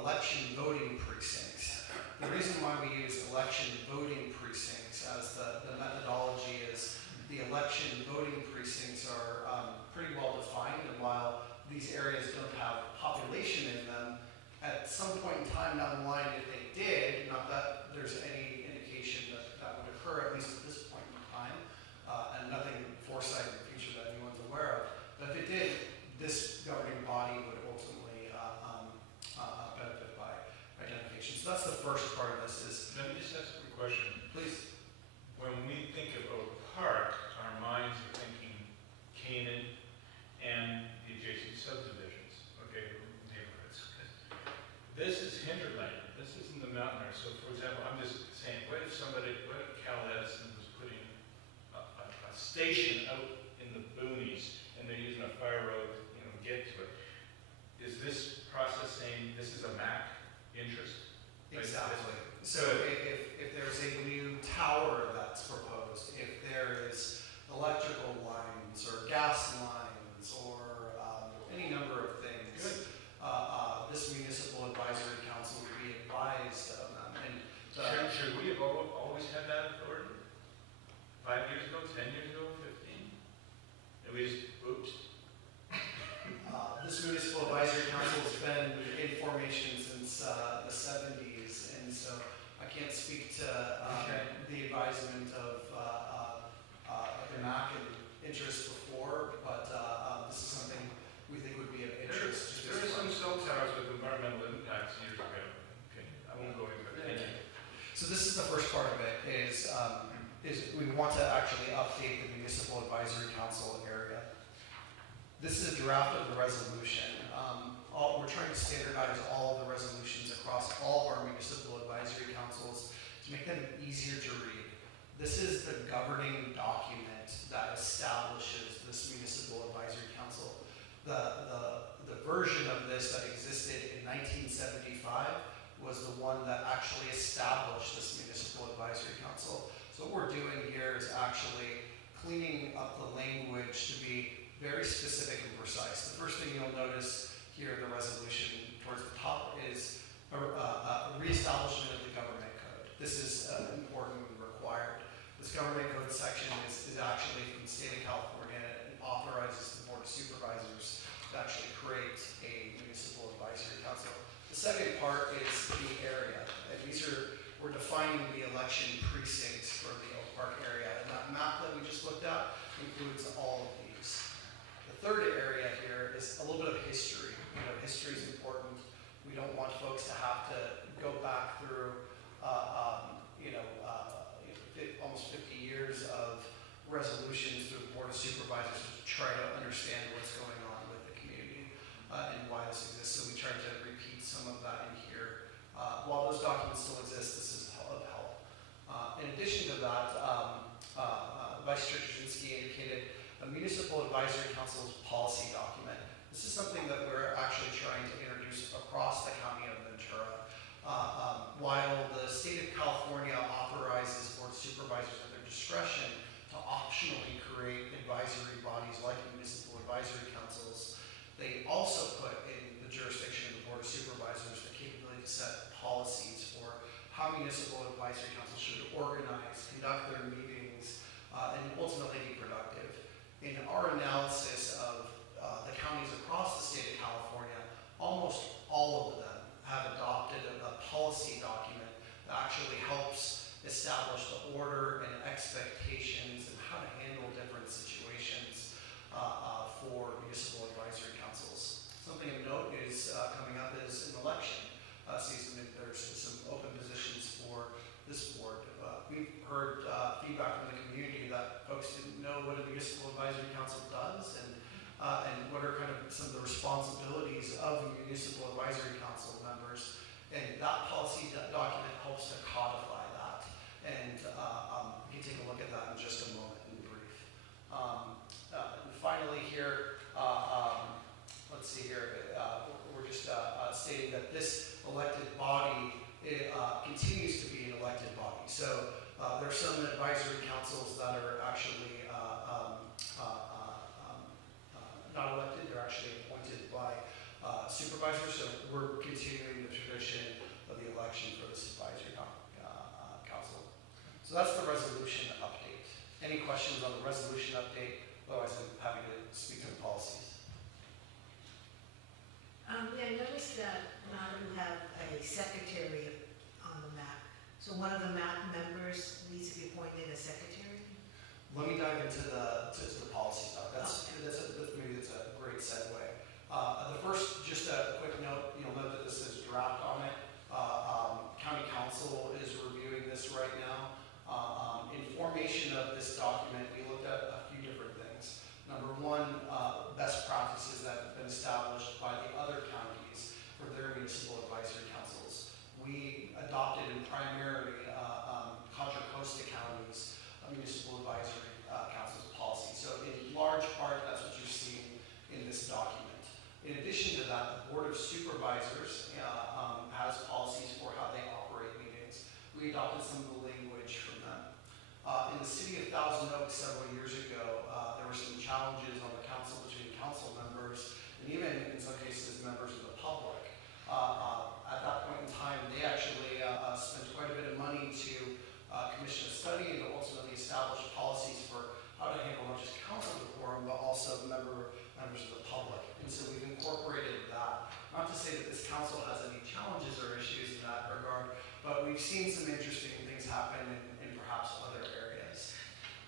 election voting precincts. The reason why we use election voting precincts as the methodology is the election voting precincts are pretty well defined, and while these areas don't have population in them, at some point in time down the line, if they did, not that there's any indication that would occur, at least at this point in time, and nothing foresight in the future that anyone's aware of, but if it did, this governing body would ultimately benefit by identification. So that's the first part of this. Let me just ask a question. Please. When we think of Oak Park, our minds are thinking Canaan and the adjacent subdivisions, neighborhoods. This is hinterland. This isn't the mountain area. So, for example, I'm just saying, what if Cal Edison was putting a station out in the boonies and they're using a fire road to get to it? Is this process saying this is a MAC interest? Exactly. So if there's a new tower that's proposed, if there is electrical lines or gas lines or any number of things, this municipal advisory council would be advised of them. And should we have always had that authority? 5 years ago, 10 years ago, 15? And we just, oops. This municipal advisory council has been in formation since the 70s, and so I can't speak to the advisement of the MAC and interest before, but this is something we think would be of interest. There are some cell towers with environmental impacts years ago. Okay, I won't go into it. So this is the first part of it, is is we want to actually update the Municipal Advisory Council area. This is a draft of the resolution. We're trying to standardize all of the resolutions across all of our municipal advisory councils to make them easier to read. This is the governing document that establishes this Municipal Advisory Council. The version of this that existed in 1975 was the one that actually established this Municipal Advisory Council. So what we're doing here is actually cleaning up the language to be very specific and precise. The first thing you'll notice here in the resolution towards the top is a reestablishment of the government code. This is important and required. This government code section is actually from the state of California and authorizes the Board of Supervisors to actually create a Municipal Advisory Council. The second part is the area. And we're defining the election precincts for the Oak Park area. And that map that we just looked at includes all of these. The third area here is a little bit of history. History is important. We don't want folks to have to go back through, almost 50 years of resolutions through the Board of Supervisors to try to understand what's going on with the community and why this exists. So we tried to repeat some of that in here. While those documents still exist, this is of help. In addition to that, Vice Chair Krasinski indicated a Municipal Advisory Council's policy document. This is something that we're actually trying to introduce across the county of Ventura. While the state of California authorizes Board of Supervisors at their discretion to optionally create advisory bodies like Municipal Advisory Councils, they also put in the jurisdiction of the Board of Supervisors the capability to set policies for how Municipal Advisory Councils should organize, conduct their meetings, and ultimately be productive. In our analysis of the counties across the state of California, almost all of them have adopted a policy document that actually helps establish the order and expectations and how to handle different situations for Municipal Advisory Councils. Something of note is coming up is an election season. There's some open positions for this board. We've heard feedback from the community that folks didn't know what a Municipal Advisory Council does and what are kind of some of the responsibilities of Municipal Advisory Council members. And that policy document helps to codify that. And we can take a look at that in just a moment in brief. And finally here, let's see here, we're just stating that this elected body continues to be an elected body. So there are some advisory councils that are actually not elected, they're actually appointed by supervisors, so we're continuing the tradition of the election for this advisory council. So that's the resolution update. Any questions on the resolution update? Otherwise, I'm happy to speak to the policies. I noticed that now we have a secretary on the map. So one of the map members needs to be appointed as secretary? Let me dive into the policy stuff. Maybe it's a great segue. The first, just a quick note, you'll note that this is draft on it. County Council is reviewing this right now. In formation of this document, we looked at a few different things. Number one, best practices that have been established by the other counties for their municipal advisory councils. We adopted in primarily Contra Costa County's municipal advisory council's policy. So in large part, that's what you're seeing in this document. In addition to that, the Board of Supervisors has policies for how they operate meetings. We adopted some of the language from them. In the city of Thousand Oaks several years ago, there were some challenges on the council between council members and even in some cases members of the public. At that point in time, they actually spent quite a bit of money to commission a study and to ultimately establish policies for how to handle not just council quorum, but also members of the public. And so we've incorporated that. Not to say that this council has any challenges or issues in that regard, but we've seen some interesting things happen in perhaps other areas.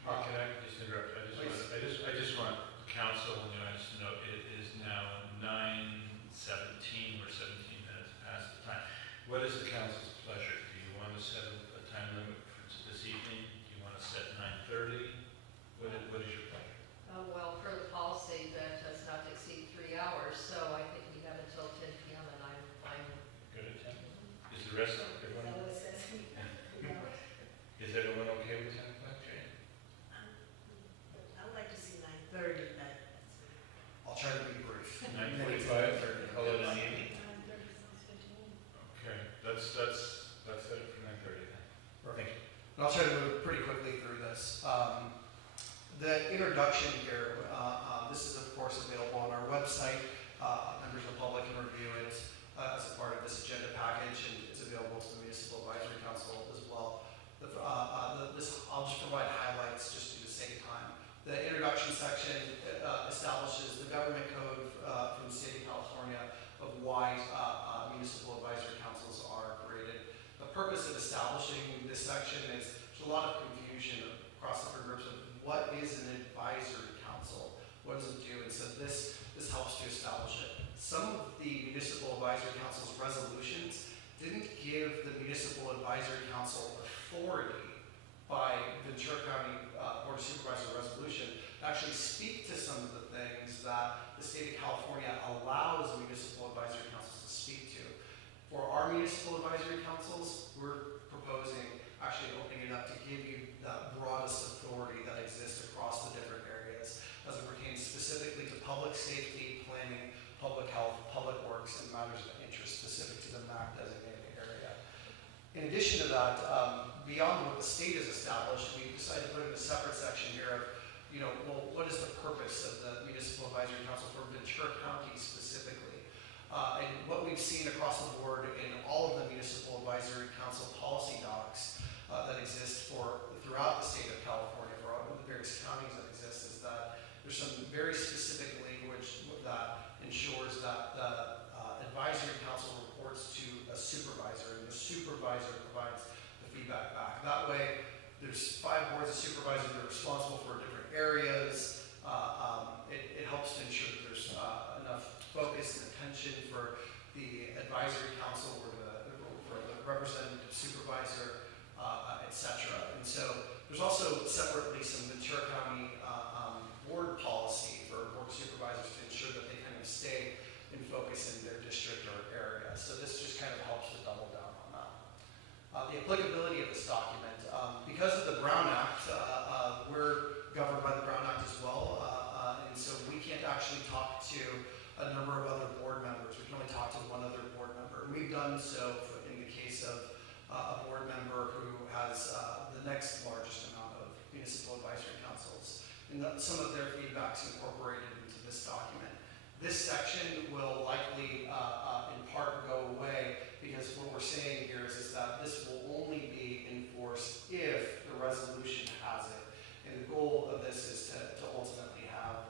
Mark, can I just interrupt? I just want the council and the audience to know it is now 9:17. We're 17 minutes past the time. What is the council's pleasure? Do you want to set a time limit for this evening? Do you want to set try to move pretty quickly through this. The introduction here, this is of course available on our website. Members of the public can review it as a part of this agenda package, and it's available to the Municipal Advisory Council as well. I'll just provide highlights just due to sake of time. The introduction section establishes the government code from the state of California of why municipal advisory councils are created. The purpose of establishing this section is there's a lot of confusion across different groups of what is an advisory council, what does it do, and so this helps to establish it. Some of the municipal advisory council's resolutions didn't give the municipal advisory council authority by Ventura County Board of Supervisors resolution to actually speak to some of the things that the state of California allows municipal advisory councils to speak to. For our municipal advisory councils, we're proposing actually opening it up to give you the broadest authority that exists across the different areas as it pertains specifically to public safety, planning, public health, public works, and matters of interest specific to the MAC designated area. In addition to that, beyond what the state has established, we decided to put in a separate section here of, well, what is the purpose of the Municipal Advisory Council for Ventura County specifically? And what we've seen across the board in all of the Municipal Advisory Council policy docs that exist throughout the state of California, for all of the various counties that exist, is that there's some very specific language that ensures that the advisory council reports to a supervisor, and the supervisor provides the feedback back. That way, there's 5 boards of supervisors that are responsible for different areas. It helps to ensure that there's enough focus and attention for the advisory council or for the representative supervisor, etc. And so there's also separately some Ventura County board policy for board of supervisors to ensure that they kind of stay in focus in their district or area. So this just kind of helps to double down on that. The applicability of this document, because of the Brown Act, we're governed by the Brown Act as well, and so we can't actually talk to a number of other board members. We can only talk to one other board member. And we've done so in the case of a board member who has the next largest amount of municipal advisory councils. And some of their feedback's incorporated into this document. This section will likely, in part, go away because what we're saying here is that this will only be enforced if the resolution has it. And the goal of this is to ultimately have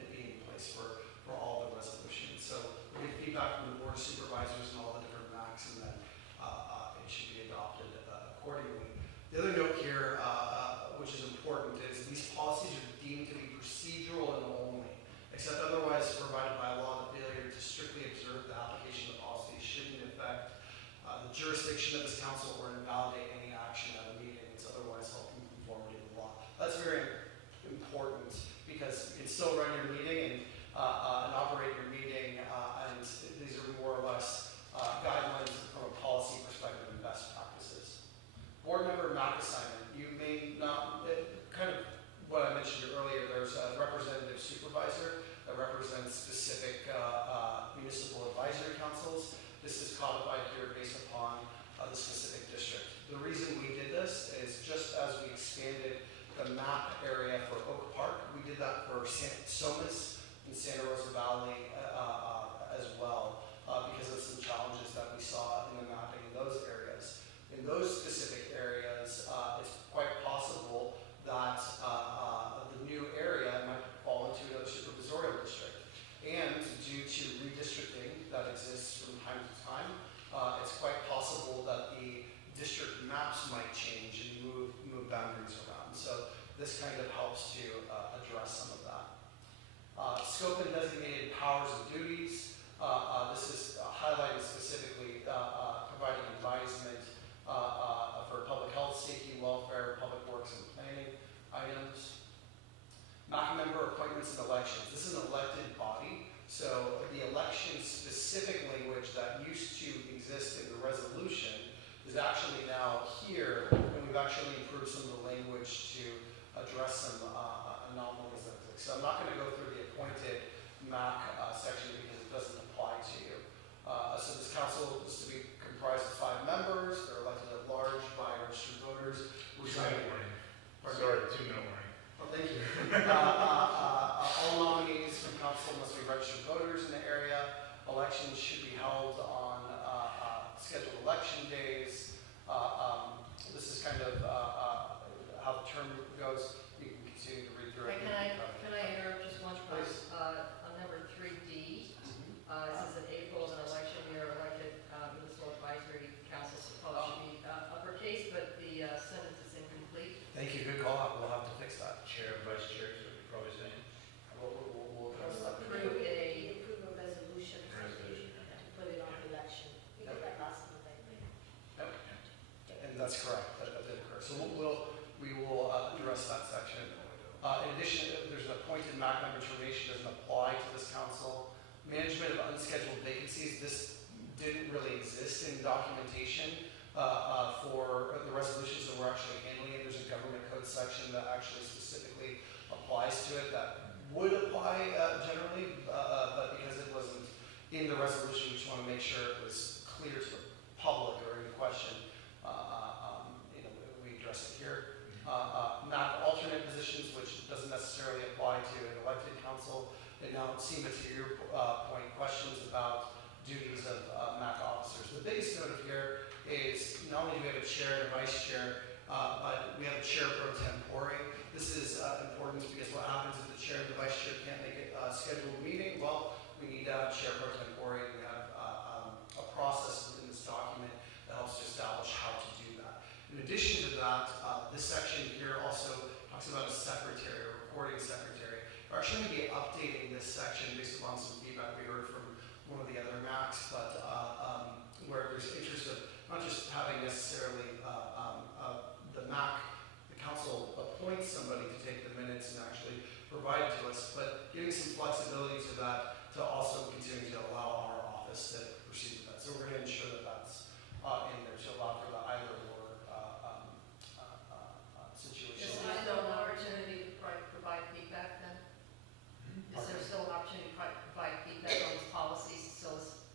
it be in place for all the resolutions. So we get feedback from the board of supervisors and all the different MACs, and then it should be adopted accordingly. The other note here, which is important, is these policies are deemed to be procedural and only, except otherwise provided by law. The failure to strictly observe the application of the policy shouldn't affect the jurisdiction of this council or invalidate any action at a meeting. It's otherwise held in conformity with the law. That's very important because you can still run your meeting and operate your meeting, and these are more or less guidelines from a policy perspective and best practices. Board member MAC assignment. You may not, kind of what I mentioned earlier, there's a representative supervisor that represents specific municipal advisory councils. This is codified here based upon the specific district. The reason we did this is just as we expanded the map area for Oak Park, we did that for Somas and Santa Rosa Valley as well, because of some challenges that we saw in the mapping in those areas. In those specific areas, it's quite possible that the new area might fall into another supervisorial district. And due to redistricting that exists from time to time, it's quite possible that the district maps might change and move boundaries around. So this kind of helps to address some of that. Scope and designated powers and duties. This is highlighted specifically providing advisement for public health, safety, welfare, public works, and planning items. MAC member appointments and elections. This is an elected body, so the election-specific language that used to exist in the resolution is actually now here, and we've actually improved some of the language to address some anomalies that exist. So I'm not going to go through the appointed MAC section because it doesn't apply to you. So this council, just to be comprised of 5 members. They're elected at large by registered voters. Two-minute warning. Pardon? Sorry, 2-minute warning. Well, thank you. All nominees from council must be registered voters in the area. Elections should be held on scheduled election days. This is kind of how the term goes. You can continue to read through it. Can I interrupt just one point? Please. On number 3D, it says that April is an election year, elected municipal advisory council, so probably should be uppercase, but the sentence is incomplete. Thank you. Good call out. We'll have to fix that. Chair, vice chair, is what you're probably saying. We'll address that. Approve a Approve a resolution. Resolution. To put it on election. We did that last month, I think. Yep. And that's correct. That did occur. So we will address that section. In addition, there's an appointed MAC member termination doesn't apply to this council. Management of unscheduled vacancies. This didn't really exist in documentation for the resolutions that we're actually handling. There's a government code section that actually specifically applies to it that would apply generally, but because it wasn't in the resolution, we just want to make sure it was clear to the public or any question. We address it here. Not alternate positions, which doesn't necessarily apply to an elected council. And now SEMA, to your point, questions about duties of MAC officers. The biggest note here is not only do we have a chair and a vice chair, but we have a chair pro tempore. This is important because what happens if the chair and the vice chair can't make a scheduled meeting? Well, we need to have a chair pro tempore. We have a process in this document that helps to establish how to do that. In addition to that, this section here also talks about a secretary, a recording secretary. We're actually going to be updating this section based upon some feedback we heard from one of the other MACs, but where there's interest of not just having necessarily the MAC, the council appoints somebody to take the minutes and actually provide it to us, but giving some flexibility to that to also continue to allow our office to proceed with that. So we're going to ensure that that's in there to allow for the either or situation. Is there still an opportunity to provide feedback then? Is there still an opportunity to provide feedback on these policies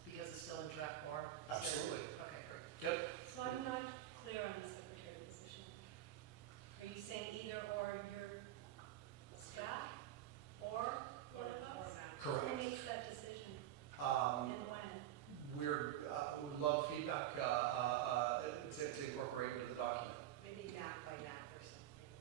because it's still in draft form? Absolutely. Okay, great. Yep. So I'm not clear on the secretary position. Are you saying either or your staff or one of us? Correct. Who makes that decision and when? We love feedback to incorporate into the document. Maybe map by map or something.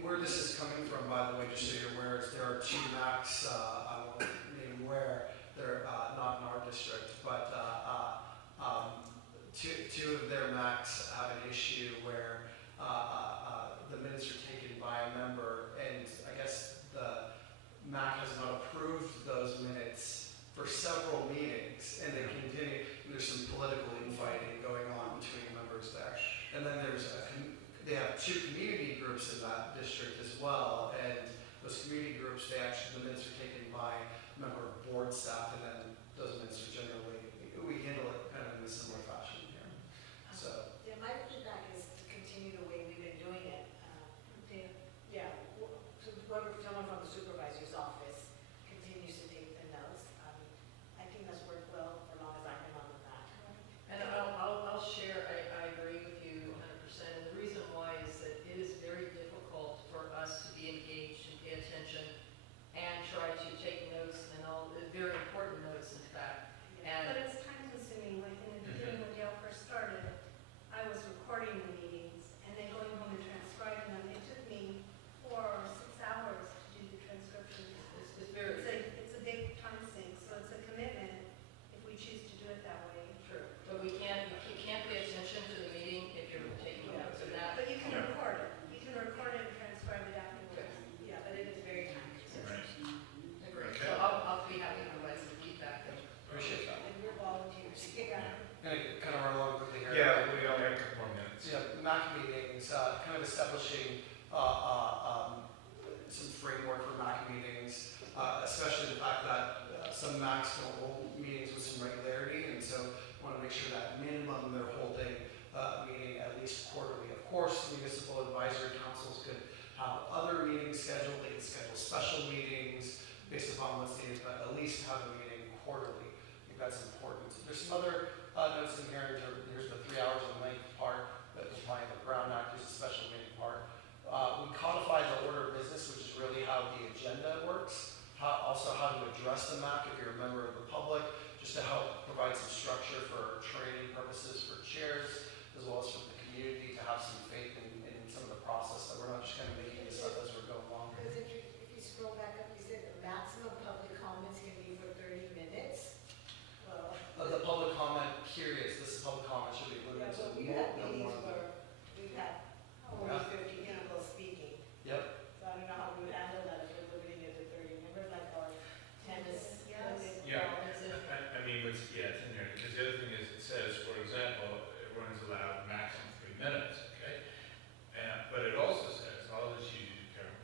Where this is coming from, by the way, just so you're aware, is there are 2 MACs, I won't name where, they're not in our district, but two of their MACs have an issue where the minutes are taken by a member, and I guess the MAC has not approved those minutes for several meetings, and they continue. There's some political infighting going on between members there, and then they have 2 community groups in that district as well, and those community groups, the minutes are taken by a member of board staff, and then those minutes are generally, we handle it kind of in a similar fashion here. So. Yeah, my feedback is to continue the way we've been doing it. Someone from the supervisor's office continues to take the notes. I think that's worked well for as long as I've been on the MAC. And I'll share, I agree with you 100%. And the reason why is that it is very difficult for us to be engaged and pay attention and try to take notes and all, very important notes in fact. And But it's time consuming, like in the beginning when Dale first started, I was recording the meetings and then going home and transcribing them. It took me 4 or 6 hours to do the transcription. it's very It's a big time sink, so it's a commitment if we choose to do it that way. true. But you can't pay attention to the meeting if you're taking notes and that. But you can record it. You can record it and transcribe it afterwards. Yeah, but it is very time consuming. Agree. Okay. So I'll be happy to provide some feedback. Appreciate that. And we're volunteers. Yeah. Can I kind of run along quickly here? Yeah, we only have a couple more minutes. Yeah, MAC meetings, kind of establishing some framework for MAC meetings, especially the fact that some MACs don't hold meetings with some regularity, and so want to make sure that minimum they're holding a meeting at least quarterly. Of course, municipal advisory councils could have other meetings scheduled, they could schedule special meetings based upon what's needed, but at least have a meeting quarterly. I think that's important. There's some other notes provide some structure for training purposes for chairs, as well as for the community to have some faith in some of the process, that we're not just kind of making this up as we're going along. Because if you scroll back up, you said the maximum public comments can be for 30 minutes. Well, The public comment periods, this public comment should be yeah, limited to but we have no meetings more than. where we've had over Yeah. 50 people speaking. Yep. So I don't know how we would handle that if we're limiting it to 30. Remember like our tennis? Yeah, I mean, it's in there, because the other thing is, it says, for example, everyone's allowed maximum 3 minutes, okay? But it also says, I'll let you, Carol.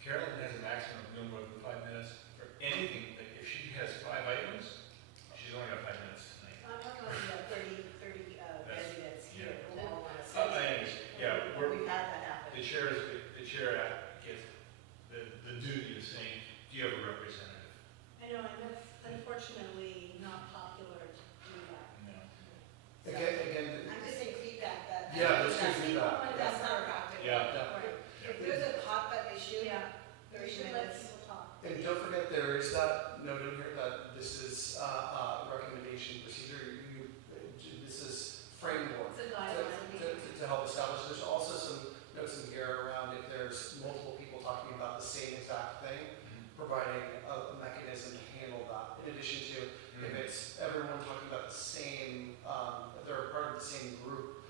Carolyn has a maximum of no more than 5 minutes for anything, like if she has 5 items, she's only got 5 minutes tonight. I'm talking about 30 residents here who all want to say. I understand, yeah, We've had that happen. the chair gets the duty of saying, do you have a representative? I know, and that's unfortunately not popular to do that. No. Again, I'm just saying feedback that. yeah, there's good feedback. That's not practical. Yeah. Right. If there's a hot button issue, Yeah. We 30 should let minutes. people talk. And don't forget, there is that note in here that this is recommendation procedure. This is framework It's a guideline. to help establish. There's also some notes in here around if there's multiple people talking about the same exact thing, providing a mechanism to handle that. In addition to if it's everyone talking about the same, if they're part of the same group,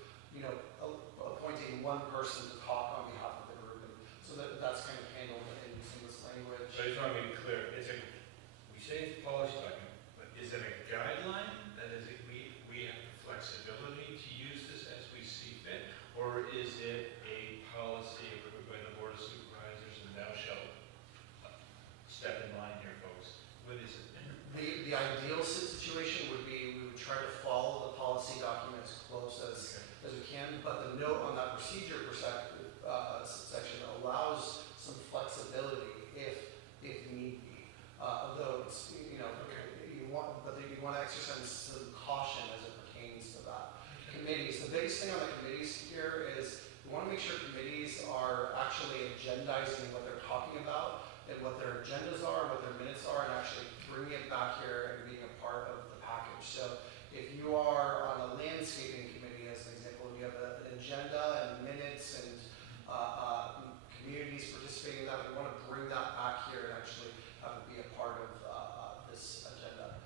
appointing one person to talk on behalf of the group, and so that's kind of handled in some of this language. So I just want to be clear, we say it's a policy document, but is it a guideline? That is, we have the flexibility to use this as we see fit? Or is it a policy approved by the Board of Supervisors and thou shalt step in line here, folks? What is it? The ideal situation would be we would try to follow the policy document as close as we can, but the note on that procedure section allows some flexibility if need be. Though it's, you want to exercise some caution as it pertains to that. Committees, the biggest thing on the committees here is we want to make sure committees are actually agendizing what they're talking about and what their agendas are and what their minutes are, and actually bringing it back here and being a part of the package. So if you are on a landscaping committee, as an example, you have an agenda and minutes and communities participating in that, we want to bring that back here and actually have it be a part of this agenda.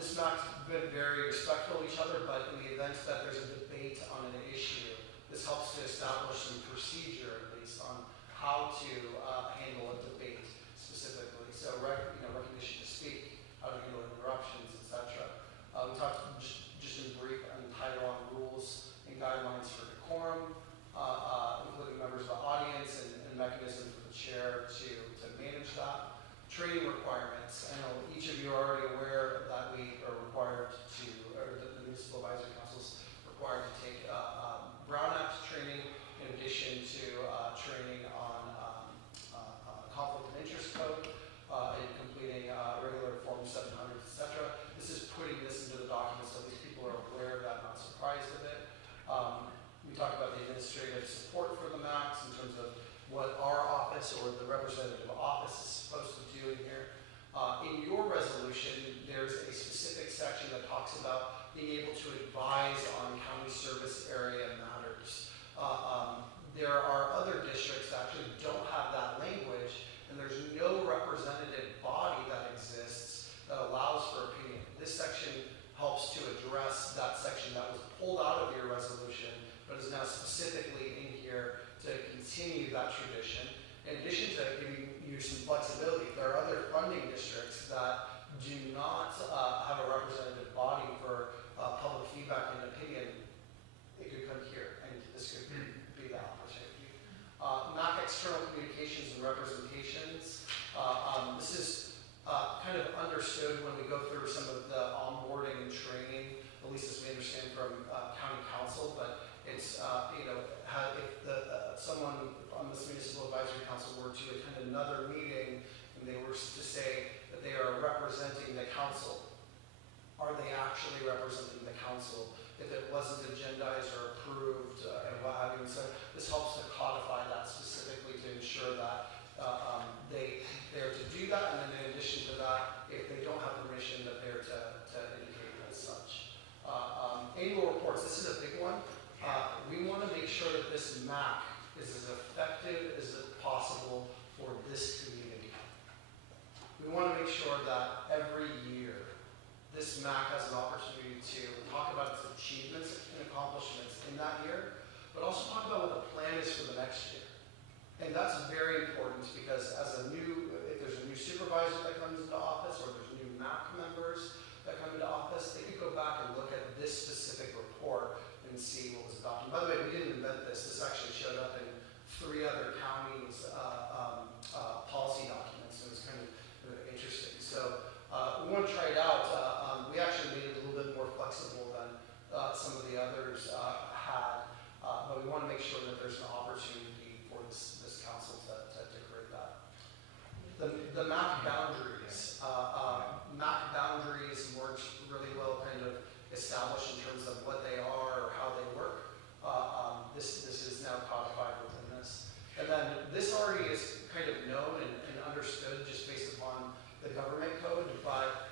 This MAC's been very respectful of each other, but in the event that there's a debate on an issue, this helps to establish some procedure, at least, on how to handle a debate specifically. So, recognition to speak, how to handle interruptions, etc. We talked just in brief and title on rules and guidelines for decorum, including members of the audience and mechanism for the chair to manage that. Training requirements. I know each of you are already aware that we are required to, or the Municipal Advisory Council is required to take Brown Act training in addition to training on conflict of interest code and completing regular Form 700, etc. This is putting this into the document so these people are aware of that, not surprised of it. We talked about the administrative support for the MACs in terms of what our office or the representative office is supposed to do in here. In your resolution, there's a specific section that talks about being able to advise on county service area matters. There are other districts that actually don't have that language, and there's no representative body that exists that allows for opinion. This section helps to address that section that was pulled out of your resolution, but is now specifically in here to continue that tradition. In addition to giving you some flexibility, there are other funding districts that do not have a representative body for public feedback and opinion. It could come here, and this could be the opportunity. MAC external communications and representations. This is kind of understood when we go through some of the onboarding and training, at least as we understand from county council, but it's, if someone on this Municipal Advisory Council were to attend another meeting and they were to say that they are representing the council, are they actually representing the council? If it wasn't agendized or approved and what have you. So this helps to codify that specifically to ensure that they're to do that, and then in addition to that, if they don't have permission, that they're to MAC is as effective as it possible for this community. We want to make sure that every year, this MAC has an opportunity to talk about its achievements and accomplishments in that year, but also talk about what the plan is for the next year. And that's very important because if there's a new supervisor that comes into office or there's new MAC members that come into office, they could go back and look at this specific report and see what was adopted. By the way, we didn't invent this. This actually showed up in 3 other counties' policy documents, and it was kind of interesting. So we want to try it out. We actually made it a little bit more flexible than some of the others had, but we want to make sure that there's an opportunity for this council to create that. The MAC boundaries. MAC boundaries weren't really well kind of established in terms of what they are or how they work. This is now codified within this. And then this already is kind of known and understood just based upon the government code, but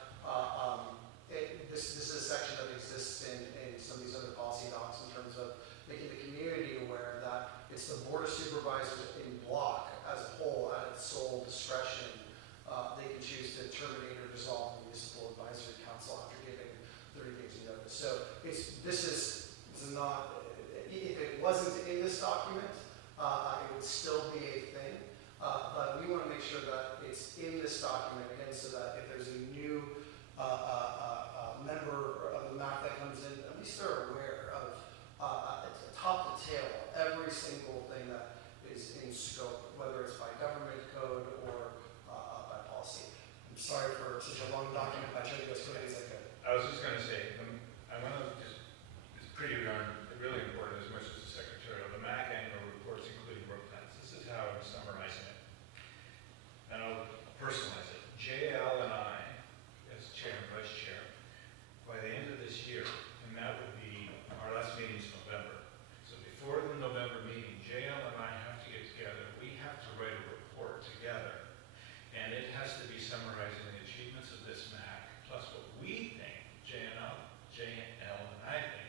this is a section that exists in some of these other policy docs in terms of making the community aware that it's the Board of Supervisors in block as a whole at its sole discretion. They can choose to terminate or dissolve the Municipal Advisory Council after giving 30 days notice. So this is not, if it wasn't in this document, it would still be a thing. But we want to make sure that it's in this document again so that if there's a new member of the MAC that comes in, at least they're aware of top to tail, every single thing that is in scope, whether it's by government code or by policy. I'm sorry for such a long document, I tried to go as quickly as I could. I was just going to say, I want to just, it's pretty darn, really important as much as the secretarial. The MAC annual reports, including work plans. This is how I'm summarizing it. And I'll personalize it. JL and I, as chair and vice chair, by the end of this year, and that would be, our last meeting is November. So before the November meeting, JL and I have to get together. We have to write a report together. And it has to be summarizing the achievements of this MAC, plus what we think, JL and I think,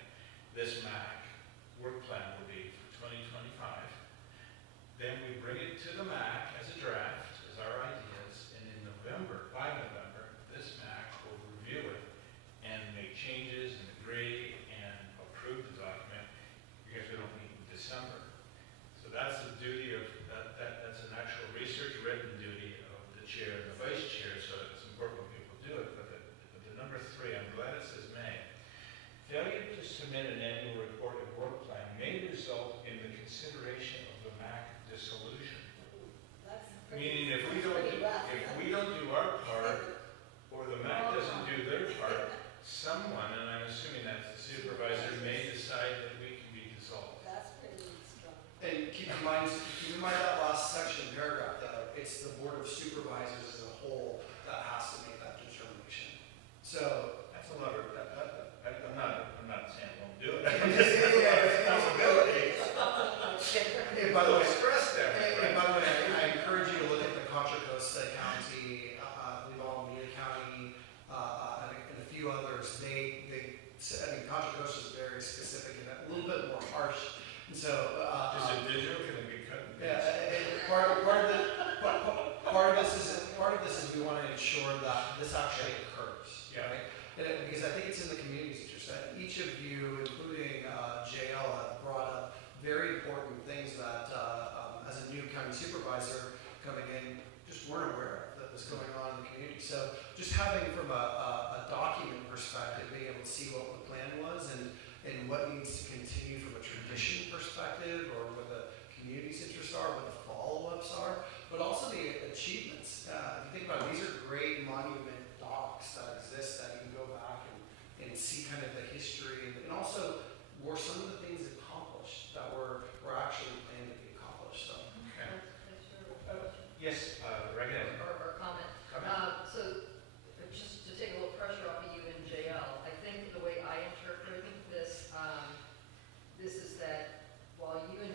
this MAC work plan will be for 2025. Then we bring it to the MAC as a draft, as our ideas, and in November, by November, this MAC will review it and make changes and agree and approve the document because we don't meet in December. So that's the duty of, that's an actual research written duty of the chair and the vice chair, so it's important when people do it. But the number 3, I'm glad it says may. Failure to submit an annual report and work plan may result in the consideration of the MAC dissolution. Meaning if we don't do our part, or the MAC doesn't do their part, someone, and I'm assuming that's the supervisor, may decide that we can be dissolved. That's pretty strong. And keep in mind that last section paragraph, that it's the Board of Supervisors as a whole that has to make that determination. So That's a lot of, I'm not saying I won't do it. I'm just saying it's a possibility. and by the way, Stress there. and by the way, I encourage you to look at the Contra Costa County, Alameda County, and a few others. Contra Costa is very specific and a little bit more harsh. And so, Is it digital? Can it be cut and yeah, paste? part of this is we want to ensure that this actually occurs. Yeah. Right? Because I think it's in the community's interest. Each of you, including JL, have brought up very important things that, as a new county supervisor coming in, just weren't aware of that was going on in the community. So just having from a document perspective, being able to see what the plan was and what needs to continue from a tradition perspective, or what the community's interests are, what the follow-ups are, but also the achievements. If you think about it, these are great monument docs that exist that you can go back and see kind of the history, and also were some of the things accomplished that were actually planned to be accomplished. So. Okay. Yes, Recognize. or comment. So just to take a little pressure off of you and JL, I think the way I interpret this, this is that while you and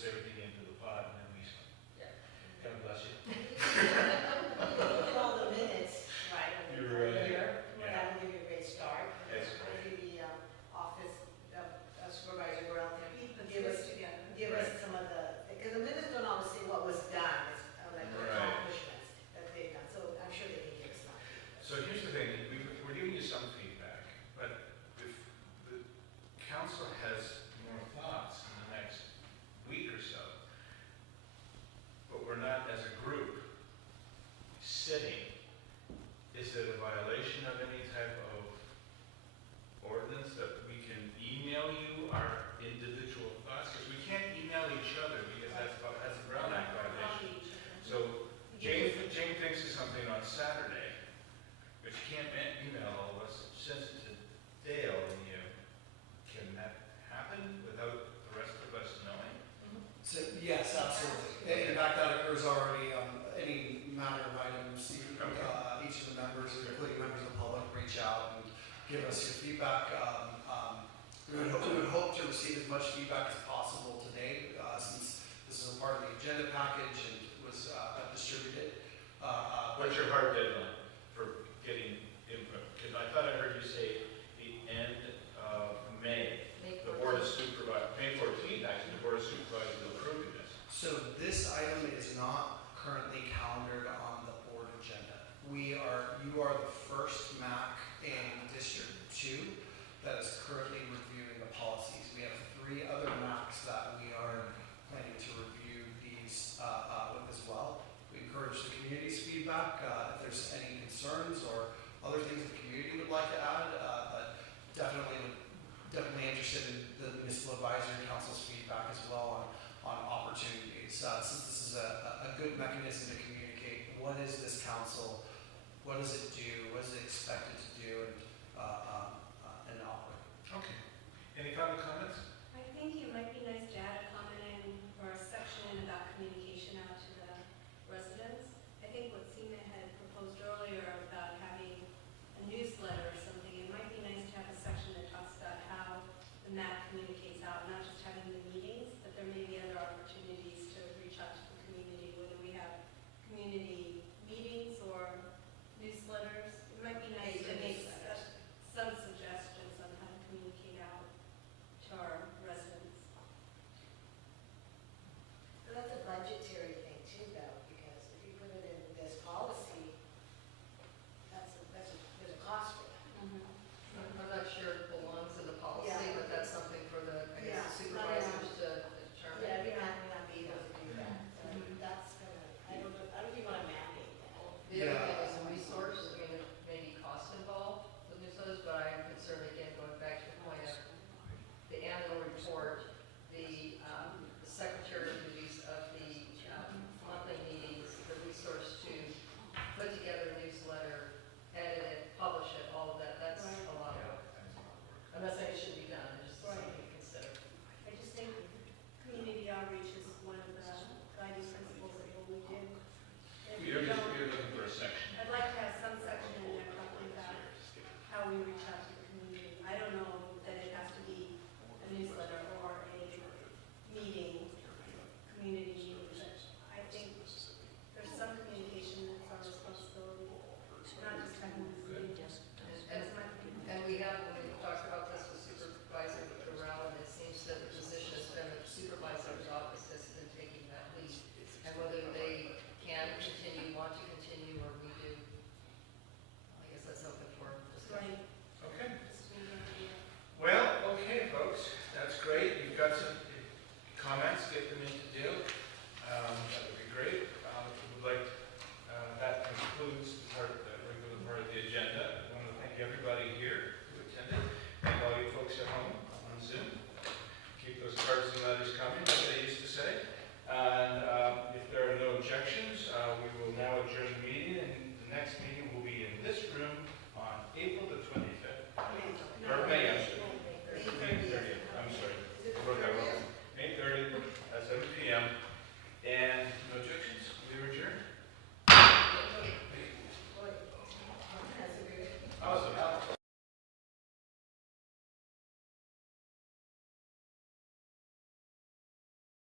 puts everything into the pot and then we, Yeah. God bless you. Look at all the minutes, right, of the You're right. year, Yeah. that will give you a great start. That's great. Maybe the office of Supervisor Burrell can Put give this us, together. give us some of the, because the minutes don't always say what was done, it's like Right. accomplishments that they've done, so I'm sure they can give us that. So here's the thing, we're giving you some feedback, but if the council has more thoughts in the next week or so, but we're not as a group sitting, is it a violation of any type of ordinance that we can email you our individual thoughts? Because we can't email each other because that's a Brown Act violation. So Jane thinks of something on Saturday, but you can't email all of us. Since it's a Dale and you, can that happen without the rest of us knowing? So, yes, absolutely. In fact, that occurs already on any matter of items. Each of the members, including members of the public, reach out and give us your feedback. We would hope to receive as much feedback as possible today, since this is a part of the agenda package and was distributed. What's your hard deadline for getting input? Because I thought I heard you say the end of May. The Board of Supervisors, May 14th, actually, the Board of Supervisors will approve this. So this item is not currently calendared on the board agenda. You are the first MAC in District 2 that is currently reviewing the policies. We have 3 other MACs that we are planning to review these with as well. We encourage the community's feedback if there's any concerns or other things the community would like to add, but definitely interested in the Municipal Advisory Council's feedback as well on opportunities. Since this is a good mechanism to communicate, what is this council, what does it